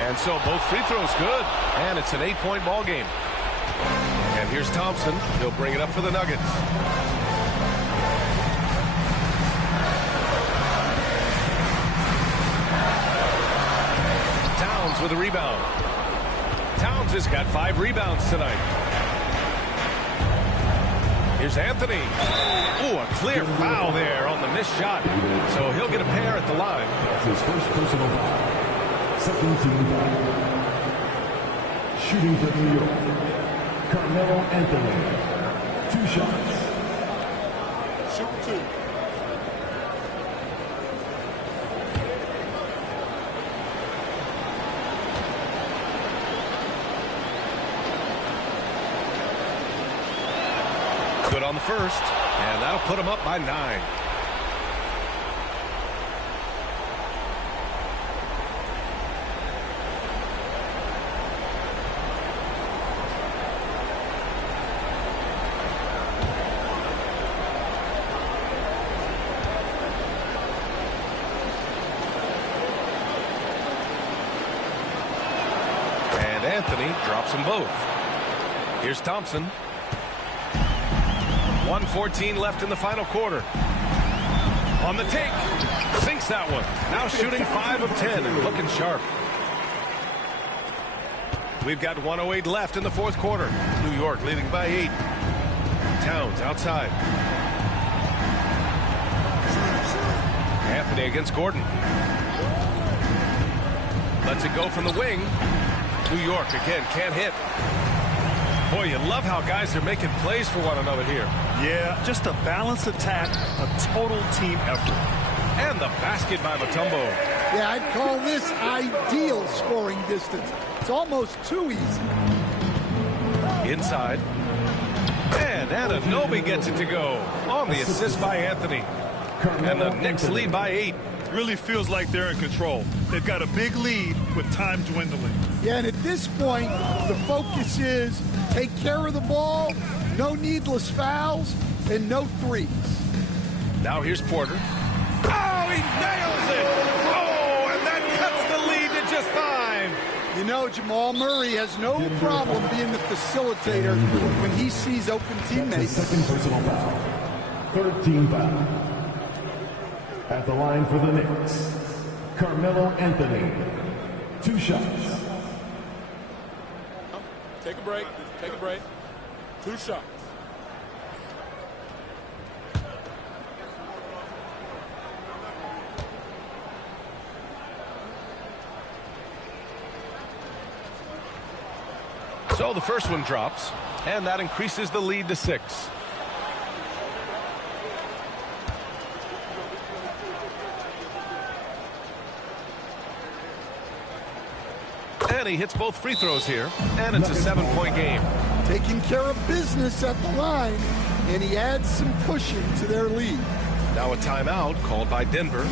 And so both free throws good, and it's an 8-point ball game. And here's Thompson. He'll bring it up for the Nuggets. Towns with a rebound. Towns has got 5 rebounds tonight. Here's Anthony. Ooh, a clear foul there on the missed shot. So he'll get a pair at the line. That's his first personal foul. Second team foul. Shooting for New York. Carmelo Anthony. 2 shots. Shoot 2. Good on the first, and that'll put him up by 9. Anthony drops them both. Here's Thompson. 1:14 left in the final quarter. On the take. Sinks that one. Now shooting 5 of 10 and looking sharp. We've got 1:08 left in the fourth quarter. New York leading by 8. Towns outside. Anthony against Gordon. Lets it go from the wing. New York again can't hit. Boy, you love how guys are making plays for one another here. Yeah, just a balanced attack, a total team effort. And the basket by Mutombo. Yeah, I'd call this ideal scoring distance. It's almost too easy. Inside. And Anunoby gets it to go on the assist by Anthony. And the Knicks lead by 8. Really feels like they're in control. They've got a big lead with time dwindling. Yeah, and at this point, the focus is take care of the ball, no needless fouls, and no threes. Now here's Porter. Oh, he nails it! Oh, and that cuts the lead to just 5. You know, Jamal Murray has no problem being the facilitator when he sees open teammates. Second personal foul. Third team foul. At the line for the Knicks, Carmelo Anthony. 2 shots. Take a break. Take a break. 2 shots. So the first one drops, and that increases the lead to 6. And he hits both free throws here, and it's a 7-point game. Taking care of business at the line, and he adds some cushion to their lead. Now a timeout called by Denver.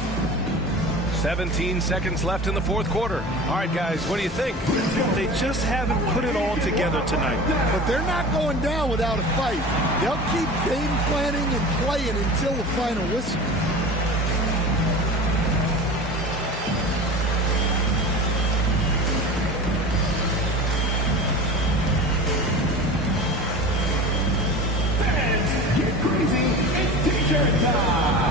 17 seconds left in the fourth quarter. All right, guys, what do you think? They just haven't put it all together tonight. But they're not going down without a fight. They'll keep game planning and playing until the final whistle. Get crazy, it's t-shirt time!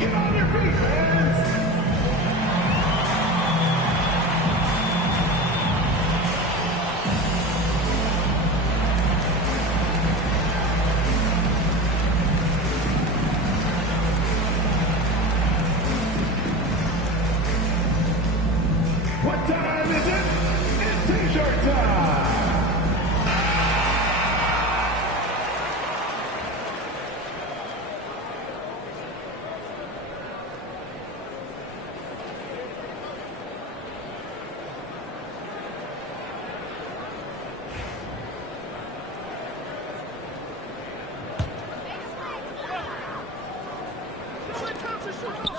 Get on your feet, fans! What time is it? It's t-shirt time!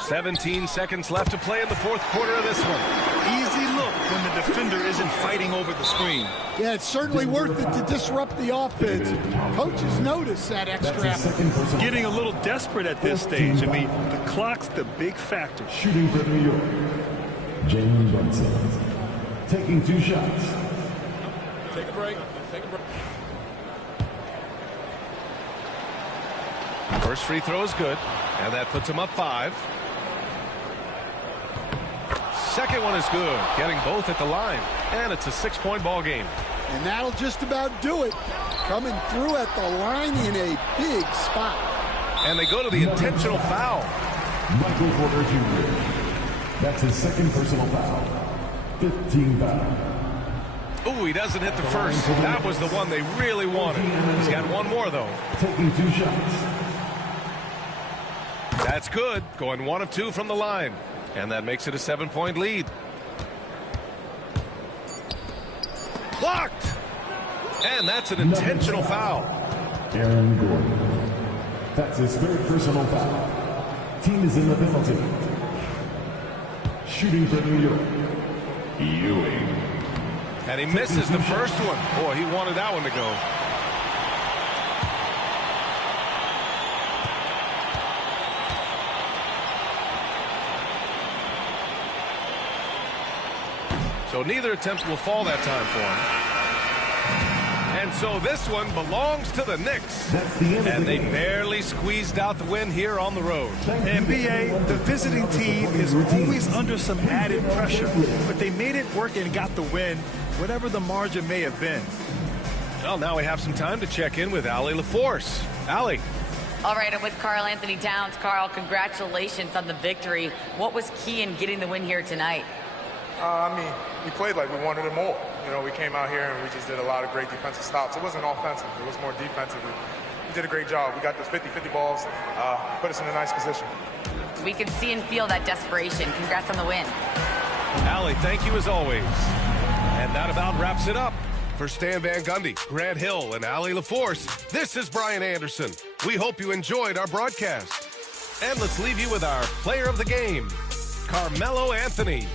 $17 seconds left to play in the fourth quarter of this one. Easy look when the defender isn't fighting over the screen. Yeah, it's certainly worth it to disrupt the offense. Coaches notice that extra effort. Getting a little desperate at this stage. I mean, the clock's the big factor. Shooting for New York, James Brunson. Taking 2 shots. Take a break. Take a break. First free throw is good, and that puts him up 5. Second one is good, getting both at the line, and it's a 6-point ball game. And that'll just about do it. Coming through at the line in a big spot. And they go to the intentional foul. Michael Porter Jr. That's his second personal foul. 15 foul. Ooh, he doesn't hit the first. That was the one they really wanted. He's got one more, though. Taking 2 shots. That's good. Going 1 of 2 from the line. And that makes it a 7-point lead. Blocked! And that's an intentional foul. Aaron Gordon. That's his 3rd personal foul. Team is in the penalty. Shooting for New York, Ewing. And he misses the first one. Boy, he wanted that one to go. So neither attempt will fall that time for him. And so this one belongs to the Knicks. And they barely squeezed out the win here on the road. NBA, the visiting team is always under some added pressure, but they made it work and got the win, whatever the margin may have been. Well, now we have some time to check in with Allie LaForce. Allie. All right, I'm with Karl Anthony Towns. Karl, congratulations on the victory. What was key in getting the win here tonight? I mean, we played like we wanted it more. You know, we came out here and we just did a lot of great defensive stops. It wasn't offensive. It was more defensive. We did a great job. We got those 50-50 balls, put us in a nice position. We can see and feel that desperation. Congrats on the win. Allie, thank you as always. And that about wraps it up. For Stan Van Gundy, Grant Hill, and Allie LaForce, this is Brian Anderson. We hope you enjoyed our broadcast. And let's leave you with our player of the game, Carmelo Anthony.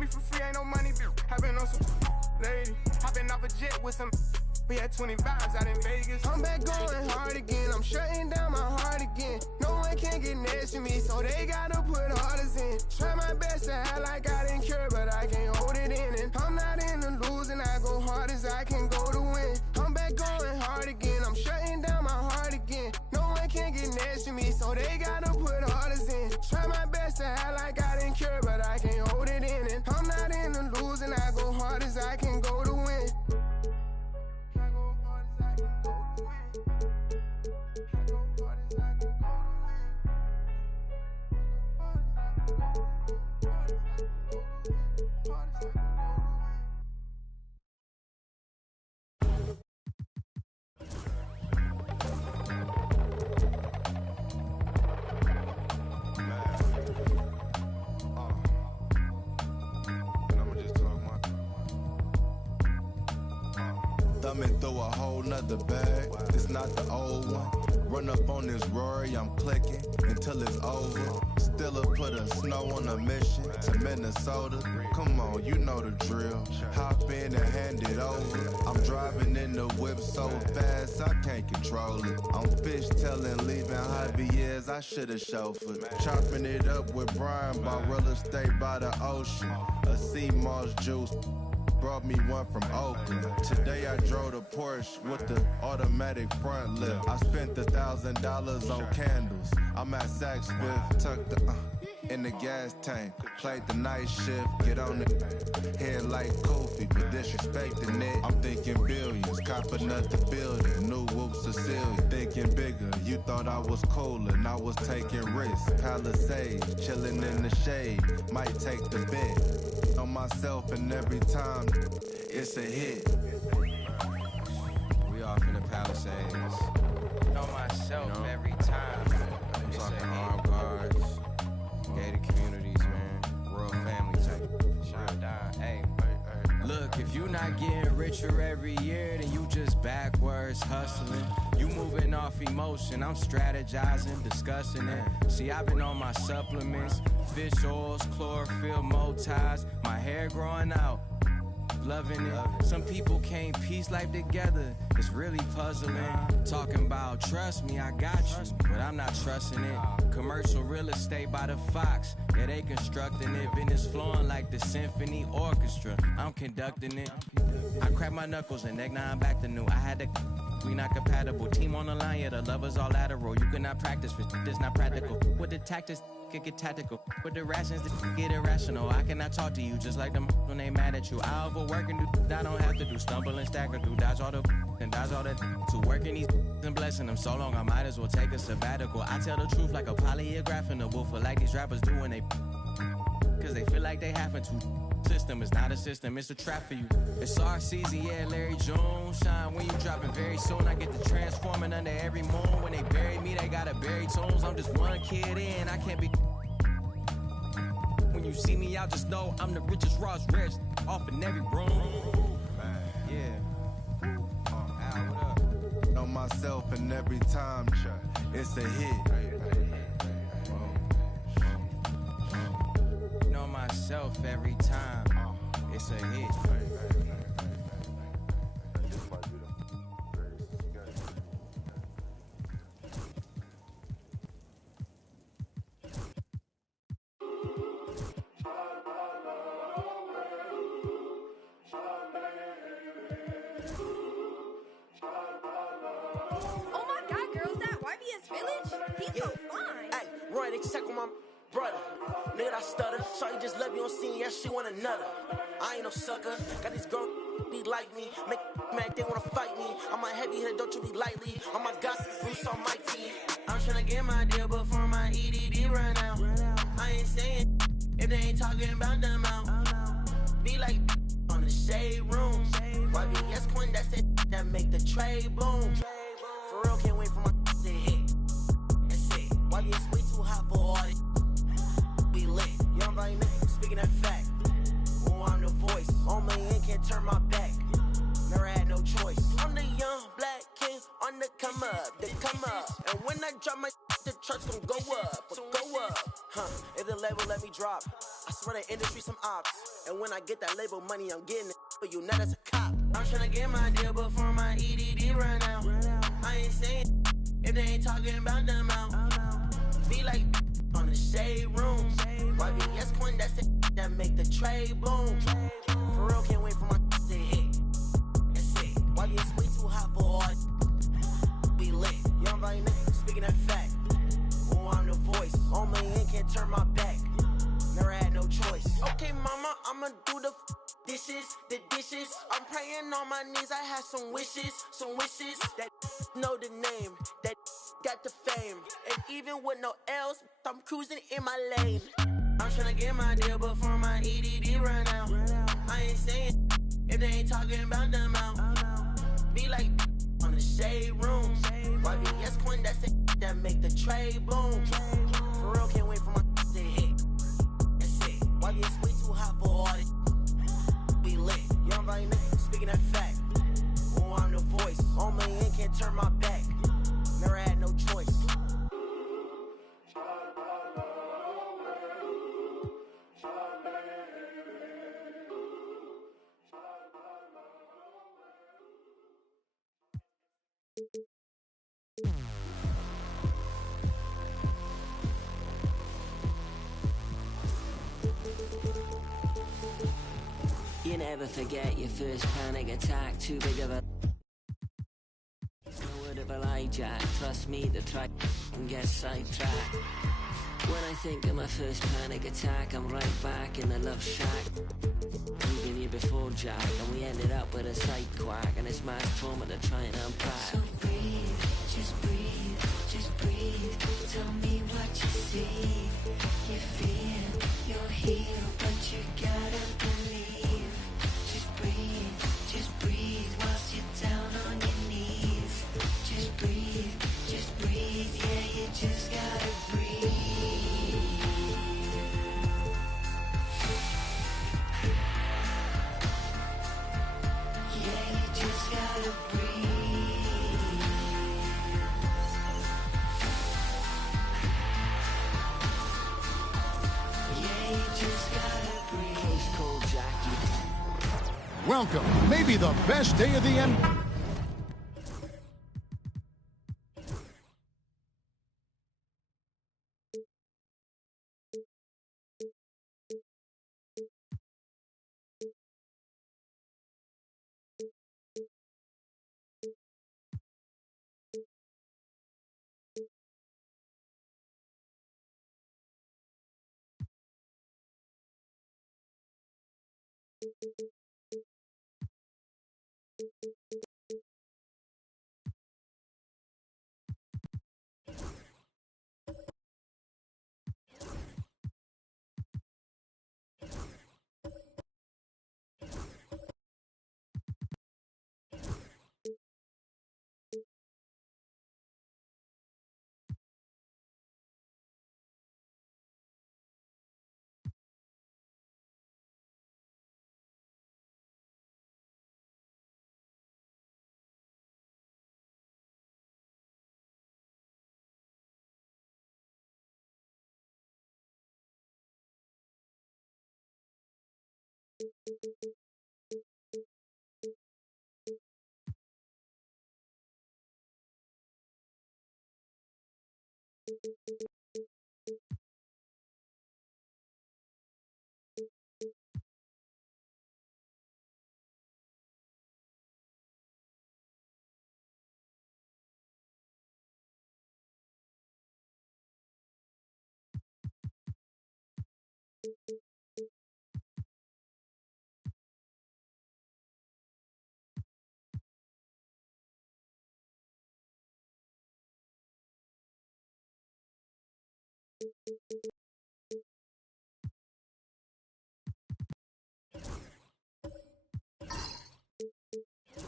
me for free, ain't no money, bitch. I've been on some lady. I've been off a jet with some. We had 20 vibes out in Vegas. I'm back going hard again. I'm shutting down my heart again. No one can get next to me, so they gotta put orders in. Try my best to act like I didn't care, but I can't hold it in. And I'm not in the losing. I go hard as I can go to win. I'm back going hard again. I'm shutting down my heart again. No one can get next to me, so they gotta put orders in. Try my best to act like I didn't care, but I can't hold it in. And I'm not in the losing. I go hard as I can go to win. Thumbing through a whole nother bag. It's not the old one. Run up on this Rory, I'm clicking until it's over. Stilla put a snow on a mission to Minnesota. Come on, you know the drill. Hop in and hand it over. I'm driving in the whip so fast I can't control it. I'm fishtailing, leaving Javier's, I should've chauffeured. Chopping it up with Brian, bought real estate by the ocean. A sea moss juice. Brought me one from Oakland. Today I drove the Porsche with the automatic front lift. I spent $1,000 on candles. I'm at Saks Fifth, tucked in the gas tank. Played the night shift, get on it. Head like Kofi for disrespecting it. I'm thinking billions, copping up the building. New whoop Cecilia, thinking bigger. You thought I was cooler, and I was taking risks. Palisades, chilling in the shade. Might take the bet on myself, and every time it's a hit. We off in the Palisades. On myself, you know? Every time. I'm talking armed guards, gated communities, man. Royal family type. Shine down. Hey. Look, if you not getting richer every year, then you just backwards hustling. You moving off emotion, I'm strategizing, discussing it. See, I've been on my supplements, fish oils, chlorophyll, motives, my hair growing out. Loving it. Some people can't piece life together. It's really puzzling. Talking about trust me, I got you, but I'm not trusting it. Commercial real estate by the Fox. Yeah, they constructing it. Business flowing like the symphony orchestra. I'm conducting it. I crack my knuckles and egg, now I'm back to new. I had to. We not compatible. Team on the line, yeah, the lovers all lateral. You cannot practice for it's not practical. With the tactics, get tactical. With the rations, get irrational. I cannot talk to you just like them when they mad at you. I overwork and do I don't have to do. Stumble and stagger through. Dodge all the and dodge all that. To working these and blessing them so long, I might as well take a sabbatical. I tell the truth like a polygraph in a woofer, like these rappers do when they. Cause they feel like they having to. System is not a system, it's a trap for you. It's RCZ, yeah, Larry Jones. Shine when you dropping very soon. I get the transforming under every moon. When they bury me, they gotta bury tunes. I'm just one kid in, I can't be. When you see me out, just know I'm the richest Ross rich off in every room. Yeah. Al, what up? On myself, and every time it's a hit. Know myself every time it's a hit. Oh my God, girl, is that YBS Village? He's so fine. Hey, Roy, they check on my brother. Nigga, I stutter. Shawty just left me on scene, yeah, she want another. I ain't no sucker. Got these girls be like me. Make mad, they wanna fight me. I'm a heavy hitter, don't you be lightly. On my gossip, Bruce on my team. I'm tryna get my deal before my EDD run out. I ain't saying if they ain't talking about them out. Be like on the shade room. YBS Quinn, that's it that make the trade boom. For real, can't wait for my to hit. That's it. YBS way too hot for all this. We lit. Young right nigga, speaking that fact. Oh, I'm the voice. On my end, can't turn my back. Never had no choice. I'm the young black king on the come up, they come up. And when I drop my the trucks gon' go up, go up. If the label let me drop, I swear the industry some ops. And when I get that label money, I'm getting it for you, not as a cop. I'm tryna get my deal before my EDD run out. I ain't saying if they ain't talking about the amount. Be like on the shade room. YBS coin, that's it that make the trade boom. For real, can't wait for my to hit. That's it. YBS way too hot for all. We lit. Young volume nigga, speaking that fact. Oh, I'm the voice. On my end, can't turn my back. Never had no choice. Okay, mama, I'ma do the dishes. I'm praying on my knees. I have some wishes. That know the name. That got the fame. And even with no L's, I'm cruising in my lane. I'm tryna get my deal before my EDD run out. I ain't saying if they ain't talking about the amount. Be like on the shade room. YBS coin, that's it that make the trade boom. For real, can't wait for my to hit. That's it. YBS way too hot for all this. We lit. Young volume nigga, speaking that fact. Oh, I'm the voice. On my end, can't turn my back. Never had no choice. You never forget your first panic attack. Too big of a no word of a lie, Jack. Trust me to try and get sidetracked. When I think of my first panic attack, I'm right back in the love shack. We've been here before, Jack, and we ended up with a side quack, and it's mad trauma to try and unpack. So breathe, just breathe, just breathe. Tell me what you see. You feel you're here, but you gotta believe. Just breathe whilst you're down on your knees. Just breathe, yeah, you just gotta breathe. Yeah, you just gotta breathe. Yeah, you just gotta breathe. Close call, Jackie. Welcome, maybe the best day of the end.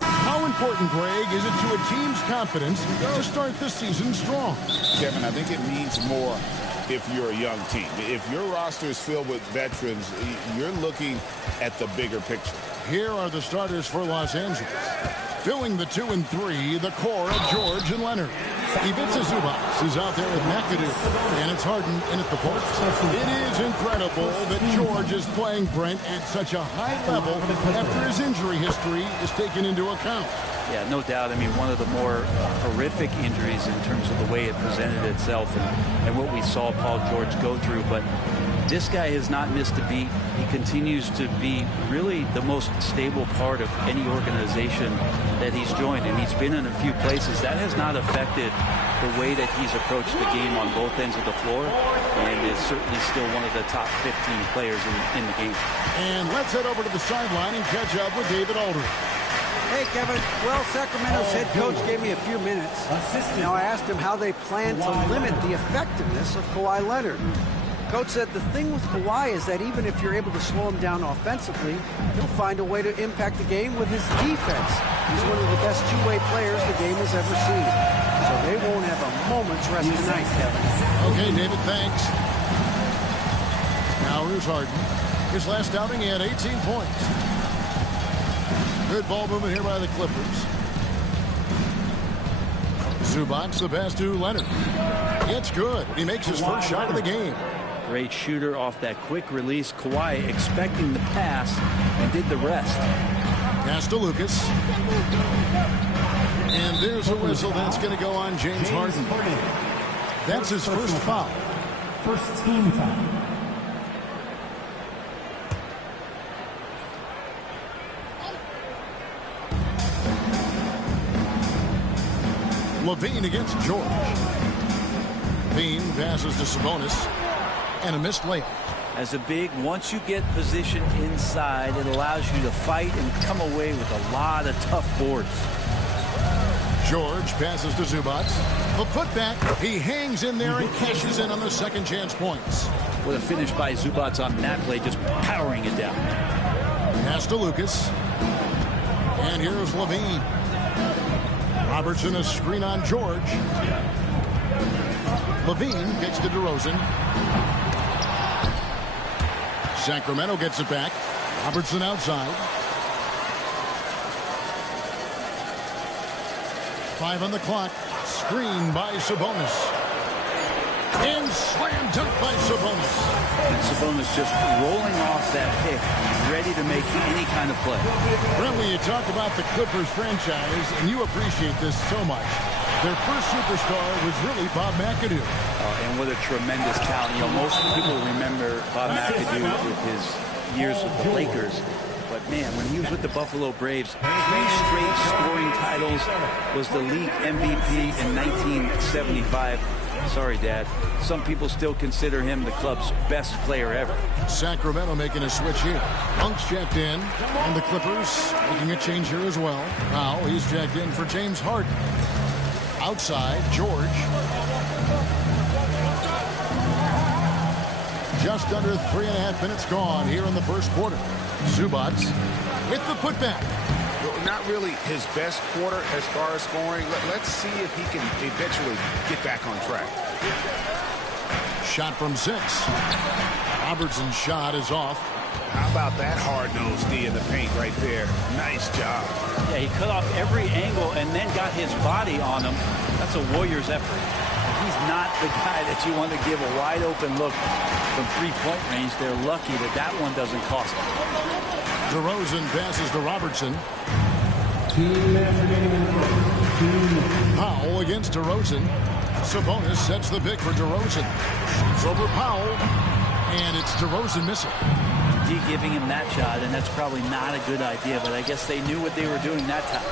How important, Greg, is it to a team's confidence to start the season strong? Kevin, I think it means more if you're a young team. If your roster is filled with veterans, you're looking at the bigger picture. Here are the starters for Los Angeles. Filling the 2 and 3, the core of George and Leonard. Ivica Zubats is out there with McAdoo, and it's Harden in at the post. It is incredible that George is playing Brent at such a high level after his injury history is taken into account. Yeah, no doubt. I mean, one of the more horrific injuries in terms of the way it presented itself and what we saw Paul George go through. But this guy has not missed a beat. He continues to be really the most stable part of any organization that he's joined, and he's been in a few places. That has not affected the way that he's approached the game on both ends of the floor, and is certainly still one of the top 15 players in the game. And let's head over to the sideline and catch up with David Aldridge. Hey, Kevin. Well, Sacramento's head coach gave me a few minutes. Now, I asked him how they plan to limit the effectiveness of Kawhi Leonard. Coach said the thing with Kawhi is that even if you're able to slow him down offensively, he'll find a way to impact the game with his defense. He's one of the best two-way players the game has ever seen. So they won't have a moment's rest tonight, Kevin. Okay, David, thanks. Now here's Harden. His last outing, he had 18 points. Good ball movement here by the Clippers. Zubats, the pass to Leonard. It's good. He makes his first shot of the game. Great shooter off that quick release. Kawhi expecting the pass and did the rest. Pass to Lucas. And there's a whistle that's going to go on James Harden. That's his first foul. First team foul. Levine against George. Levine passes to Sabonis. And a missed layup. As a big, once you get position inside, it allows you to fight and come away with a lot of tough boards. George passes to Zubats. The putback. He hangs in there and cashes in on the second chance points. What a finish by Zubats on that play, just powering it down. Pass to Lucas. And here's Levine. Robertson, a screen on George. Levine gets to DeRozan. Sacramento gets it back. Robertson outside. 5 on the clock. Screen by Sabonis. And slam dunk by Sabonis. And Sabonis just rolling off that pick, ready to make any kind of play. Brent, you talk about the Clippers franchise, and you appreciate this so much. Their first superstar was really Bob McAdoo. And what a tremendous talent. You know, most people remember Bob McAdoo with his years with the Lakers. But, man, when he was with the Buffalo Braves, 3 straight scoring titles, was the league MVP in 1975. Sorry, Dad. Some people still consider him the club's best player ever. Sacramento making a switch here. Monk's checked in, and the Clippers making a change here as well. Now he's checked in for James Harden. Outside, George. Just under 3.5 minutes gone here in the first quarter. Zubats with the putback. Not really his best quarter as far as scoring. Let's see if he can eventually get back on track. Shot from 6. Robertson's shot is off. How about that hard-nosed D in the paint right there? Nice job. Yeah, he cut off every angle and then got his body on him. That's a Warriors effort. He's not the guy that you want to give a wide-open look from three-point range. They're lucky that that one doesn't cost them. DeRozan passes to Robertson. Powell against DeRozan. Sabonis sets the pick for DeRozan. Shoots over Powell. And it's DeRozan missing. D giving him that shot, and that's probably not a good idea, but I guess they knew what they were doing that time.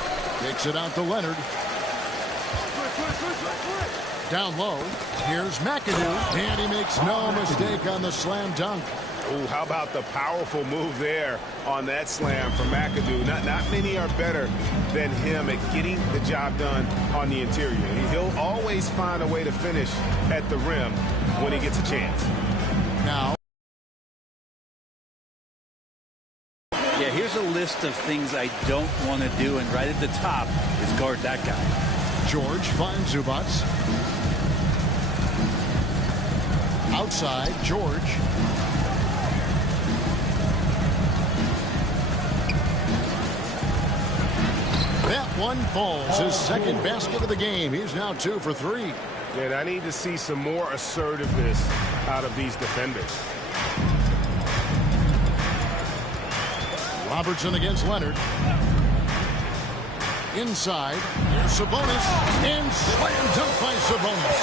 Takes it out to Leonard. Down low. Here's McAdoo. And he makes no mistake on the slam dunk. Oh, how about the powerful move there on that slam from McAdoo. Not many are better than him at getting the job done on the interior. He'll always find a way to finish at the rim when he gets a chance. Now. Yeah, here's a list of things I don't want to do, and right at the top is guard that guy. George finds Zubats. Outside, George. That one falls. His second basket of the game. He's now 2 for 3. And I need to see some more assertiveness out of these defenders. Robertson against Leonard. Inside, here's Sabonis, and slam dunk by Sabonis.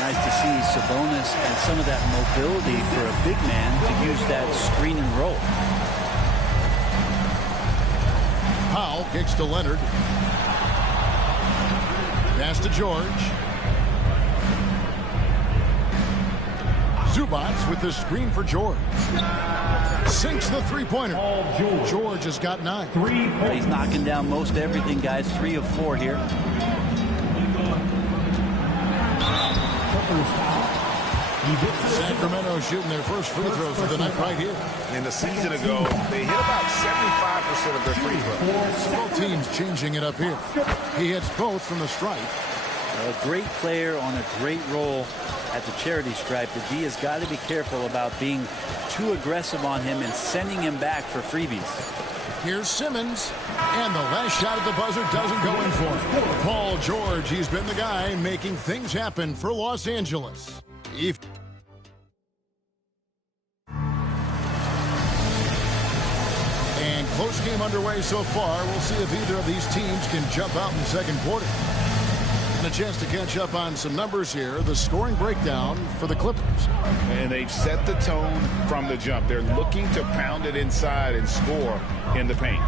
Nice to see Sabonis and some of that mobility for a big man to use that screen and roll. Powell kicks to Leonard. Pass to George. Zubats with the screen for George. Sinks the three-pointer. George has got 9. He's knocking down most everything, guys. 3 of 4 here. Sacramento shooting their first free throws of the night right here. In the season ago, they hit about 75% of their free throws. Both teams changing it up here. He hits both from the stripe. A great player on a great role at the charity stripe. The D has got to be careful about being too aggressive on him and sending him back for freebies. Here's Simmons, and the last shot at the buzzer doesn't go in for him. Paul George, he's been the guy making things happen for Los Angeles. And close game underway so far. We'll see if either of these teams can jump out in the second quarter. And a chance to catch up on some numbers here. The scoring breakdown for the Clippers. And they've set the tone from the jump. They're looking to pound it inside and score in the paint.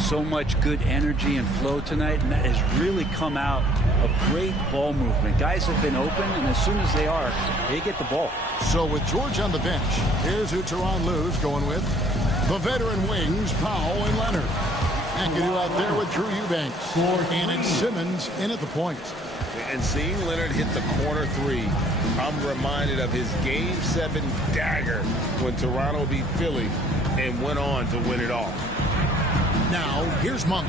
So much good energy and flow tonight, and that has really come out of great ball movement. Guys have been open, and as soon as they are, they get the ball. So with George on the bench, here's who Teron Lue's going with. The veteran wings, Powell and Leonard. McAdoo out there with Drew Eubanks. And it's Simmons in at the point. And seeing Leonard hit the corner 3, I'm reminded of his Game 7 dagger when Toronto beat Philly and went on to win it all. Now, here's Monk.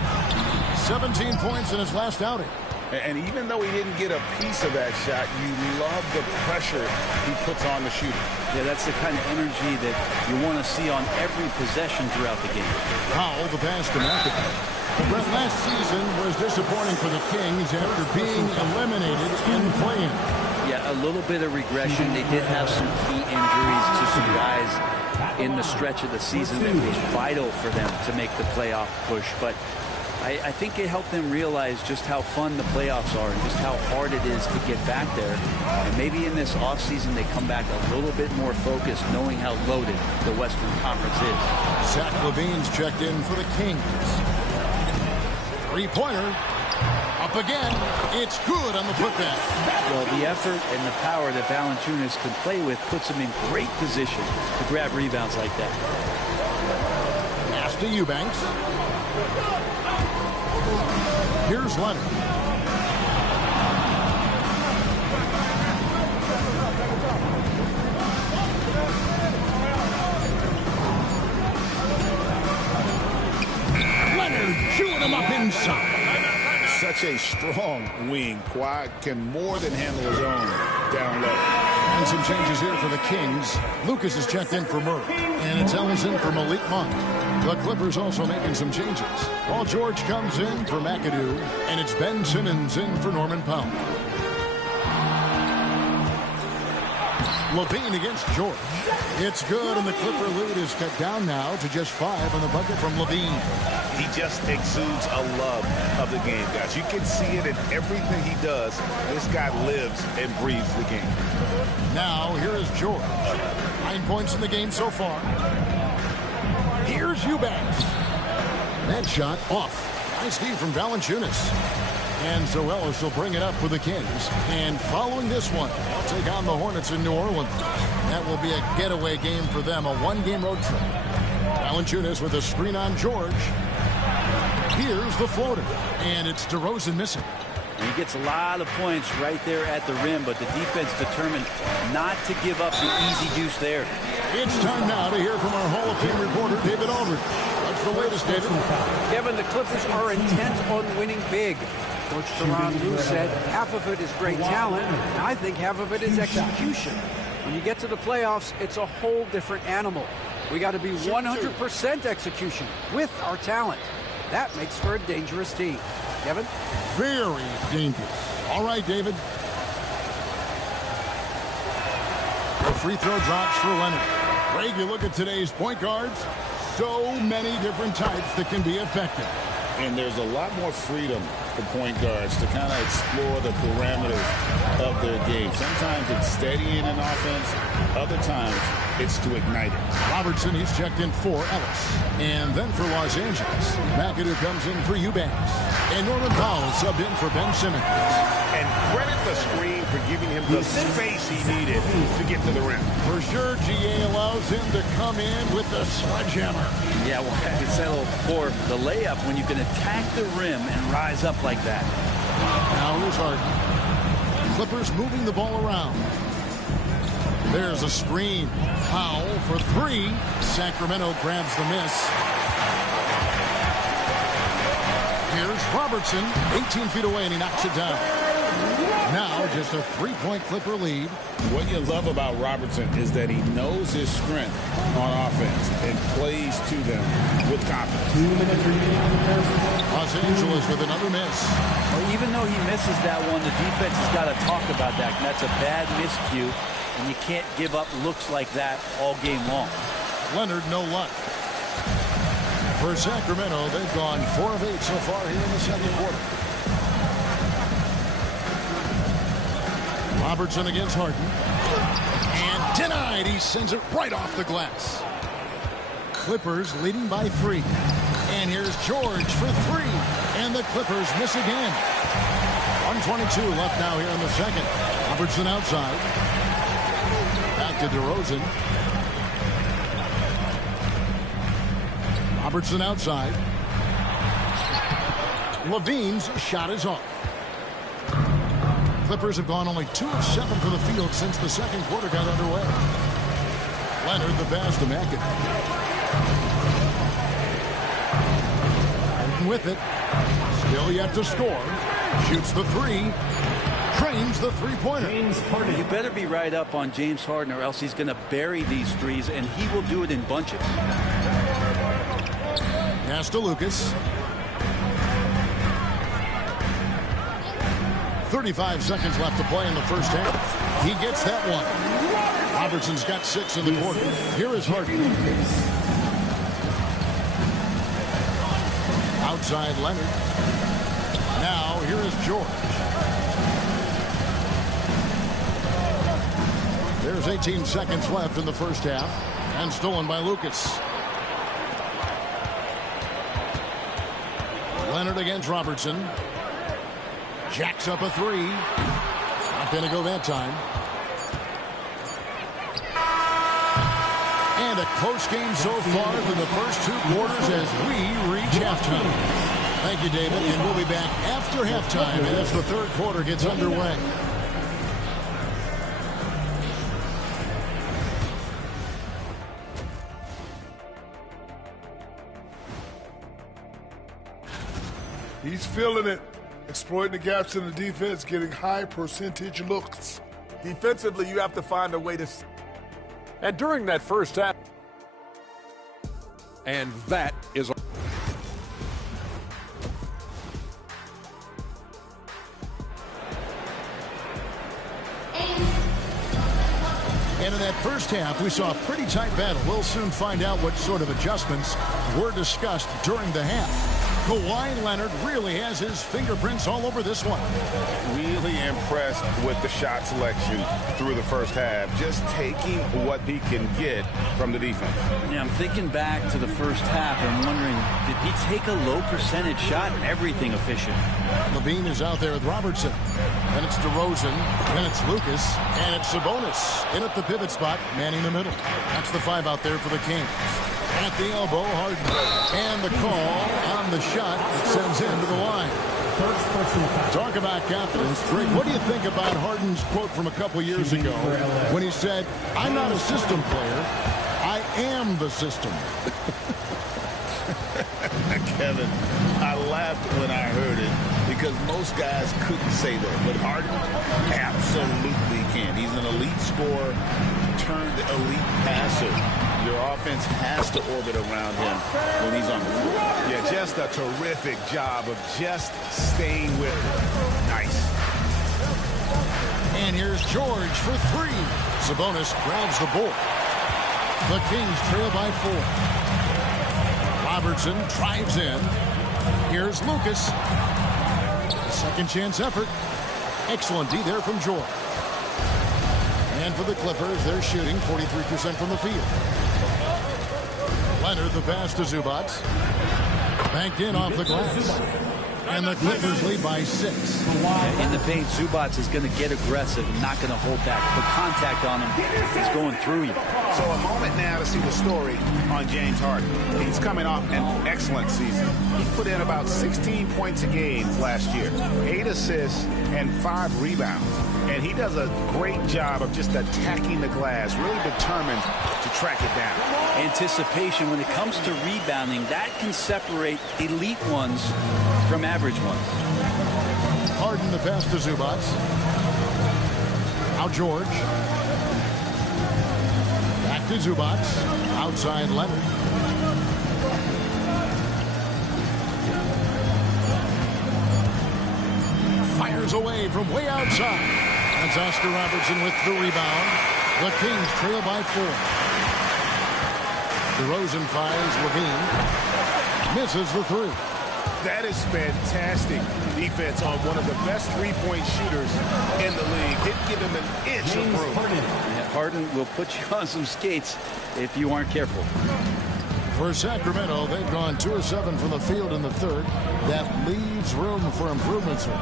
17 points in his last outing. And even though he didn't get a piece of that shot, you love the pressure he puts on the shooter. Yeah, that's the kind of energy that you want to see on every possession throughout the game. Powell, the pass to McAdoo. But last season was disappointing for the Kings after being eliminated in the play-in. Yeah, a little bit of regression. They did have some key injuries to some guys in the stretch of the season that was vital for them to make the playoff push. But I think it helped them realize just how fun the playoffs are and just how hard it is to get back there. And maybe in this offseason they come back a little bit more focused, knowing how loaded the Western Conference is. Zach LaVine's checked in for the Kings. Three-pointer. Up again. It's good on the putback. Well, the effort and the power that Valanciunas can play with puts him in great position to grab rebounds like that. Pass to Eubanks. Here's Leonard. Leonard chewing him up inside. Such a strong wing. Kawhi can more than handle his own down low. And some changes here for the Kings. Lucas is checked in for Murray. And it's Ellison for Malik Monk. The Clippers also making some changes. Paul George comes in for McAdoo. And it's Ben Simmons in for Norman Powell. LaVine against George. It's good, and the Clipper lead is cut down now to just 5 on the bucket from LaVine. He just exudes a love of the game, guys. You can see it in everything he does. This guy lives and breathes the game. Now, here is George. 9 points in the game so far. Here's Eubanks. That shot off. Nice D from Valanciunas. And Zoelis will bring it up for the Kings. And following this one, they'll take on the Hornets in New Orleans. That will be a getaway game for them, a one-game road trip. Valanciunas with a screen on George. Here's the floater. And it's DeRozan missing. He gets a lot of points right there at the rim, but the defense determined not to give up the easy deuce there. It's time now to hear from our Hall of Fame reporter, David Aldridge. What's the latest, David? Kevin, the Clippers are intent on winning big. Coach Teron Lue said half of it is great talent, and I think half of it is execution. When you get to the playoffs, it's a whole different animal. We got to be 100% execution with our talent. That makes for a dangerous team. Kevin? Very dangerous. All right, David. The free throw drops for Leonard. Greg, you look at today's point guards, so many different types that can be effective. And there's a lot more freedom for point guards to kind of explore the parameters of their game. Sometimes it's steadying an offense. Other times it's to ignite it. Robertson, he's checked in for Ellis. And then for Los Angeles, McAdoo comes in for Eubanks. And Norman Powell subbed in for Ben Simmons. And credit the screen for giving him the space he needed to get to the rim. For sure, GA allows him to come in with the sledgehammer. Yeah, well, I settle for the layup when you can attack the rim and rise up like that. Now here's Harden. Clippers moving the ball around. There's a screen. Powell for three. Sacramento grabs the miss. Here's Robertson, 18 feet away, and he knocks it down. Now just a three-point Clipper lead. What you love about Robertson is that he knows his strength on offense and plays to them with confidence. 2 minutes remaining. Los Angeles with another miss. Well, even though he misses that one, the defense has got to talk about that. And that's a bad miscue, and you can't give up looks like that all game long. Leonard, no luck. For Sacramento, they've gone 4 of 8 so far here in the second quarter. Robertson against Harden. And denied. He sends it right off the glass. Clippers leading by 3. And here's George for 3. And the Clippers miss again. 1:22 left now here in the second. Robertson outside. Back to DeRozan. Robertson outside. Levine's shot is off. Clippers have gone only 2 of 7 from the field since the second quarter got underway. Leonard the pass to McAdoo. Harden with it. Still yet to score. Shoots the 3. Trains the three-pointer. You better be right up on James Harden or else he's going to bury these threes, and he will do it in bunches. Pass to Lucas. 35 seconds left to play in the first half. He gets that one. Robertson's got 6 in the quarter. Here is Harden. Outside Leonard. Now here is George. There's 18 seconds left in the first half. And stolen by Lucas. Leonard against Robertson. Jacks up a 3. Not going to go that time. And a close game so far for the first 2 quarters as we reach halftime. Thank you, David. And we'll be back after halftime as the third quarter gets underway. He's feeling it. Exploiting the gaps in the defense, getting high percentage looks. Defensively, you have to find a way to... And during that first half... And that is... And in that first half, we saw a pretty tight battle. We'll soon find out what sort of adjustments were discussed during the half. Kawhi Leonard really has his fingerprints all over this one. Really impressed with the shot selection through the first half. Just taking what he can get from the defense. Yeah, I'm thinking back to the first half and wondering, did he take a low percentage shot? Everything efficient. Levine is out there with Robertson. Then it's DeRozan. Then it's Lucas. And it's Sabonis in at the pivot spot, manning the middle. That's the 5 out there for the Kings. At the elbow, Harden. And the call on the shot that sends him to the line. Talk about confidence. Greg, what do you think about Harden's quote from a couple years ago when he said, "I'm not a system player, I am the system"? Kevin, I laughed when I heard it because most guys couldn't say that. But Harden absolutely can. He's an elite scorer turned elite passer. Your offense has to orbit around him when he's on the floor. Yeah, just a terrific job of just staying with it. Nice. And here's George for three. Sabonis grabs the board. The Kings trail by 4. Robertson drives in. Here's Lucas. A second chance effort. Excellent D there from George. And for the Clippers, they're shooting 43% from the field. Leonard the pass to Zubac. Banked in off the glass. And the Clippers lead by 6. In the paint, Zubac is going to get aggressive and not going to hold back. Put contact on him. He's going through you. So a moment now to see the story on James Harden. He's coming off an excellent season. He put in about 16 points a game last year, 8 assists and 5 rebounds. And he does a great job of just attacking the glass, really determined to track it down. Anticipation when it comes to rebounding, that can separate elite ones from average ones. Harden the pass to Zubac. Now George. Back to Zubac. Outside Leonard. Fires away from way outside. That's Oscar Robertson with the rebound. The Kings trail by 4. DeRozan fires Levine. Misses the 3. That is fantastic defense on one of the best three-point shooters in the league. Didn't give him an inch of room. Harden will put you on some skates if you aren't careful. For Sacramento, they've gone 2 of 7 from the field in the third. That leaves room for improvement, sir.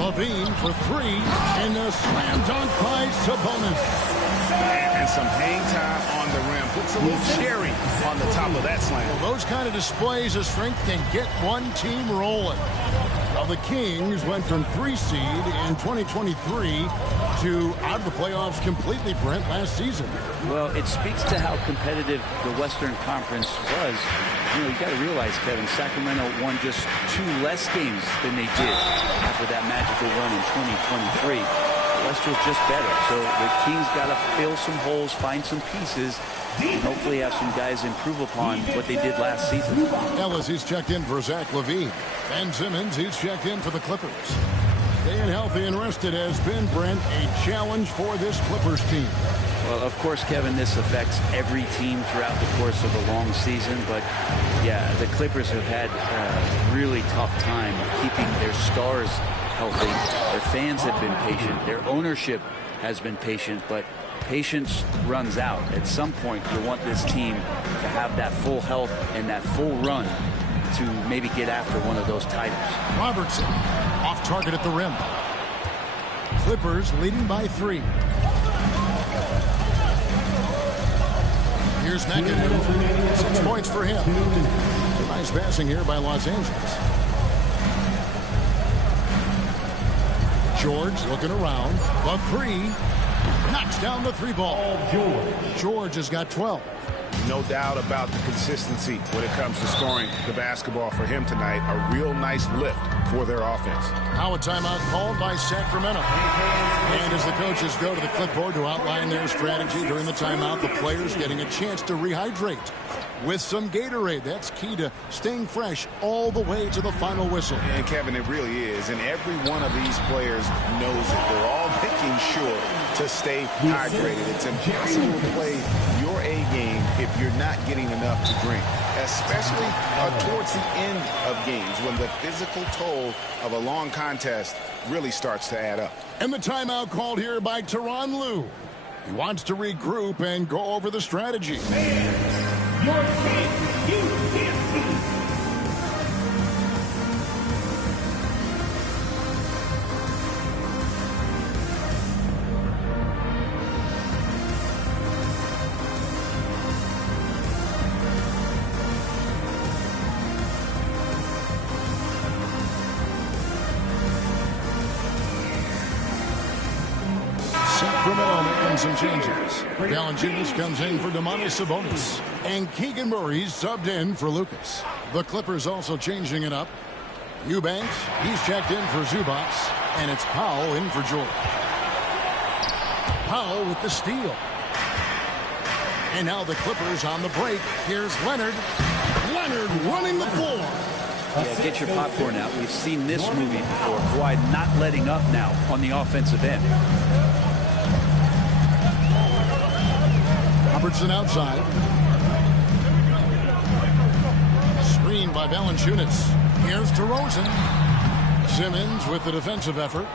Levine for 3, and a slam dunk by Sabonis. And some hang time on the rim. Puts a little cherry on the top of that slam. Well, those kind of displays of strength can get one team rolling. Well, the Kings went from 3 seed in 2023 to out of the playoffs completely, Brent, last season. Well, it speaks to how competitive the Western Conference was. You know, you got to realize, Kevin, Sacramento won just 2 less games than they did after that magical run in 2023. The West was just better. So the Kings got to fill some holes, find some pieces, and hopefully have some guys improve upon what they did last season. Ellis, he's checked in for Zach LaVine. Ben Simmons, he's checked in for the Clippers. Staying healthy and rested has been, Brent, a challenge for this Clippers team. Well, of course, Kevin, this affects every team throughout the course of a long season. But, yeah, the Clippers have had a really tough time keeping their stars healthy. Their fans have been patient. Their ownership has been patient. But patience runs out. At some point, you want this team to have that full health and that full run to maybe get after one of those titles. Robertson off target at the rim. Clippers leading by 3. Here's McAdoo. 6 points for him. Nice passing here by Los Angeles. George looking around. The 3. Knocks down the 3 ball. George has got 12. No doubt about the consistency when it comes to scoring the basketball for him tonight. A real nice lift for their offense. Now a timeout called by Sacramento. And as the coaches go to the clipboard to outline their strategy during the timeout, the players getting a chance to rehydrate with some Gatorade. That's key to staying fresh all the way to the final whistle. And Kevin, it really is. And every one of these players knows it. They're all making sure to stay hydrated. It's impossible to play your A game if you're not getting enough to drink, especially towards the end of games when the physical toll of a long contest really starts to add up. And the timeout called here by Tyronn Lue. He wants to regroup and go over the strategy. Your team, you can't see. Sacramento making some changes. Valanciunas comes in for Domantas Sabonis. And Keegan Murray's subbed in for Lucas. The Clippers also changing it up. Eubanks, he's checked in for Zubac. And it's Powell in for Jordan. Powell with the steal. And now the Clippers on the break. Here's Leonard. Leonard running the floor. Yeah, get your popcorn out. We've seen this movie before. Kawhi not letting up now on the offensive end. Robertson outside. Screened by Valanciunas. Here's DeRozan. Simmons with the defensive effort.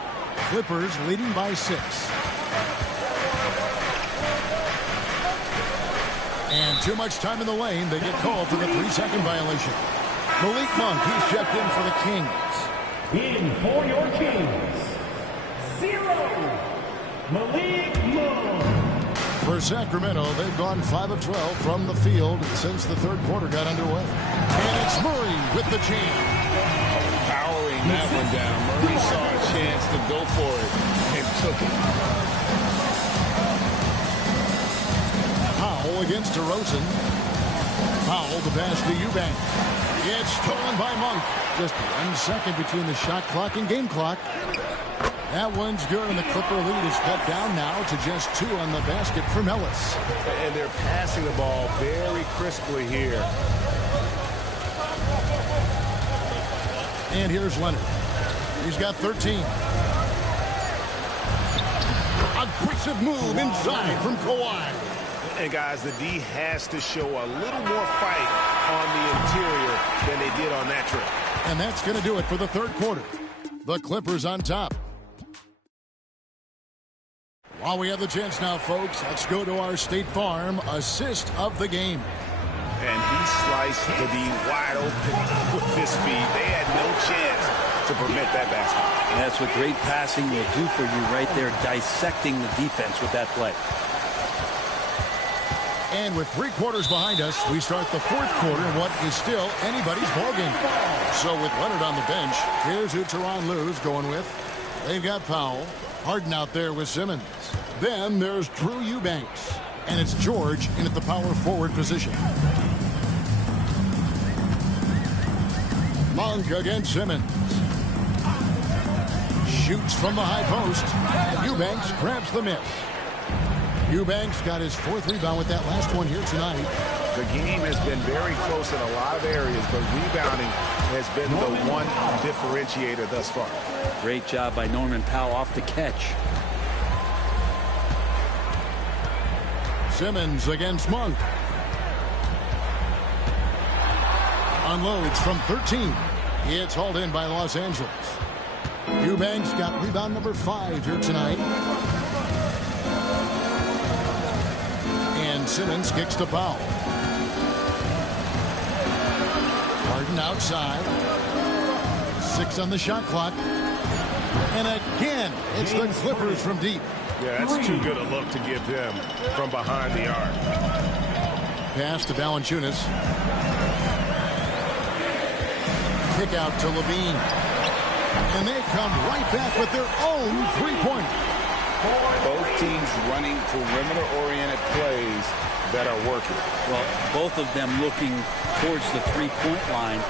Clippers leading by 6. And too much time in the lane. They get called for the 3-second violation. Malik Monk, he's checked in for the Kings. In for your Kings, 0, Malik Monk. For Sacramento, they've gone 5 of 12 from the field since the third quarter got underway. And it's Murray with the jam. Powering that one down. Murray saw a chance to go for it and took it. Powell against DeRozan. Powell the pass to Eubanks. It's stolen by Monk. Just 1 second between the shot clock and game clock. That one's good, and the Clipper lead is cut down now to just 2 on the basket from Ellis. And they're passing the ball very crisply here. And here's Leonard. He's got 13. Aggressive move inside from Kawhi. And guys, the D has to show a little more fight on the interior than they did on that trip. And that's going to do it for the third quarter. The Clippers on top. While we have the chance now, folks, let's go to our State Farm assist of the game. And he sliced the D wide open with his speed. They had no chance to prevent that basket. And that's what great passing will do for you right there, dissecting the defense with that play. And with 3 quarters behind us, we start the fourth quarter in what is still anybody's ballgame. So with Leonard on the bench, here's who Tyronn Lue's going with. They've got Powell. Harden out there with Simmons. Then there's Drew Eubanks. And it's George in at the power forward position. Monk against Simmons. Shoots from the high post. Eubanks grabs the miss. Eubanks got his 4th rebound with that last one here tonight. The game has been very close in a lot of areas, but rebounding has been the one differentiator thus far. Great job by Norman Powell off the catch. Simmons against Monk. Unloads from 13. It's hauled in by Los Angeles. Eubanks got rebound number 5 here tonight. And Simmons kicks to Powell. Harden outside. 6 on the shot clock. And again, it's the Clippers from deep. Yeah, that's too good a look to give them from behind the arc. Pass to Valanciunas. Kick out to Levine. And they come right back with their own 3-pointer. Both teams running perimeter-oriented plays that are working. Well, both of them looking towards the 3-point line.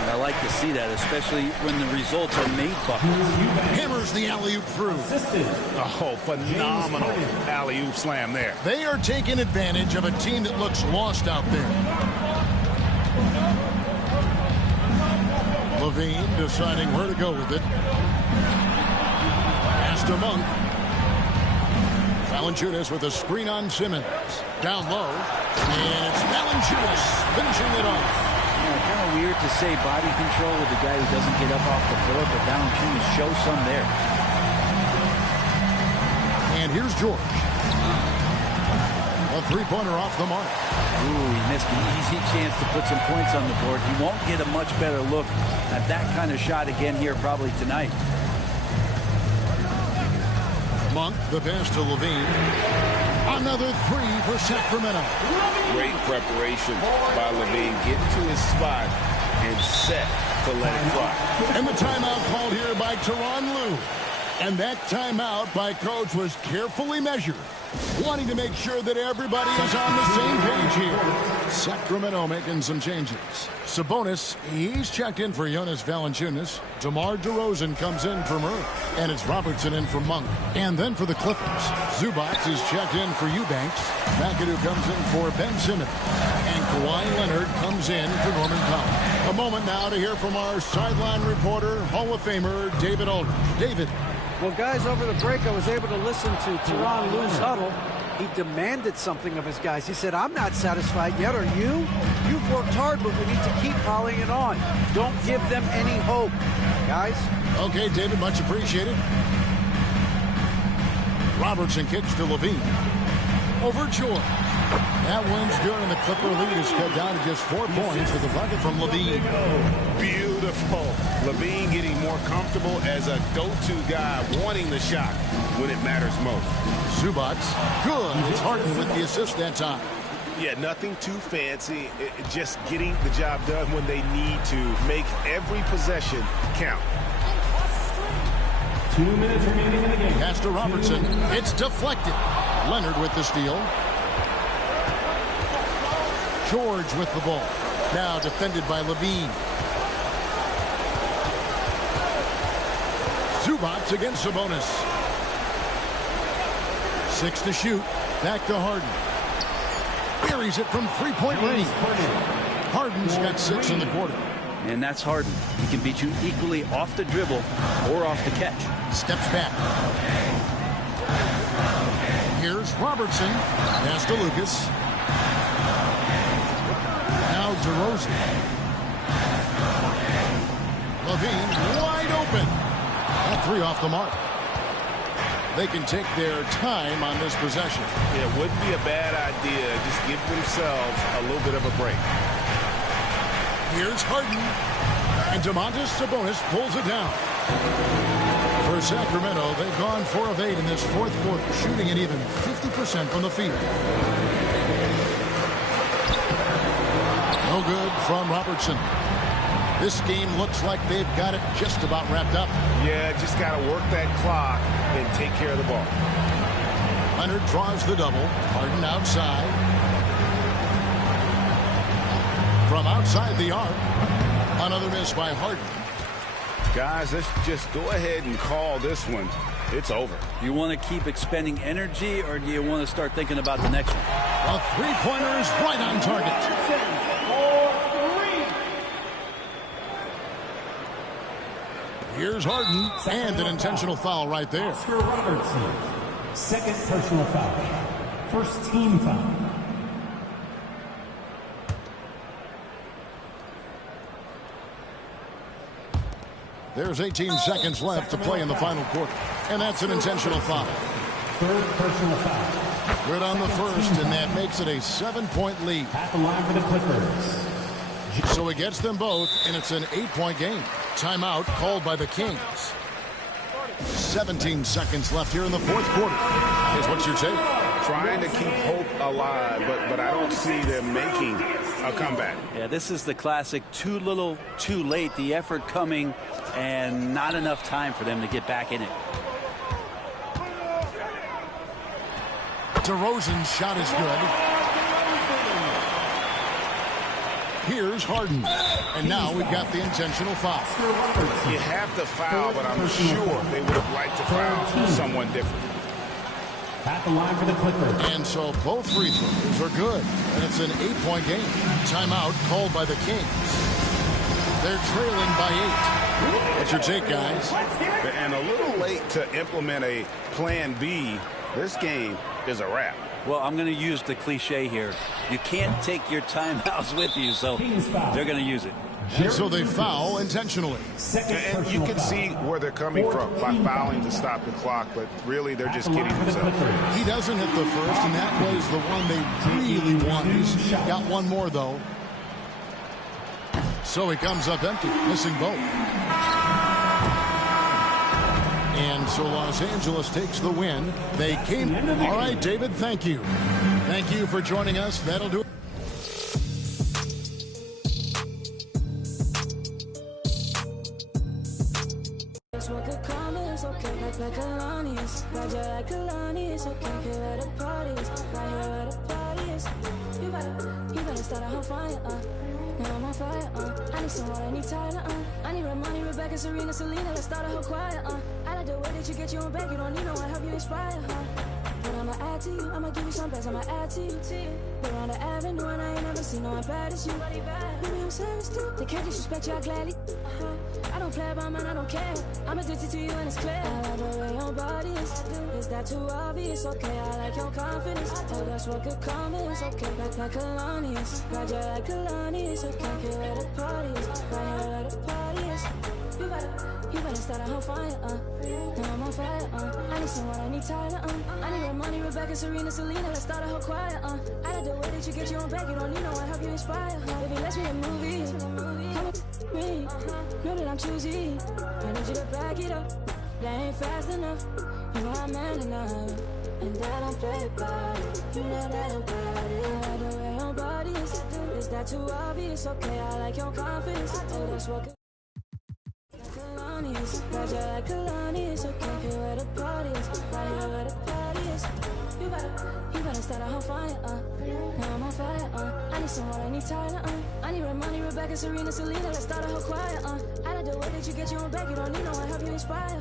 And I like to see that, especially when the results are made buckets. Hammers the alley-oop through. Oh, phenomenal alley-oop slam there. They are taking advantage of a team that looks lost out there. Levine deciding where to go with it. Pass to Monk. Valanciunas with a screen on Simmons. Down low. And it's Valanciunas finishing it off. Kind of weird to say body control with a guy who doesn't get up off the floor, but Valanciunas shows some there. And here's George. A 3-pointer off the mark. Ooh, he missed an easy chance to put some points on the board. He won't get a much better look at that kind of shot again here probably tonight. Monk, the pass to Levine. Another 3 for Sacramento. Great preparation by Levine. Getting to his spot and set to let it fly. And the timeout called here by Tyronn Lue. And that timeout by Coach was carefully measured, wanting to make sure that everybody is on the same page here. Sacramento making some changes. Sabonis, he's checked in for Jonas Valanciunas. DeMar DeRozan comes in for Murray. And it's Robertson in for Monk. And then for the Clippers, Zubac is checked in for Eubanks. McAdoo comes in for Ben Simmons. And Kawhi Leonard comes in for Norman Powell. A moment now to hear from our sideline reporter, Hall of Famer David Aldridge. David. Well, guys, over the break, I was able to listen to Tyronn Lue's huddle. He demanded something of his guys. He said, I'm not satisfied yet. Are you? You've worked hard, but we need to keep piling it on. Don't give them any hope, guys. Okay, David, much appreciated. Robertson kicks to Levine. Over George. That one's good, and the Clipper lead is cut down to just 4 points with a bucket from Levine. Beautiful. Levine getting more comfortable as a go-to guy, wanting the shot when it matters most. Zubac, good. It's Harden with the assist that time. Yeah, nothing too fancy. Just getting the job done when they need to. Make every possession count. 2 minutes remaining in the game. Pass to Robertson. It's deflected. Leonard with the steal. George with the ball. Now defended by Levine. Zubac against Sabonis. 6 to shoot. Back to Harden. Buries it from three-point range. Harden's got 6 in the quarter. And that's Harden. He can beat you equally off the dribble or off the catch. Steps back. Here's Robertson. Pass to Lucas. Now DeRozan. Levine wide open. That 3 off the mark. They can take their time on this possession. Yeah, it wouldn't be a bad idea. Just give themselves a little bit of a break. Here's Harden. And Domantas Sabonis pulls it down. For Sacramento, they've gone 4 of 8 in this fourth quarter, shooting at even 50% from the field. No good from Robertson. This game looks like they've got it just about wrapped up. Yeah, just got to work that clock and take care of the ball. Leonard draws the double. Harden outside. From outside the arc, another miss by Harden. Guys, let's just go ahead and call this one. It's over. You want to keep expending energy, or do you want to start thinking about the next one? A three-pointer is right on target. Here's Harden, and an intentional foul right there. Oscar Robertson, second personal foul. First team foul. There's 18 seconds left to play in the final quarter, and that's an intentional foul. Third personal foul. Good on the first, and that makes it a 7-point lead. At the line for the Clippers. So it gets them both, and it's an 8-point game. Timeout called by the Kings. 17 seconds left here in the fourth quarter. Here's what you're saying. Trying to keep hope alive, but I don't see them making a comeback. Yeah, this is the classic too little, too late. The effort coming and not enough time for them to get back in it. DeRozan's shot is good. Here's Harden. And now we've got the intentional foul. You have to foul, but I'm sure they would have liked to foul someone different. At the line for the Clippers. And so both free throws are good. And it's an 8-point game. Timeout called by the Kings. They're trailing by 8. What's your take, guys? And a little late to implement a plan B. This game is a wrap. Well, I'm going to use the cliche here. You can't take your timeouts with you, so they're going to use it. And so they foul intentionally. And you can see where they're coming from by fouling to stop the clock, but really they're just kidding themselves. He doesn't hit the first, and that was the one they really wanted. He's got one more, though. So he comes up empty, missing both. And so Los Angeles takes the win. They came. All right, David, thank you. Thank you for joining us. That'll do it. What could come is okay, like Glad you like Kalani, it's okay, here where the party is. Right here where the party is. You better start a whole fire, now I'm on fire, I need some water, I need Tyler, I need Ramani, Rebecca, Serena, Selena, let's start a whole choir, I like the way that you get your own bag, you don't need no one, help you inspire, But I'ma add to you, I'ma give you some best, I'ma add to you. We're on the avenue and I ain't never seen no one bad as you. Baby, I'm serious too. They can't disrespect you, I gladly. I don't play about mine, I don't care. I'm addicted to you and it's clear. I like the way your body is that too obvious? Okay, I like your confidence. Oh, that's what could come in. It's okay, like Kalani is. Glad you like Kalani, it's okay, here where the party is. Right here where the party is. You better start a whole fire, now I'm on fire, I need some water, I need Tyler, I need Ramani, Rebecca, Serena, Selena, let's start a whole choir, I like the way that you get your own bag, you don't need no one, help you inspire, Baby, let's be a movie, come with me, know that I'm choosy, I need you to back it up, that ain't fast enough, you know I'm man enough, and that don't play about it, you know that I'm bad, I like the way your body is that too obvious? Okay, I like your confidence, oh, that's what could glad you like Kalani, it's okay, here where the party is. Right here where the party is. You better start a whole fire, now I'm on fire, I need some water, I need Tyler, I need Ramani, Rebecca, Serena, Selena, let's start a whole choir, I like the way that you get your own bag, you don't need no one, help you inspire,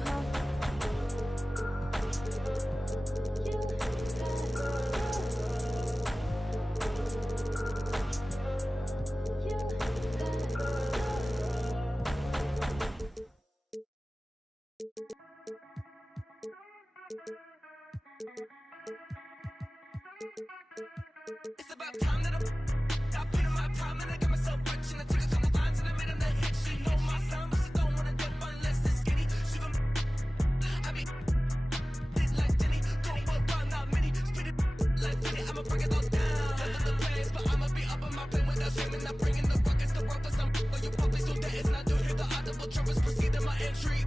It's about time that I put in my time and I got myself rich and I took a couple lines and I made them the hit. She know my sound, but she don't wanna dip unless it's skinny. She gon' I be lit like Jenny, going well round not many. Spit it like Jenny, I'ma break it all down. Just the place, but I'ma be up on my plane without shame and I'm bringing the rockets to work for some or you puppies so that it's not to hear the audible trumpets proceed in my entry.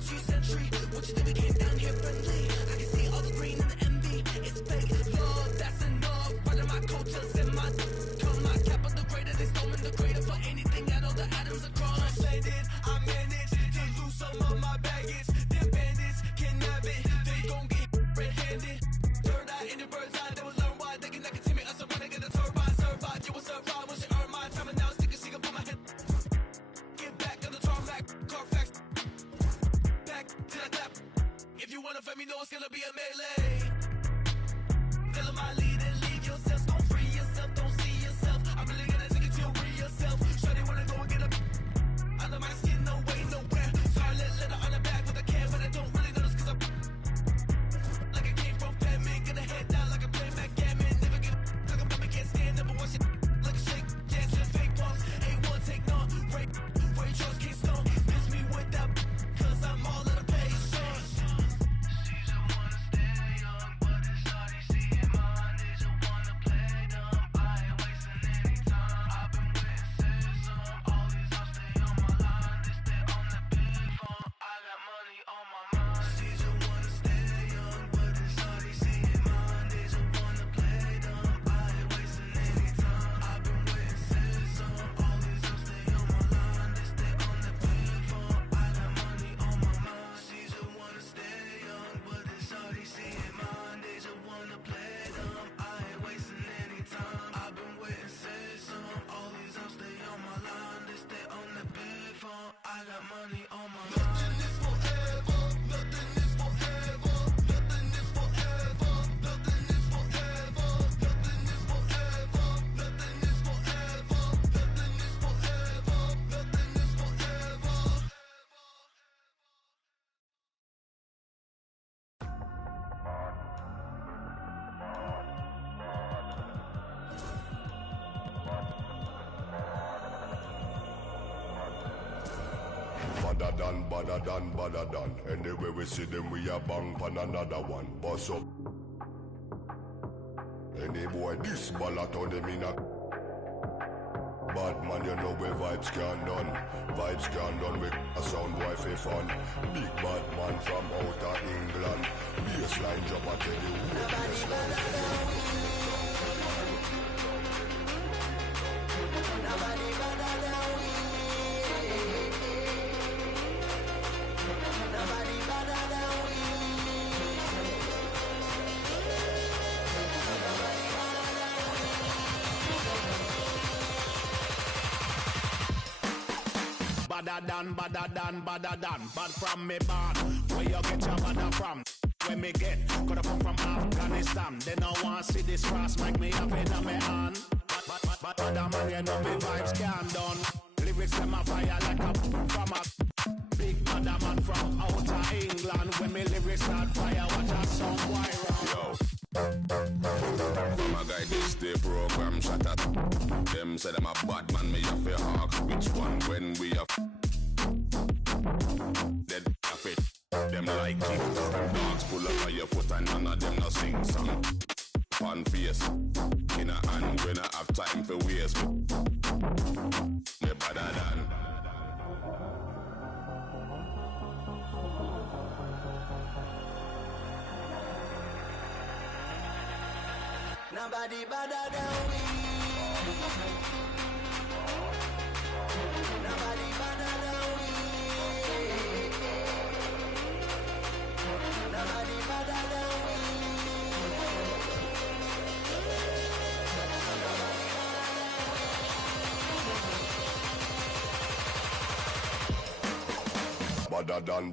She's century, what you think we came down here friendly? I can see all the green and the envy. It's fake love, that's enough. Running my coattails in my come my cap of the greater. They stole in the greater for anything. Add all the atoms across. Translated, I managed to lose some of my baggage. Them bandits can have it. They gon' get red-handed. Third eye in the bird's eye. They will learn why they can never me. Us a running in the turbine. Survive, you will survive when she earn my time. And now stick a she can put my head. Get back on the tarmac. Carfax. Back to the clap. If you wanna fight me, know it's gonna be a melee. Follow my lead and leave yourself. Don't free yourself, don't see yourself. I'm really gonna take it to your real yourself. Shawty wanna go and get up under my skin, no way, nowhere. Scarlet letter on the back with a can, but I don't really notice cause I'm like I came from Batman. Gonna head down like a play backgammon. Never get talking about me, can't stand, never watch it like a shake. Dancing fake pumps, A1 take none. Rape, Ray Charles can't stone. Miss me with that cause I'm all in the patience. Badder done. Anyway we see them, we a bang pan another one. Boss up. Any boy this ballot on them in a bad man, you know where vibes can done. Vibes can done with a sound boy for fun. Big bad man from outer England. Baseline drop, I tell you who Nobody better than we. Nobody better than we. badder than, bad from me born. Where you get your badder from? Where me get? Coulda come from Afghanistan. They no want see this cross, make me have it on me hand. But other man, you know me vibes can't done. Lyrics them a fire like a from a big other man from outer England. When me lyrics start fire, watch a song boy run. Yo. My guy this day program shut up. Them say them a bad man, me have to hawk. Which one when we have dead have it. Them like it. Dogs pull up on your foot and none of them no sing song. One face in a hand when I have time for waste. Me better than. Nobody better than we. Nobody better than we. Nobody better than we. Badder than.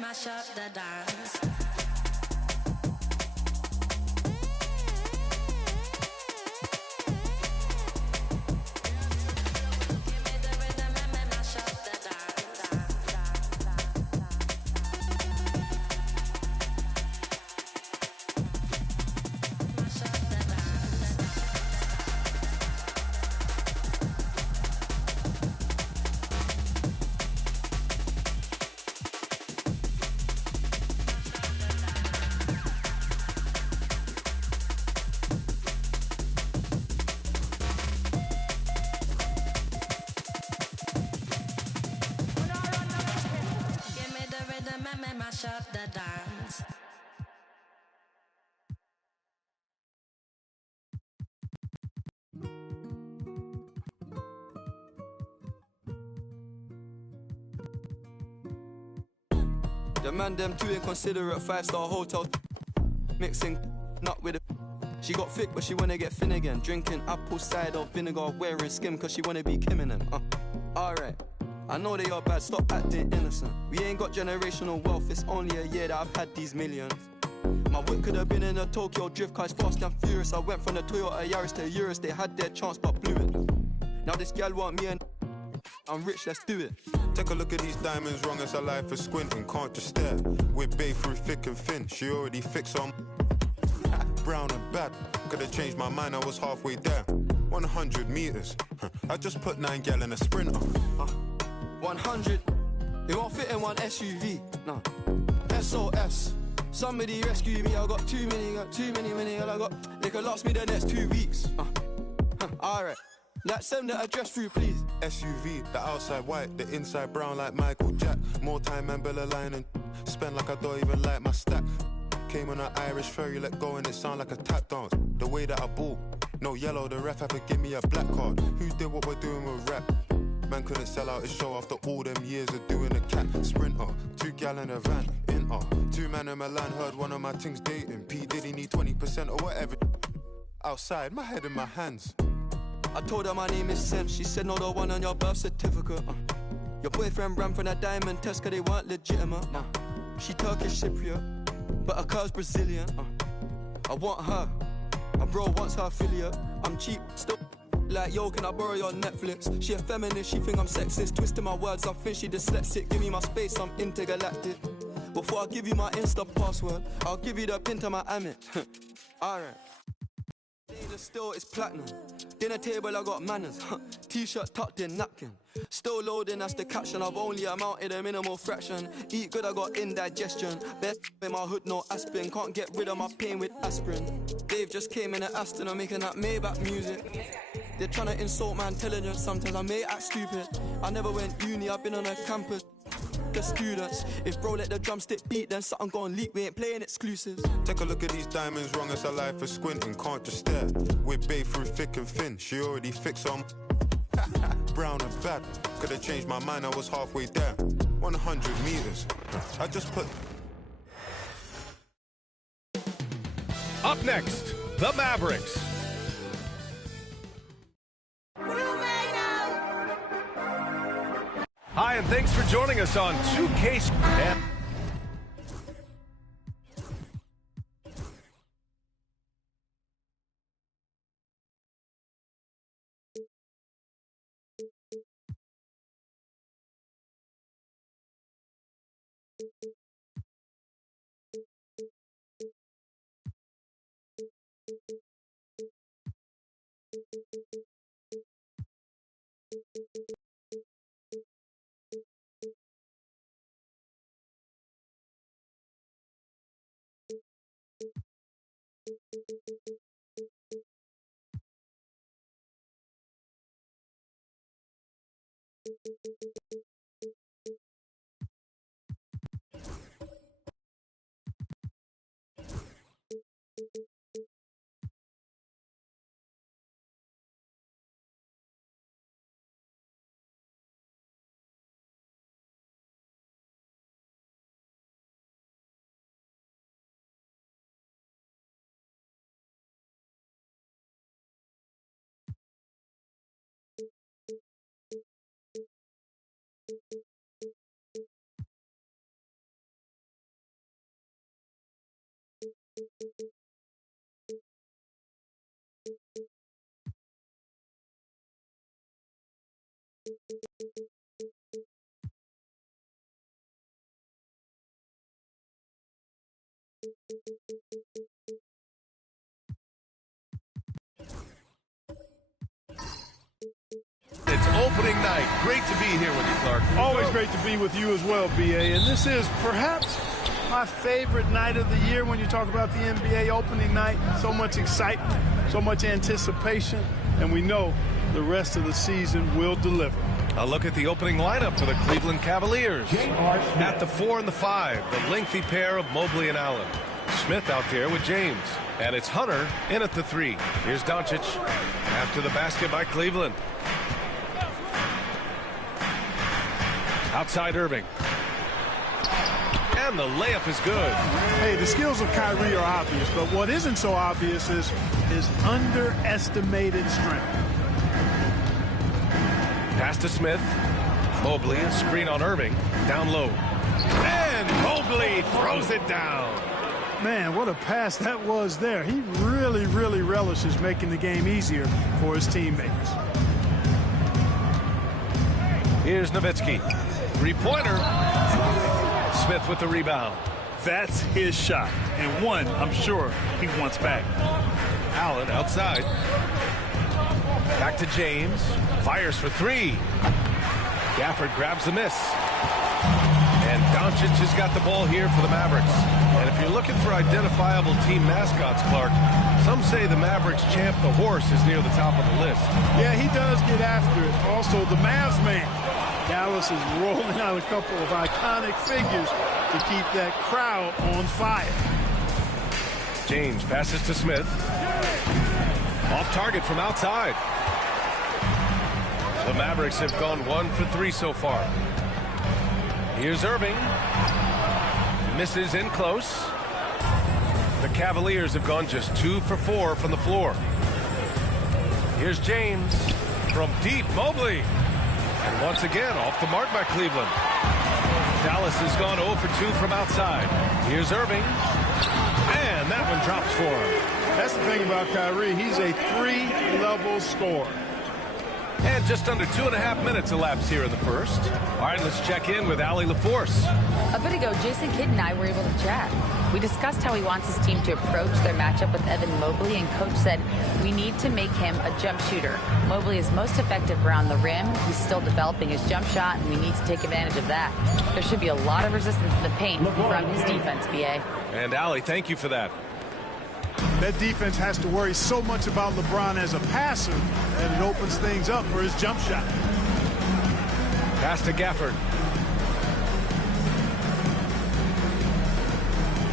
Mash up the dance. mash up the dance. The man them too inconsiderate, 5-star hotel mixing nut with it. She got thick but she wanna get thin again. Drinking apple cider vinegar, wearing skim cause she wanna be Kim and them. Alright, I know they are bad, stop acting innocent. We ain't got generational wealth, it's only a year that I've had these millions. My whip could have been in a Tokyo drift car, it's fast and furious. I went from the Toyota Yaris to Urus, they had their chance but blew it. Now this gal want me and I'm rich, let's do it. Take a look at these diamonds, wrong as a life for squinting, can't just stare. We're bae through thick and thin, she already fixed on brown and bad. Could've changed my mind, I was halfway there. 100 meters, I just put 9 gal in a sprinter. 100, it won't fit in one SUV, no. SOS, somebody rescue me, I got too many, I got, they could last me the next 2 weeks. Alright. Like, send the address through, please. SUV, the outside white, the inside brown like Michael Jack. More time and Bella line and spend like I don't even like my stack. Came on an Irish ferry, let go and it sound like a tap dance. The way that I ball, no yellow, the ref had to give me a black card. Who did what we're doing with rap? Man couldn't sell out his show after all them years of doing a cat. Sprinter, 2 gal in a van, inter. 2 man in Milan, heard one of my things dating. P Diddy need 20% or whatever. Outside, my head in my hands. I told her my name is Sam, she said no, the one on your birth certificate. Your boyfriend ran from that diamond test cause they weren't legitimate. She Turkish Cypriot, but her car's Brazilian. I want her, my bro wants her affiliate. I'm cheap, still like, yo, can I borrow your Netflix? She a feminist, she think I'm sexist. Twisting my words, I think she dyslexic. Give me my space, I'm intergalactic. Before I give you my Insta password, I'll give you the pin to my Amex. Alright. Still, it's platinum. Dinner table, I got manners. T-shirt tucked in, napkin. Still loading, that's the caption. I've only amounted a minimal fraction. Eat good, I got indigestion. Best in my hood, no aspirin. Can't get rid of my pain with aspirin. Dave just came in at Aston, I'm making that Maybach music. They're trying to insult my intelligence. Sometimes I may act stupid. I never went uni, I've been on a campus. The students, if bro let the drumstick beat, then something gon' leak, we ain't playing exclusives. Take a look at these diamonds, wrong as a life for squinting, can't just stare. We're bae through thick and thin, she already fixed on brown and bad. Could've changed my mind, I was halfway there. 100 meters, I just put. Up next, the Mavericks. Hi, and thanks for joining us on 2K. It's opening night. Great to be here with you, Clark. Always great to be with you as well, BA. And this is perhaps my favorite night of the year when you talk about the NBA opening night. So much excitement, so much anticipation, and we know the rest of the season will deliver. A look at the opening lineup for the Cleveland Cavaliers. At the 4 and the 5, the lengthy pair of Mobley and Allen. Smith out there with James. And it's Hunter in at the 3. Here's Doncic after the basket by Cleveland. Outside Irving. And the layup is good. Hey, the skills of Kyrie are obvious, but what isn't so obvious is his underestimated strength. Pass to Smith. Mobley, a screen on Irving. Down low. And Mobley throws it down. Man, what a pass that was there. He really, really relishes making the game easier for his teammates. Here's Nowitzki. Three-pointer. Smith with the rebound. That's his shot, and one I'm sure he wants back. Allen outside. Back to James. Fires for 3. Gafford grabs the miss. And Doncic has got the ball here for the Mavericks. And if you're looking for identifiable team mascots, Clark, some say the Mavericks champ, the horse, is near the top of the list. Yeah, he does get after it. Also, the Mavs man. Dallas is rolling out a couple of iconic figures to keep that crowd on fire. James passes to Smith. Off target from outside. The Mavericks have gone 1 for 3 so far. Here's Irving. Misses in close. The Cavaliers have gone just 2 for 4 from the floor. Here's James from deep. Mobley. And once again, off the mark by Cleveland. Dallas has gone 0 for 2 from outside. Here's Irving. And that one drops for him. That's the thing about Kyrie. He's a 3-level scorer. And just under 2.5 minutes elapsed here in the first. All right, let's check in with Allie LaForce. A bit ago, Jason Kidd and I were able to chat. We discussed how he wants his team to approach their matchup with Evan Mobley, and Coach said we need to make him a jump shooter. Mobley is most effective around the rim. He's still developing his jump shot, and we need to take advantage of that. There should be a lot of resistance in the paint from his defense, B.A. And Allie, thank you for that. That defense has to worry so much about LeBron as a passer that it opens things up for his jump shot. Pass to Gafford.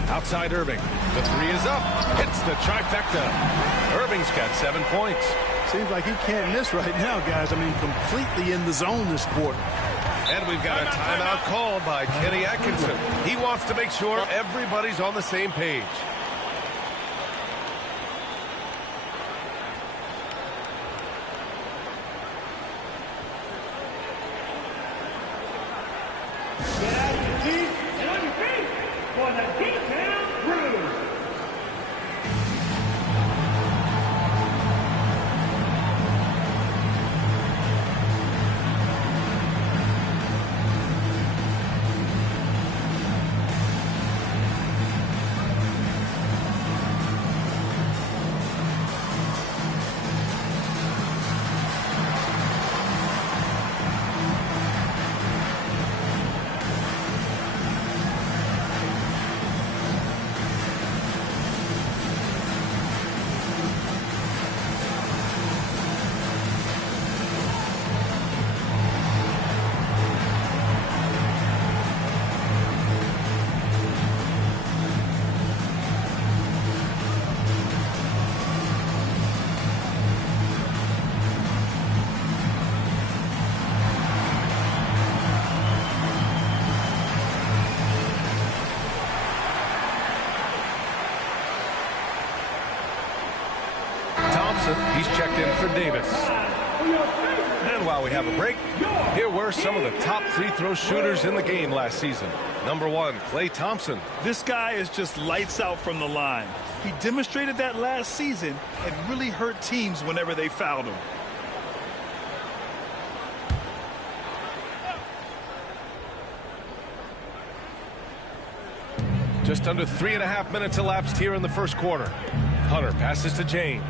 Outside Irving. The 3 is up. Hits the trifecta. Irving's got 7 points. Seems like he can't miss right now, guys. I mean, completely in the zone this quarter. And we've got a timeout called by Kenny Atkinson. He wants to make sure everybody's on the same page. He's checked in for Davis. And while we have a break, here were some of the top free throw shooters in the game last season. Number 1, Klay Thompson. This guy is just lights out from the line. He demonstrated that last season and really hurt teams whenever they fouled him. Just under 3.5 minutes elapsed here in the first quarter. Hunter passes to James.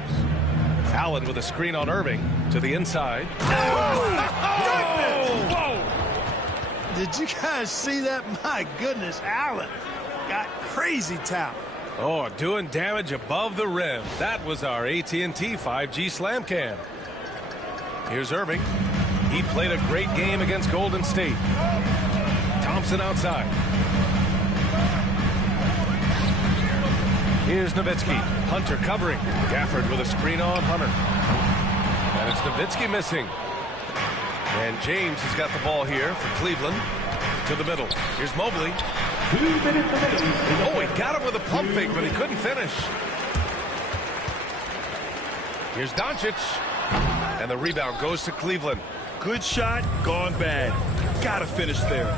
Allen with a screen on Irving to the inside. Whoa! Did you guys see that? My goodness, Allen got crazy talent. Oh, doing damage above the rim. That was our AT&T 5G slam cam. Here's Irving. He played a great game against Golden State. Thompson outside. Here's Nowitzki. Hunter covering. Gafford with a screen on Hunter. And it's Nowitzki missing. And James has got the ball here for Cleveland. To the middle. Here's Mobley. Oh, he got him with a pump fake, but he couldn't finish. Here's Doncic. And the rebound goes to Cleveland. Good shot, gone bad. Gotta finish there.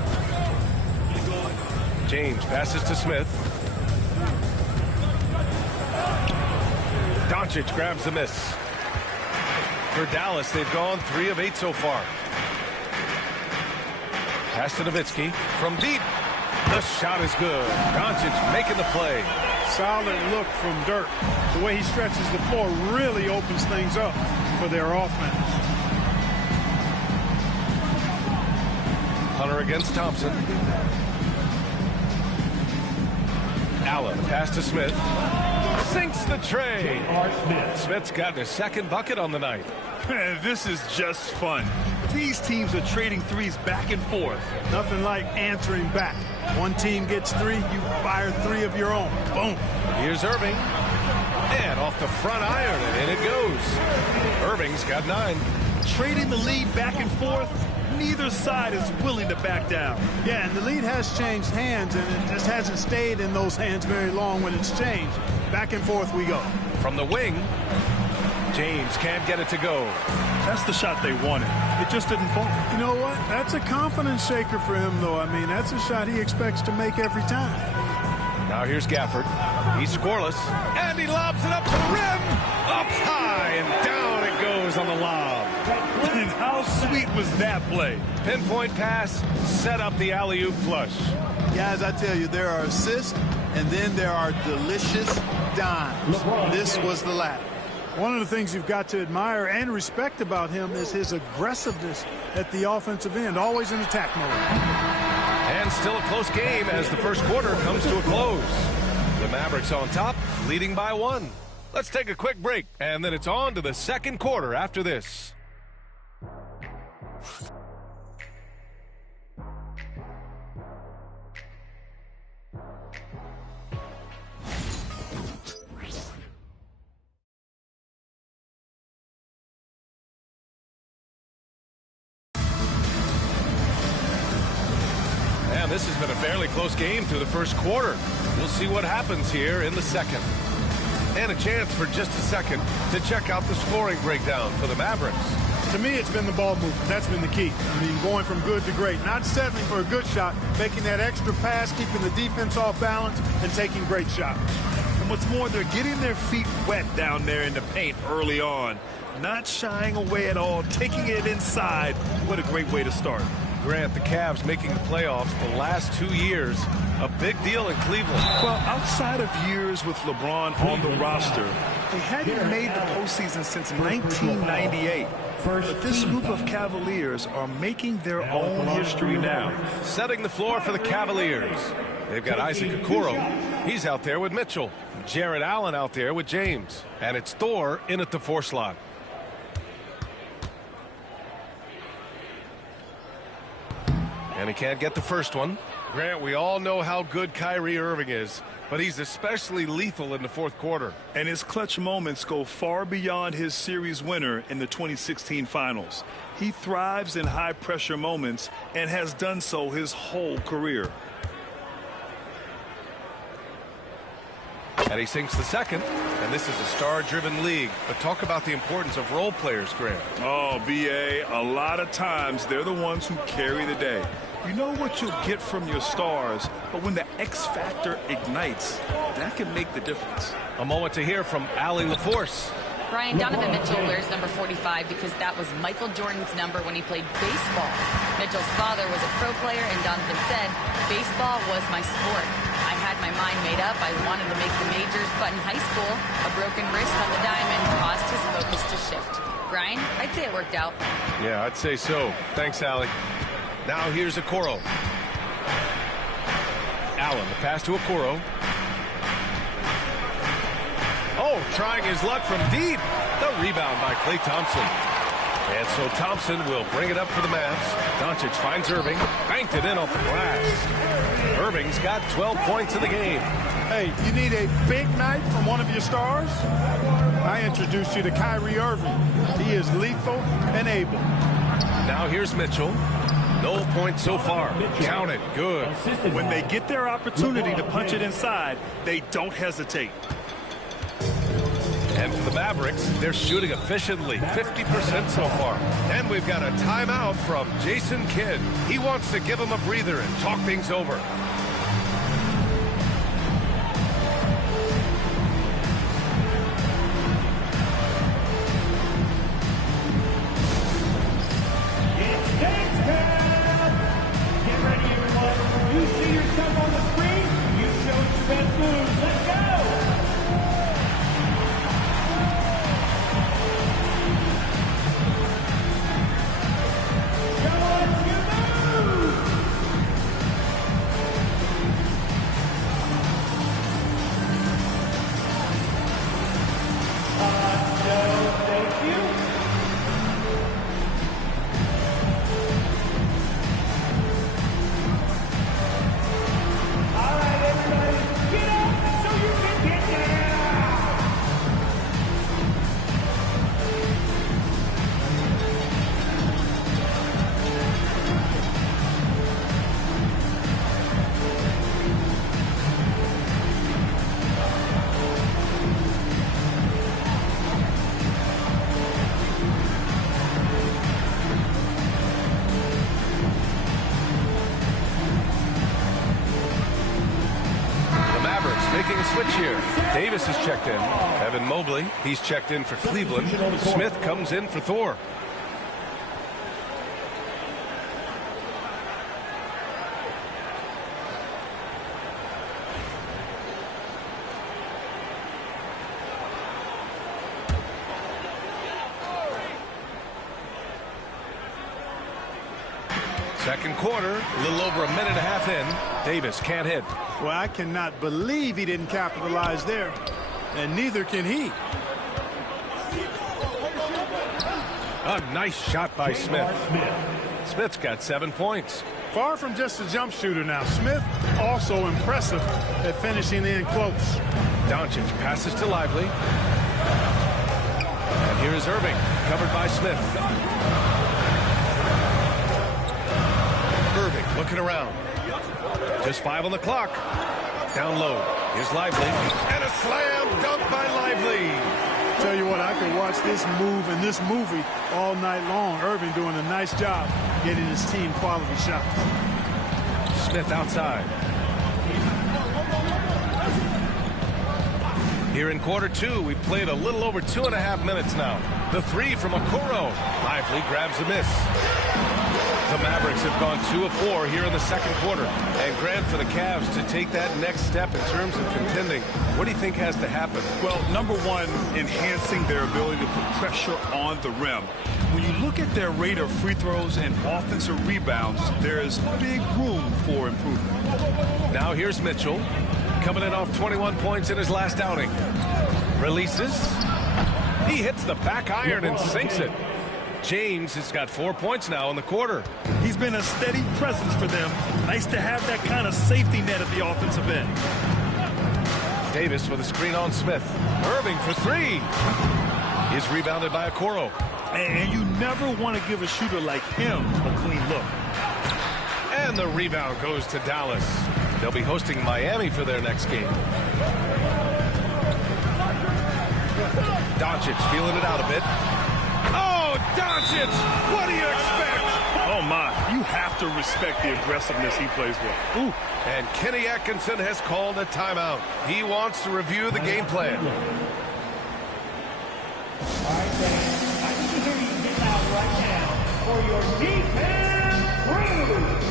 James passes to Smith. Doncic grabs the miss. For Dallas, they've gone 3 of 8 so far. Pass to Nowitzki from deep. The shot is good. Doncic making the play. Solid look from Dirk. The way he stretches the floor really opens things up for their offense. Hunter against Thompson. Allen, pass to Smith. Sinks the tray. Smith's got his second bucket on the night. Man, this is just fun. These teams are trading threes back and forth. Nothing like answering back. One team gets 3, you fire 3 of your own. Boom. Here's Irving. And off the front iron, and in it goes. Irving's got 9. Trading the lead back and forth. Neither side is willing to back down. Yeah, and the lead has changed hands, and it just hasn't stayed in those hands very long when it's changed. Back and forth we go. From the wing, James can't get it to go. That's the shot they wanted. It just didn't fall. You know what? That's a confidence shaker for him, though. I mean, that's a shot he expects to make every time. Now here's Gafford. He's scoreless, and he lobs it up to the rim. Up high, and down it goes on the lob. And how sweet was that play? Pinpoint pass, set up the alley-oop flush. Guys, I tell you, there are assists, and then there are delicious dimes. This was the latter. One of the things you've got to admire and respect about him is his aggressiveness at the offensive end, always in attack mode. And still a close game as the first quarter comes to a close. The Mavericks on top, leading by 1. Let's take a quick break, and then it's on to the second quarter after this. This has been a fairly close game through the first quarter. We'll see what happens here in the second. And a chance for just a second to check out the scoring breakdown for the Mavericks. To me, it's been the ball movement. That's been the key. I mean, going from good to great. Not settling for a good shot, making that extra pass, keeping the defense off balance, and taking great shots. And what's more, they're getting their feet wet down there in the paint early on. Not shying away at all, taking it inside. What a great way to start. Grant, the Cavs making the playoffs the last 2 years, a big deal in Cleveland. Well, outside of years with LeBron on the roster, they hadn't made the postseason since 1998. But this group of Cavaliers are making their own history now. Setting the floor for the Cavaliers. They've got Isaac Okoro. He's out there with Mitchell. Jared Allen out there with James. And it's Thor in at the 4 slot. And he can't get the first one. Grant, we all know how good Kyrie Irving is, but he's especially lethal in the fourth quarter. And his clutch moments go far beyond his series winner in the 2016 finals. He thrives in high-pressure moments and has done so his whole career. And he sinks the second, and this is a star-driven league. But talk about the importance of role players, Grant. Oh, B.A., a lot of times they're the ones who carry the day. You know what you'll get from your stars, but when the X factor ignites, that can make the difference. A moment to hear from Allie LaForce. Brian, Donovan Mitchell wears number 45 because that was Michael Jordan's number when he played baseball. Mitchell's father was a pro player, and Donovan said, "Baseball was my sport. I had my mind made up. I wanted to make the majors, but in high school, a broken wrist on the diamond caused his focus to shift." Brian, I'd say it worked out. Yeah, I'd say so. Thanks, Allie. Now here's Okoro. Allen, the pass to Okoro. Oh, trying his luck from deep. The rebound by Klay Thompson. And so Thompson will bring it up for the Mavs. Doncic finds Irving. Banked it in off the glass. Irving's got 12 points in the game. Hey, you need a big night from one of your stars? I introduced you to Kyrie Irving. He is lethal and able. Now here's Mitchell. No points so far. Count it. Good. When they get their opportunity to punch it inside, they don't hesitate. And for the Mavericks, they're shooting efficiently, 50% so far. And we've got a timeout from Jason Kidd. He wants to give them a breather and talk things over. You see yourself on the screen, you show your best moves. Let's go! Show us your moves! No, thank you. Making a switch here. Davis is checked in. Evan Mobley, he's checked in for Cleveland. Smith comes in for Thor. Second quarter, a little over a minute and a half in. Davis can't hit. Well, I cannot believe he didn't capitalize there, and neither can he. A nice shot by Smith. Smith's got 7 points. Far from just a jump shooter now. Smith also impressive at finishing in close. Doncic passes to Lively. And here is Irving, covered by Smith. Irving looking around. Just 5 on the clock. Down low. Here's Lively. And a slam dunk by Lively. Tell you what, I could watch this move and this movie all night long. Irving doing a nice job getting his team quality shots. Smith outside. Here in quarter two, we played a little over 2.5 minutes now. The three from Okoro. Lively grabs a miss. The Mavericks have gone 2 of 4 here in the second quarter. And Grant, for the Cavs to take that next step in terms of contending, what do you think has to happen? Well, number one, enhancing their ability to put pressure on the rim. When you look at their rate of free throws and offensive rebounds, there is big room for improvement. Now here's Mitchell, coming in off 21 points in his last outing. Releases. He hits the back iron and sinks it. James has got 4 points now in the quarter. He's been a steady presence for them. Nice to have that kind of safety net at the offensive end. Davis with a screen on Smith. Irving for 3. He's rebounded by Okoro. And you never want to give a shooter like him a clean look. And the rebound goes to Dallas. They'll be hosting Miami for their next game. Doncic feeling it out a bit. Oh, Doncic! What do you expect? Oh, my. You have to respect the aggressiveness he plays with. Ooh. And Kenny Atkinson has called a timeout. He wants to review the game plan. All right, Dan. I need to hear you get out right now for your defense crew.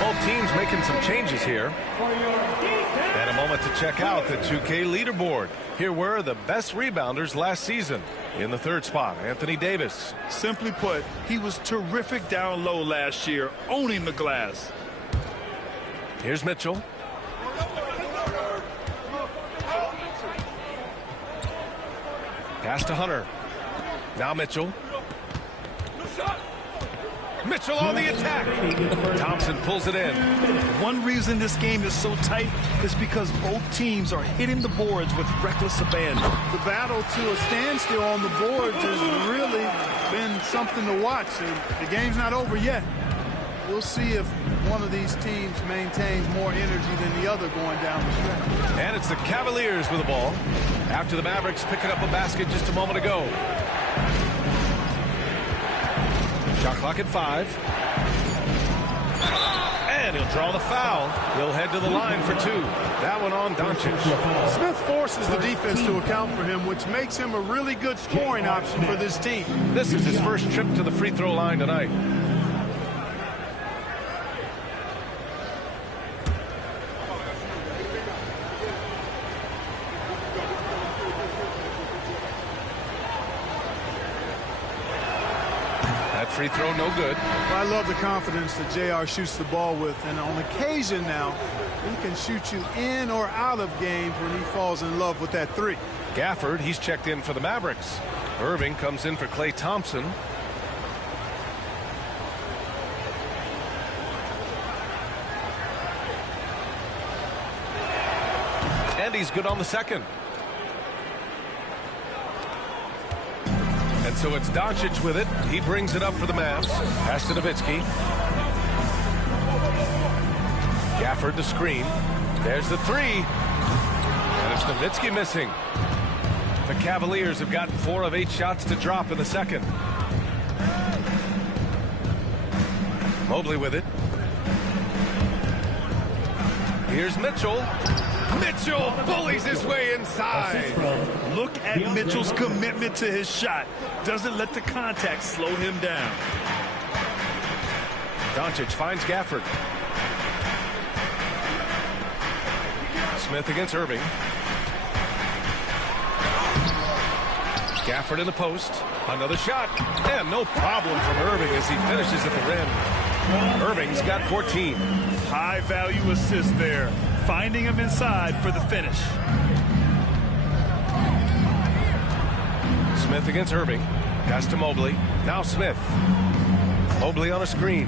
Both teams making some changes here. And a moment to check out the 2K leaderboard. Here were the best rebounders last season. In the third spot, Anthony Davis. Simply put, he was terrific down low last year, owning the glass. Here's Mitchell. Pass to Hunter. Now Mitchell. Mitchell on the attack. Thompson pulls it in. One reason this game is so tight is because both teams are hitting the boards with reckless abandon. The battle to a standstill on the boards has really been something to watch. And the game's not over yet. We'll see if one of these teams maintains more energy than the other going down the stretch. And it's the Cavaliers with the ball after the Mavericks picking up a basket just a moment ago. Shot clock at 5. And he'll draw the foul. He'll head to the line for 2. That one on Doncic. Smith forces the defense to account for him, which makes him a really good scoring option for this team. This is his first trip to the free throw line tonight. Free throw, no good. I love the confidence that JR shoots the ball with, and on occasion now, he can shoot you in or out of games when he falls in love with that 3. Gafford, he's checked in for the Mavericks. Irving comes in for Klay Thompson. And he's good on the second. And so it's Doncic with it. He brings it up for the Mavs. Pass to Nowitzki. Gafford the screen. There's the 3. And it's Nowitzki missing. The Cavaliers have gotten 4 of 8 shots to drop in the second. Mobley with it. Here's Mitchell. Mitchell bullies his way inside. Look at Mitchell's commitment to his shot. Doesn't let the contact slow him down. Doncic finds Gafford. Smith against Irving. Gafford in the post. Another shot. And no problem from Irving as he finishes at the rim. Irving's got 14. High value assist there. Finding him inside for the finish. Smith against Irving. Pass to Mobley. Now Smith. Mobley on a screen.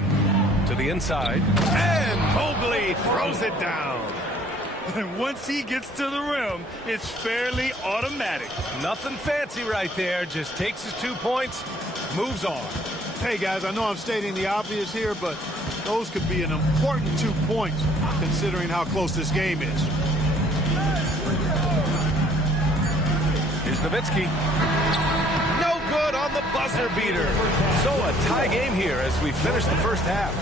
To the inside. And Mobley throws it down. And once he gets to the rim, it's fairly automatic. Nothing fancy right there. Just takes his 2 points. Moves on. Hey, guys, I know I'm stating the obvious here, but those could be an important 2 points considering how close this game is. Here's Nowitzki. No good on the buzzer beater. So a tie game here as we finish the first half.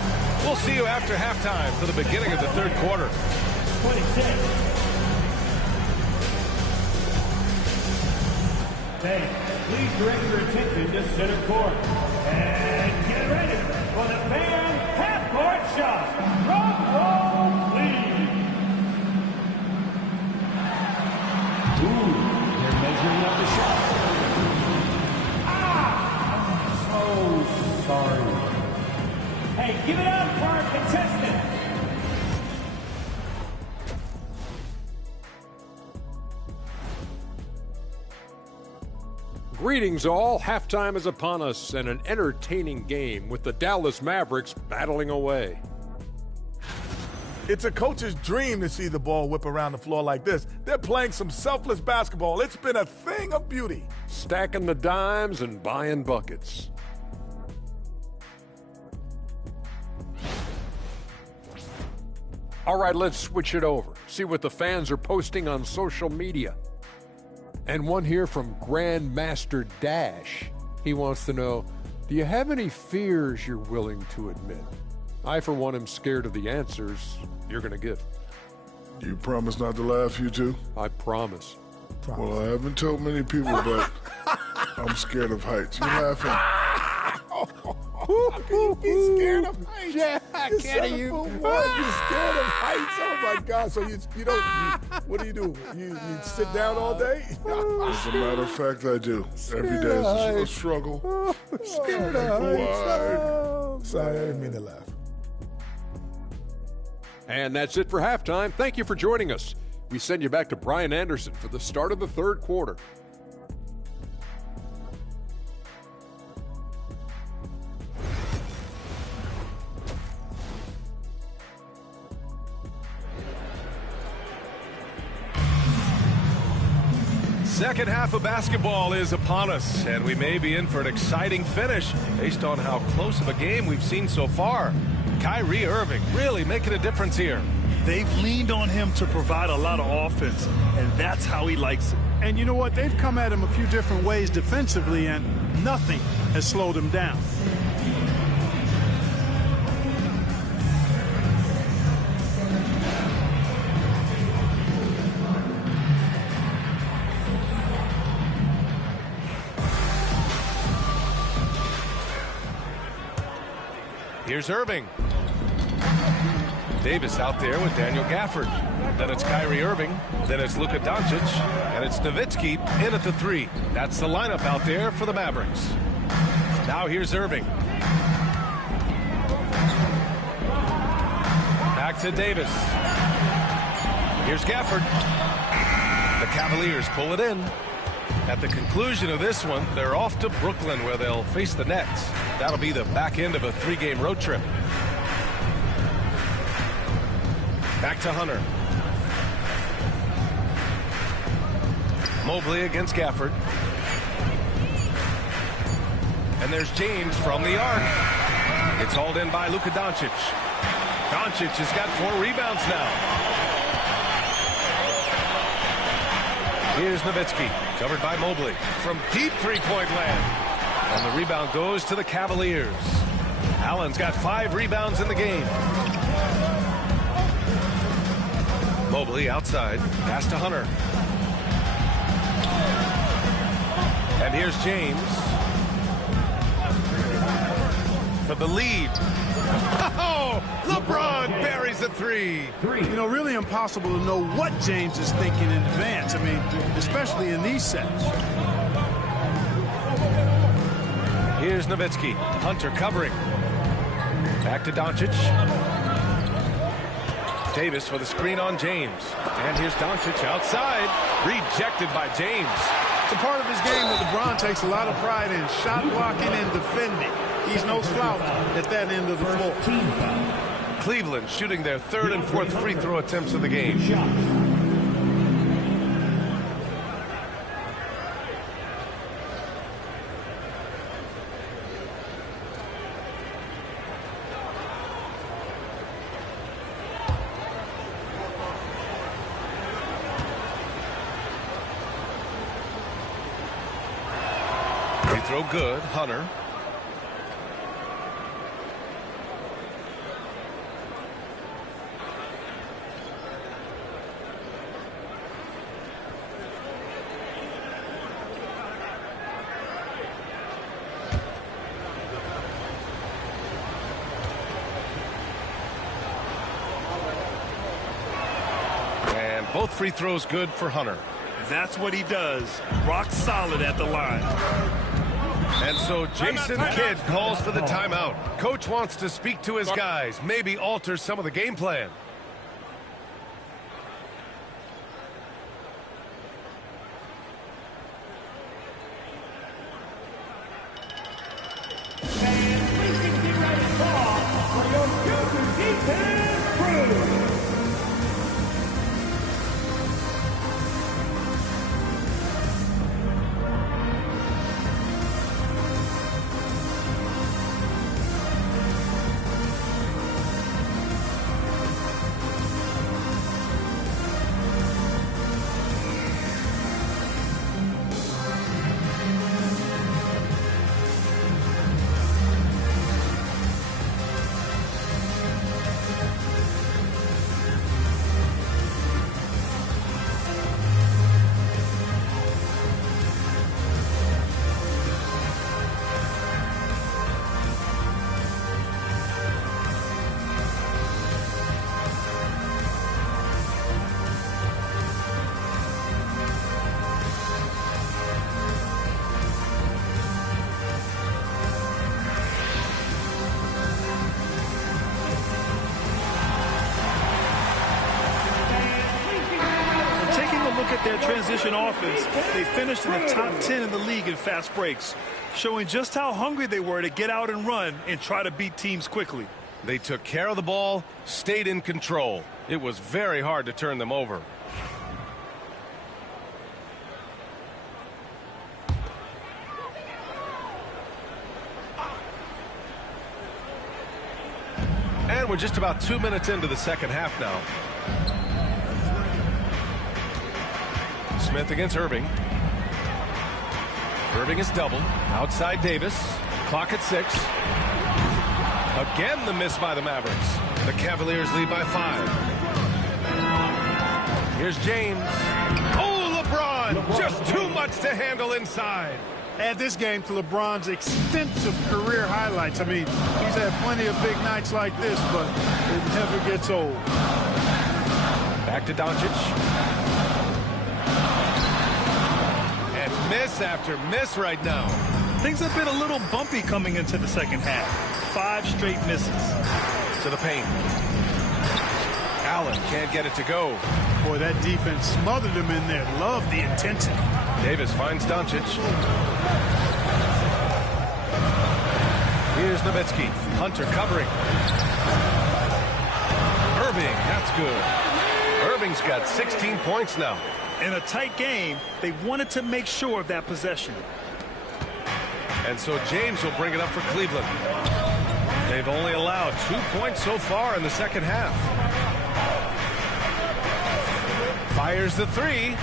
We'll see you after halftime for the beginning of the third quarter. 26. Hey, please direct your attention to center court. And get ready for the fan half-court shot. Drum roll, please. Ooh, they're measuring up the shot. Ah! I'm so sorry. Hey, give it up for our contestant. Greetings all. Halftime is upon us and an entertaining game with the Dallas Mavericks battling away. It's a coach's dream to see the ball whip around the floor like this. They're playing some selfless basketball. It's been a thing of beauty. Stacking the dimes and buying buckets. All right, let's switch it over. See what the fans are posting on social media. And one here from Grandmaster Dash. He wants to know, do you have any fears you're willing to admit? I, for one, am scared of the answers you're going to give. You promise not to laugh, you two? I promise. Well, I haven't told many people, but I'm scared of heights. You laughing? How can you be scared of heights? Jack, You're can you? 7'1". You're scared of heights. Oh my God! So you don't. What do? You sit down all day? As a matter of fact, I do. Every day is a struggle. Scared of heights. Sorry, I didn't mean to laugh. And that's it for halftime. Thank you for joining us. We send you back to Brian Anderson for the start of the third quarter. Second half of basketball is upon us, and we may be in for an exciting finish based on how close of a game we've seen so far. Kyrie Irving really making a difference here. They've leaned on him to provide a lot of offense, and that's how he likes it. And you know what? They've come at him a few different ways defensively, and nothing has slowed him down. Here's Irving. Davis out there with Daniel Gafford. Then it's Kyrie Irving. Then it's Luka Doncic. And it's Nowitzki in at the three. That's the lineup out there for the Mavericks. Now here's Irving. Back to Davis. Here's Gafford. The Cavaliers pull it in. At the conclusion of this one, they're off to Brooklyn where they'll face the Nets. That'll be the back end of a 3-game road trip. Back to Hunter. Mobley against Gafford. And there's James from the arc. It's hauled in by Luka Doncic. Doncic has got 4 rebounds now. Here's Nowitzki, covered by Mobley from deep three-point land. And the rebound goes to the Cavaliers. Allen's got 5 rebounds in the game. Mobley outside, pass to Hunter. And here's James for the lead. Oh, LeBron buries a 3. You know, really impossible to know what James is thinking in advance. I mean, especially in these sets. Here's Nowitzki. Hunter covering. Back to Doncic. Davis with a screen on James. And here's Doncic outside. Rejected by James. It's a part of his game that LeBron takes a lot of pride in. Shot blocking and defending. He's no slouch at that end of the floor. Cleveland shooting their 3rd and 4th free throw attempts of the game. Free throw good. Hunter. Both free throws good for Hunter. That's what he does. Rock solid at the line. And so Jason Kidd calls for the timeout. Coach wants to speak to his guys, maybe alter some of the game plan. with their transition offense, they finished in the top 10 in the league in fast breaks, showing just how hungry they were to get out and run and try to beat teams quickly. They took care of the ball, stayed in control. It was very hard to turn them over. And we're just about 2 minutes into the second half now. Smith against Irving. Irving is doubled. Outside Davis. Clock at 6. Again the miss by the Mavericks. The Cavaliers lead by 5. Here's James. Oh, LeBron! Just too much to handle inside. Add this game to LeBron's extensive career highlights. I mean, he's had plenty of big nights like this, but it never gets old. Back to Doncic. And miss after miss right now. Things have been a little bumpy coming into the second half. 5 straight misses. To the paint. Allen can't get it to go. Boy, that defense smothered him in there. Love the intensity. Davis finds Doncic. Here's Nowitzki. Hunter covering. Irving, that's good. Irving's got 16 points now. In a tight game, they wanted to make sure of that possession. And so James will bring it up for Cleveland. They've only allowed 2 points so far in the second half. Fires the 3.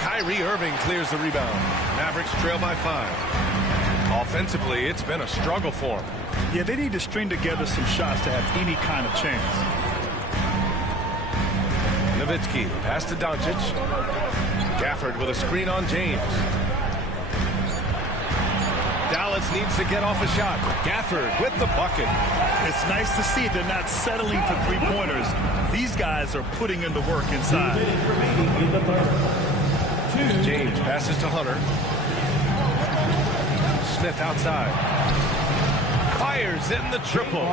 Kyrie Irving clears the rebound. Mavericks trail by 5. Offensively, it's been a struggle for them. Yeah, they need to string together some shots to have any kind of chance. Nowitzki, pass to Doncic. Gafford with a screen on James. Dallas needs to get off a shot. Gafford with the bucket. It's nice to see they're not settling for three-pointers. These guys are putting in the work inside. James passes to Hunter. Smith outside. Fires in the triple.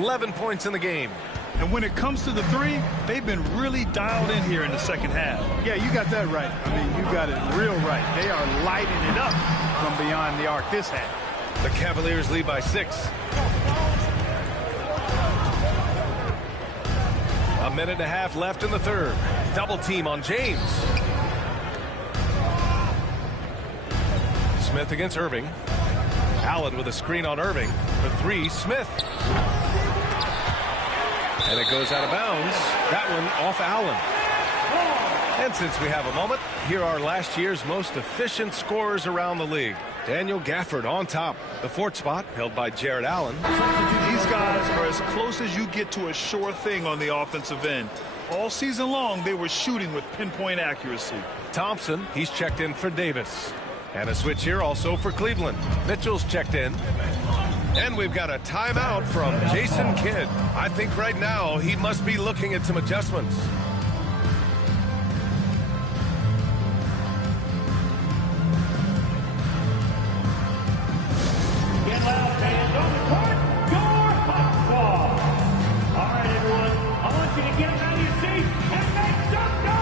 11 points in the game. And when it comes to the 3, they've been really dialed in here in the second half. Yeah, you got that right. I mean, you got it real right. They are lighting it up from beyond the arc this half. The Cavaliers lead by 6. A minute and a half left in the third. Double team on James. Smith against Irving. Allen with a screen on Irving. The 3, Smith. And it goes out of bounds. That one off Allen. And since we have a moment, here are last year's most efficient scorers around the league. Daniel Gafford on top. The 4th spot held by Jared Allen. These guys are as close as you get to a sure thing on the offensive end. All season long, they were shooting with pinpoint accuracy. Thompson, he's checked in for Davis. And a switch here also for Cleveland. Mitchell's checked in. And we've got a timeout from Jason Kidd. I think right now he must be looking at some adjustments. Get loud, fans. On the court, your hot ball. All right, everyone. I want you to get out of your seats and make some noise.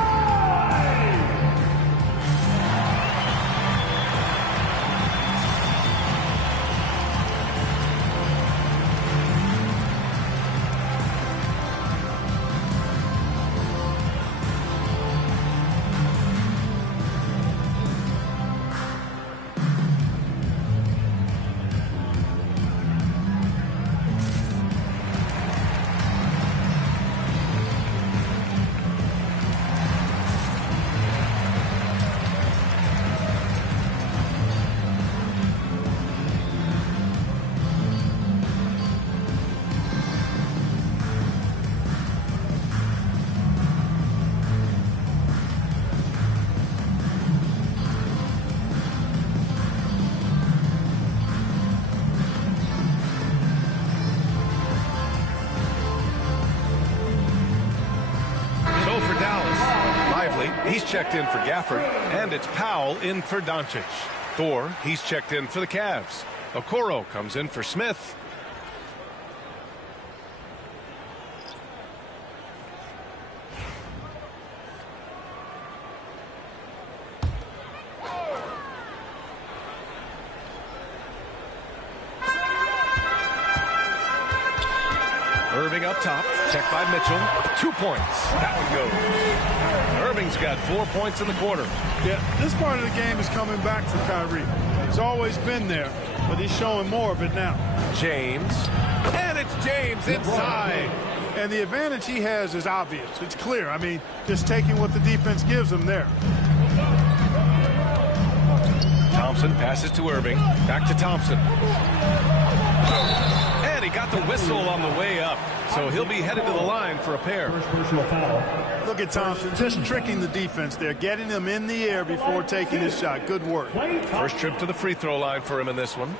He's checked in for Gafford, and it's Powell in for Doncic. Thor, he's checked in for the Cavs. Okoro comes in for Smith. Irving up top. Checked by Mitchell. 2 points. That one goes. Irving's got 4 points in the quarter. Yeah, this part of the game is coming back for Kyrie. It's always been there, but he's showing more of it now. James. And it's James inside. And the advantage he has is obvious. It's clear. I mean, just taking what the defense gives him there. Thompson passes to Irving. Back to Thompson. And he got the whistle on the way up. So he'll be headed to the line for a pair. Look at Thompson just tricking the defense there, getting them in the air before taking his shot. Good work. First trip to the free throw line for him in this one.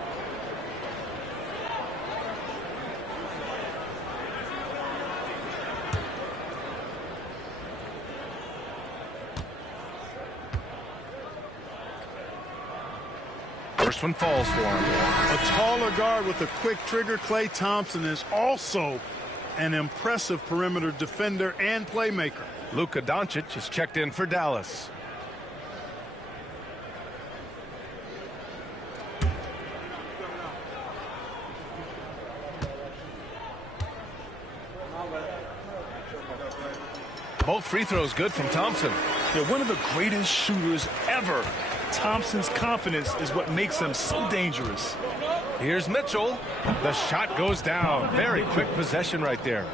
First one falls for him. A taller guard with a quick trigger. Klay Thompson is also an impressive perimeter defender and playmaker. Luka Doncic is checked in for Dallas. Both free throws good from Thompson. They're one of the greatest shooters ever. Thompson's confidence is what makes him so dangerous. Here's Mitchell. The shot goes down. Very quick possession right there.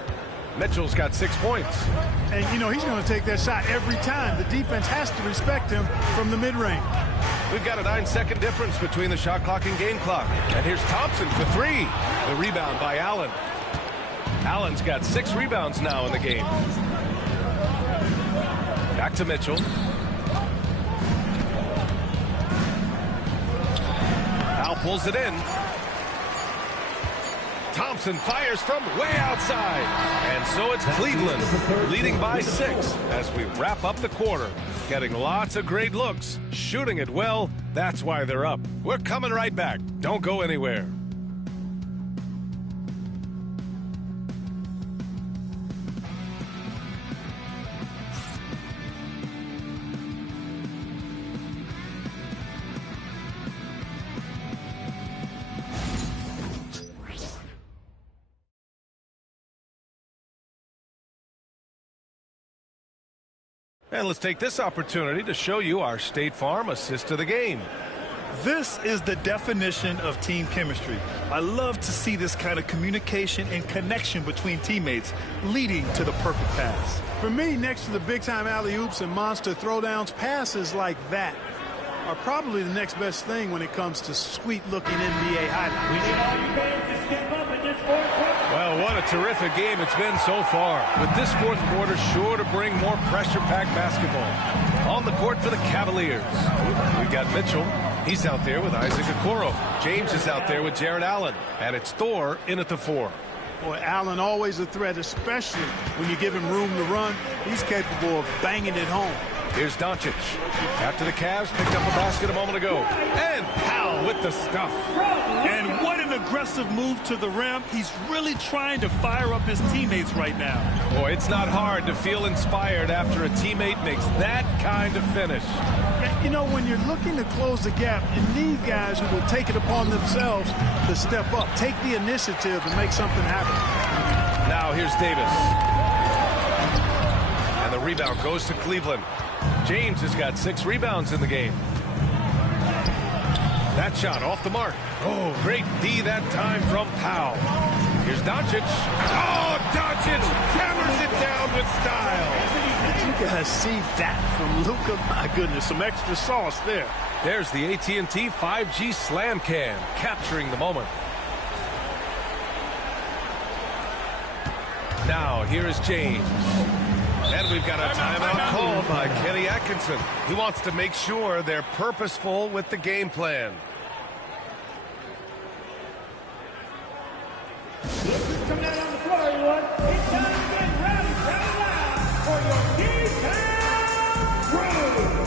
Mitchell's got 6 points. And, you know, he's going to take that shot every time. The defense has to respect him from the mid-range. We've got a 9-second difference between the shot clock and game clock. And here's Thompson for 3. The rebound by Allen. Allen's got 6 rebounds now in the game. Back to Mitchell. Powell pulls it in. Thompson fires from way outside. And so it's Cleveland leading by 6 as we wrap up the quarter. Getting lots of great looks, shooting it well. That's why they're up. We're coming right back. Don't go anywhere. And let's take this opportunity to show you our State Farm assist to the game. This is the definition of team chemistry. I love to see this kind of communication and connection between teammates leading to the perfect pass. For me, next to the big-time alley-oops and monster throwdowns, passes like that are probably the next best thing when it comes to sweet-looking NBA highlights. We need all you fans to step up in this fourth quarter. Well, what a terrific game it's been so far. With this fourth quarter sure to bring more pressure-packed basketball. On the court for the Cavaliers, we've got Mitchell. He's out there with Isaac Okoro. James is out there with Jared Allen. And it's Thor in at the 4. Boy, Allen always a threat, especially when you give him room to run. He's capable of banging it home. Here's Doncic. After the Cavs picked up a basket a moment ago. And Powell with the stuff. And what an aggressive move to the rim. He's really trying to fire up his teammates right now. Boy, it's not hard to feel inspired after a teammate makes that kind of finish. You know, when you're looking to close the gap, you need guys who will take it upon themselves to step up, take the initiative, and make something happen. Now here's Davis. And the rebound goes to Cleveland. James has got 6 rebounds in the game. That shot off the mark. Oh, great D that time from Powell. Here's Doncic. Oh, Doncic hammers it down with style. Did you guys see that from Luka? My goodness, some extra sauce there. There's the AT&T 5G Slam Cam, capturing the moment. Now, here is James. And we've got a timeout called by Kenny Atkinson. He wants to make sure they're purposeful with the game plan. Coming out on the floor, everyone. It's time to get ready for your D-Town Crew.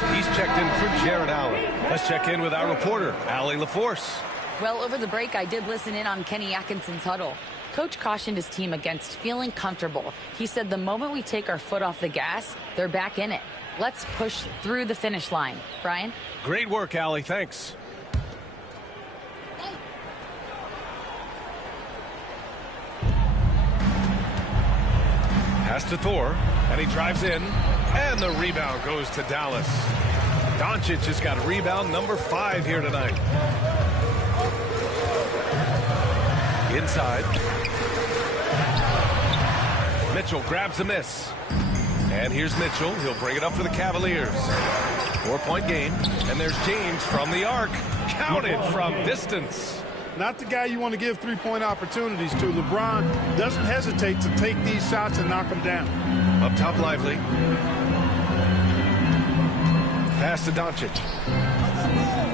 half. He's checked in for Jared Allen. Let's check in with our reporter, Allie LaForce. Well, over the break, I did listen in on Kenny Atkinson's huddle. Coach cautioned his team against feeling comfortable. He said the moment we take our foot off the gas, they're back in it. Let's push through the finish line. Brian? Great work, Allie. Thanks. Pass to Thor, and he drives in, and the rebound goes to Dallas. Doncic has got rebound number 5 here tonight. Inside. Mitchell grabs a miss. And here's Mitchell. He'll bring it up for the Cavaliers. 4-point game, and there's James from the arc. Counted from distance. Not the guy you want to give three-point opportunities to. LeBron doesn't hesitate to take these shots and knock them down. Up top, Lively. Pass to Doncic.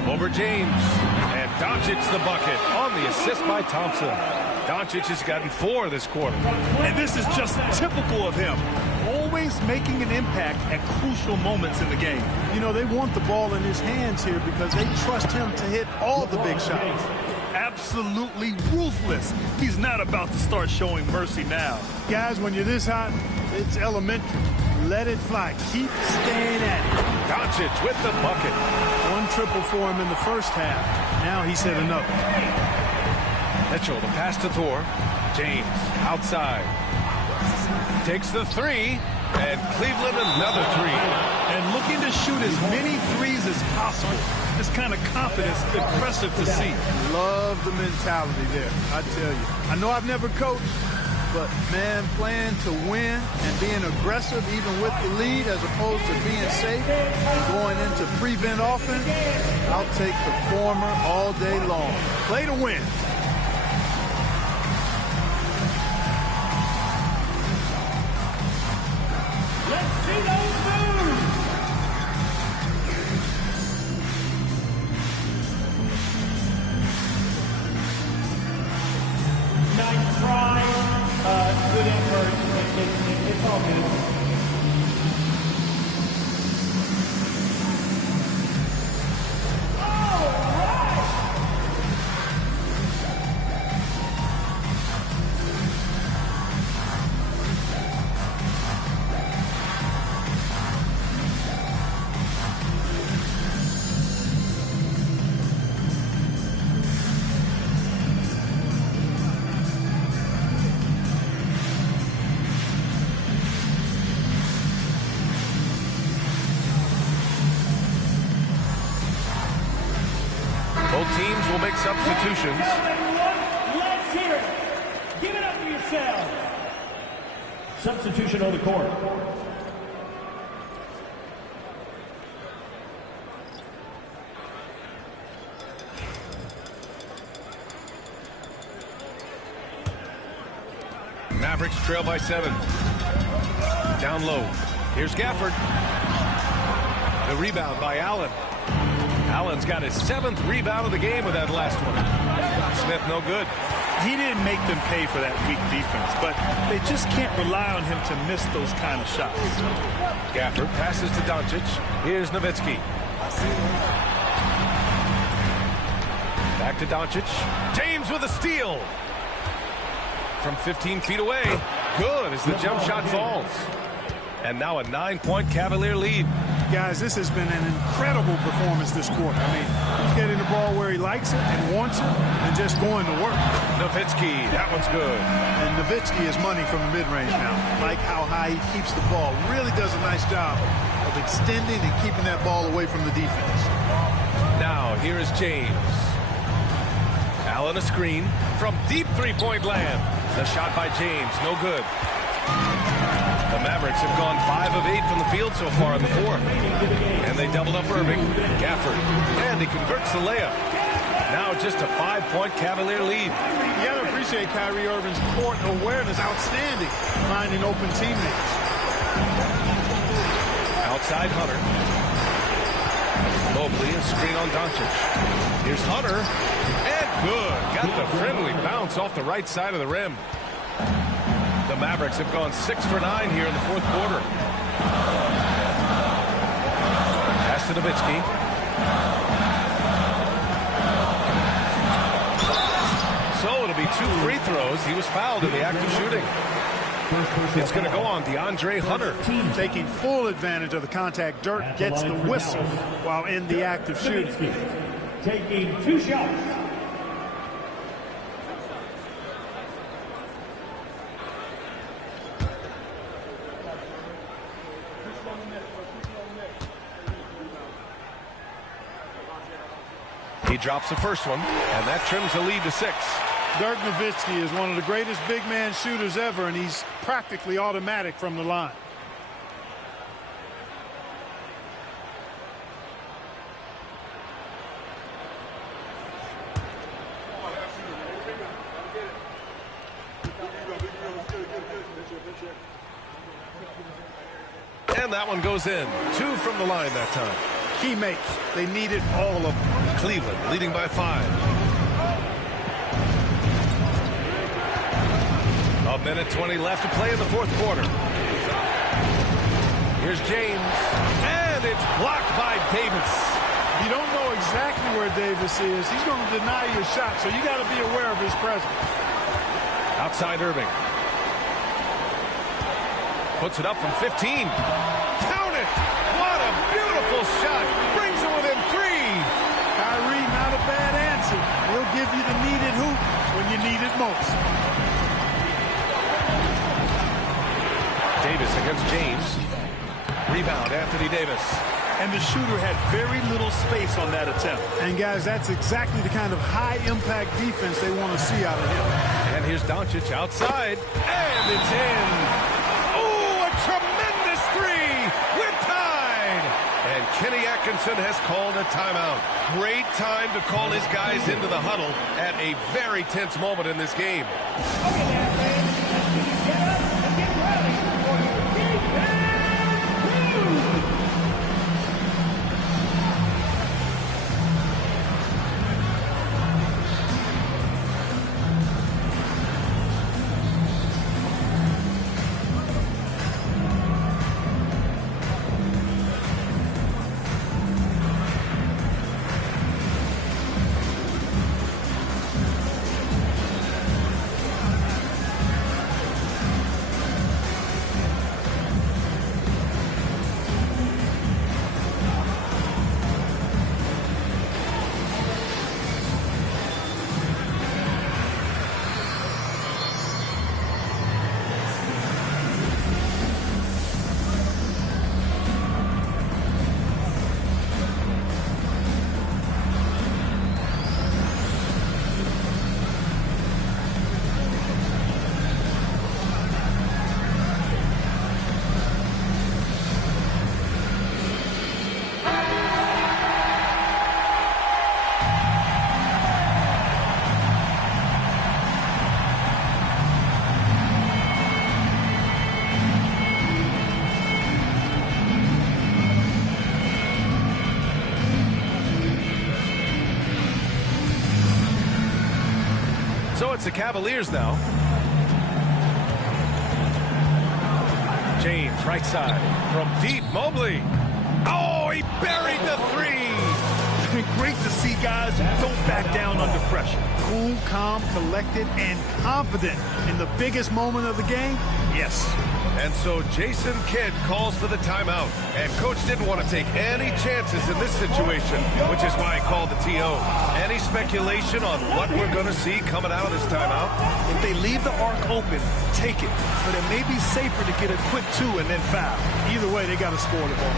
Over James. And Doncic the bucket on the assist by Thompson. Doncic has gotten 4 this quarter. And this is just typical of him. Always making an impact at crucial moments in the game. You know, they want the ball in his hands here because they trust him to hit all the big shots. Absolutely ruthless. He's not about to start showing mercy now. Guys, when you're this hot, it's elementary. Let it fly. Keep staying at it. Doncic with the bucket. 1 triple for him in the first half. Now he's hit another. Mitchell, the pass to Thor. James outside. Takes the 3. And Cleveland another 3. And looking to shoot as many threes as possible. This kind of confidence, impressive to see. Love the mentality there, I tell you. I know I've never coached, but, man, playing to win and being aggressive even with the lead as opposed to being safe and going into prevent offense, I'll take the former all day long. Play to win. Let's see those moves. Nice try. Good effort. It's all good. Teams will make substitutions. Let's hear it. Give it up for yourselves. Substitution on the court. Mavericks trail by 7. Down low. Here's Gafford. The rebound by Allen. Allen's got his 7th rebound of the game with that last one. Smith no good. He didn't make them pay for that weak defense, but they just can't rely on him to miss those kind of shots. Gafford passes to Doncic. Here's Nowitzki. Back to Doncic. James with a steal. From 15 feet away. Good as the jump shot falls. And now a 9-point Cavalier lead. Guys, this has been an incredible performance this quarter. I mean, he's getting the ball where he likes it and wants it and just going to work. Nowitzki, that one's good. And Nowitzki is money from the mid-range now. Like how high he keeps the ball. Really does a nice job of extending and keeping that ball away from the defense. Now, here is James. Allen a screen from deep three-point land. The shot by James, no good. The Mavericks have gone 5 of 8 from the field so far in the 4th. And they double up Irving. Gafford. And he converts the layup. Now just a 5-point Cavalier lead. You got to appreciate Kyrie Irving's court awareness. Outstanding. Finding open teammates. Outside Hunter. Mobley, a screen on Doncic. Here's Hunter. And good. Got the friendly bounce off the right side of the rim. The Mavericks have gone 6 for 9 here in the 4th quarter. Pass to Nowitzki. So it'll be 2 free throws. He was fouled in the act of shooting. It's going to go on DeAndre Hunter. Taking full advantage of the contact. Dirk gets the whistle while in the act of shooting. Taking 2 shots. He drops the first one, and that trims the lead to 6. Dirk Nowitzki is one of the greatest big man shooters ever, and he's practically automatic from the line. And that one goes in. 2 from the line that time. Key makes. They needed all of them. Cleveland leading by 5. A minute 20 left to play in the 4th quarter. Here's James. And it's blocked by Davis. You don't know exactly where Davis is. He's going to deny your shot, so you got to be aware of his presence. Outside Irving. Puts it up from 15. Count it! What a beautiful shot. Brings it within 3. Kyrie, not a bad answer. He'll give you the needed hoop when you need it most. Davis against James. Rebound, Anthony Davis. And the shooter had very little space on that attempt. And guys, that's exactly the kind of high-impact defense they want to see out of him. And here's Doncic outside. And it's in. Oh, a tremendous 3. We're tied. And Kenny Atkinson has called a timeout. Great time to call his guys into the huddle at a very tense moment in this game. Okay, now, fans, get up and get ready for your defense. So it's the Cavaliers now. James, right side. From deep, Mobley. Oh, he buried the 3. Great to see guys who don't back down under pressure. Cool, calm, collected, and confident in the biggest moment of the game. Yes. And so Jason Kidd calls for the timeout. And Coach didn't want to take any chances in this situation, which is why he called the TO. Any speculation on what we're going to see coming out of this timeout? If they leave the arc open, take it. But it may be safer to get a quick 2 and then foul. Either way, they got to score the ball.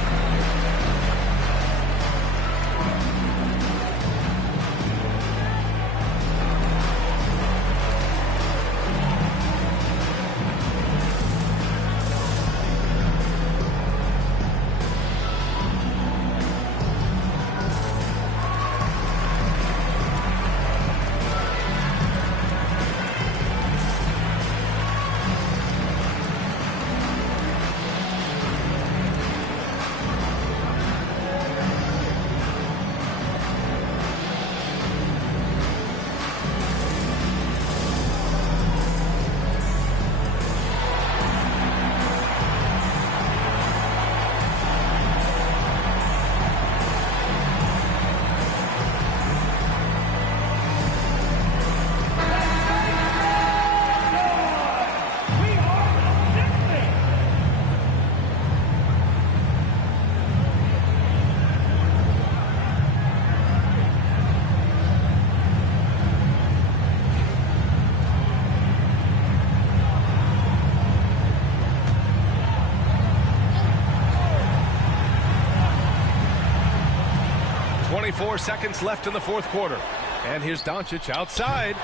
34 seconds left in the fourth quarter. And here's Doncic outside.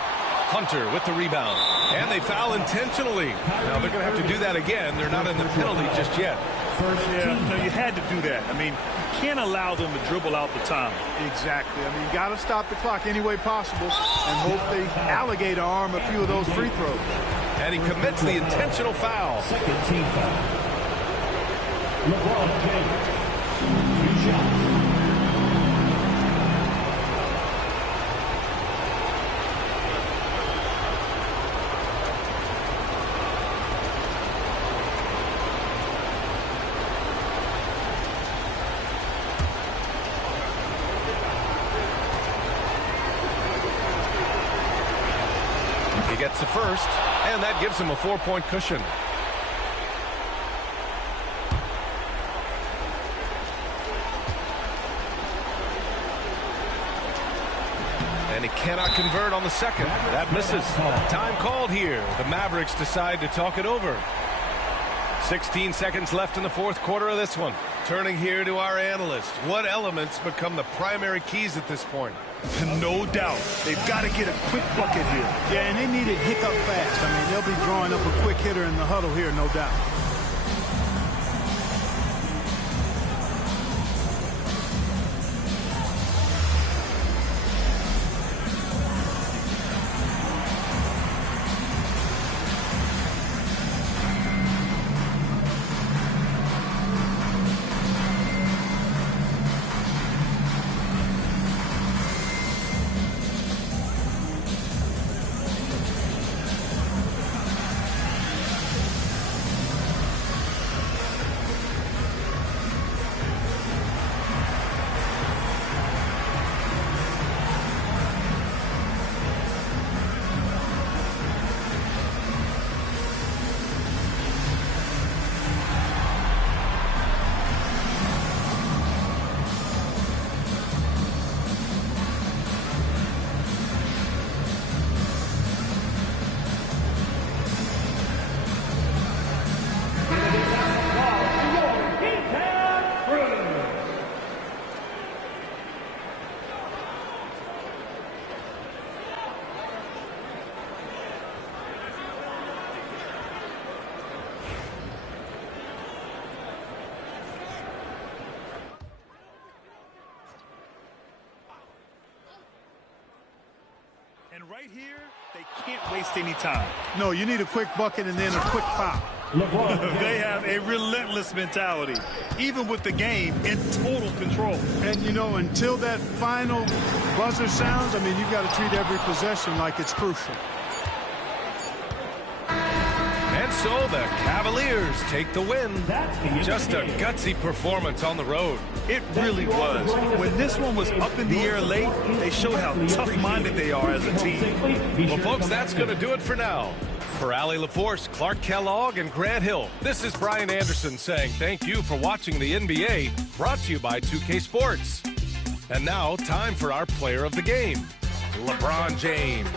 Hunter with the rebound. And they foul intentionally. Now they're going to have to do that again. They're not in the penalty just yet. Yeah, no, you had to do that. I mean, you can't allow them to dribble out the time. Exactly. I mean, you got to stop the clock any way possible and hope they alligator arm a few of those free throws. And he commits the intentional foul. Second team foul. LeBron James. 2 shots. He gets the first, and that gives him a 4-point cushion. And he cannot convert on the second. That misses. Time called here. The Mavericks decide to talk it over. 16 seconds left in the fourth quarter of this one. Turning here to our analyst. What elements become the primary keys at this point? No doubt. They've got to get a quick bucket here. Yeah, and they need it hiccup fast. I mean, they'll be drawing up a quick hitter in the huddle here, no doubt. And right here, they can't waste any time. No, you need a quick bucket and then a quick foul. They have a relentless mentality, even with the game in total control. And, you know, until that final buzzer sounds, I mean, you've got to treat every possession like it's crucial. And so the Cavaliers take the win. Just a gutsy performance on the road. It really was. When this one was up in the air late, they showed how tough-minded they are as a team. Well, folks, that's going to do it for now. For Allie LaForce, Clark Kellogg, and Grant Hill, this is Brian Anderson saying thank you for watching the NBA, brought to you by 2K Sports. And now, time for our player of the game, LeBron James.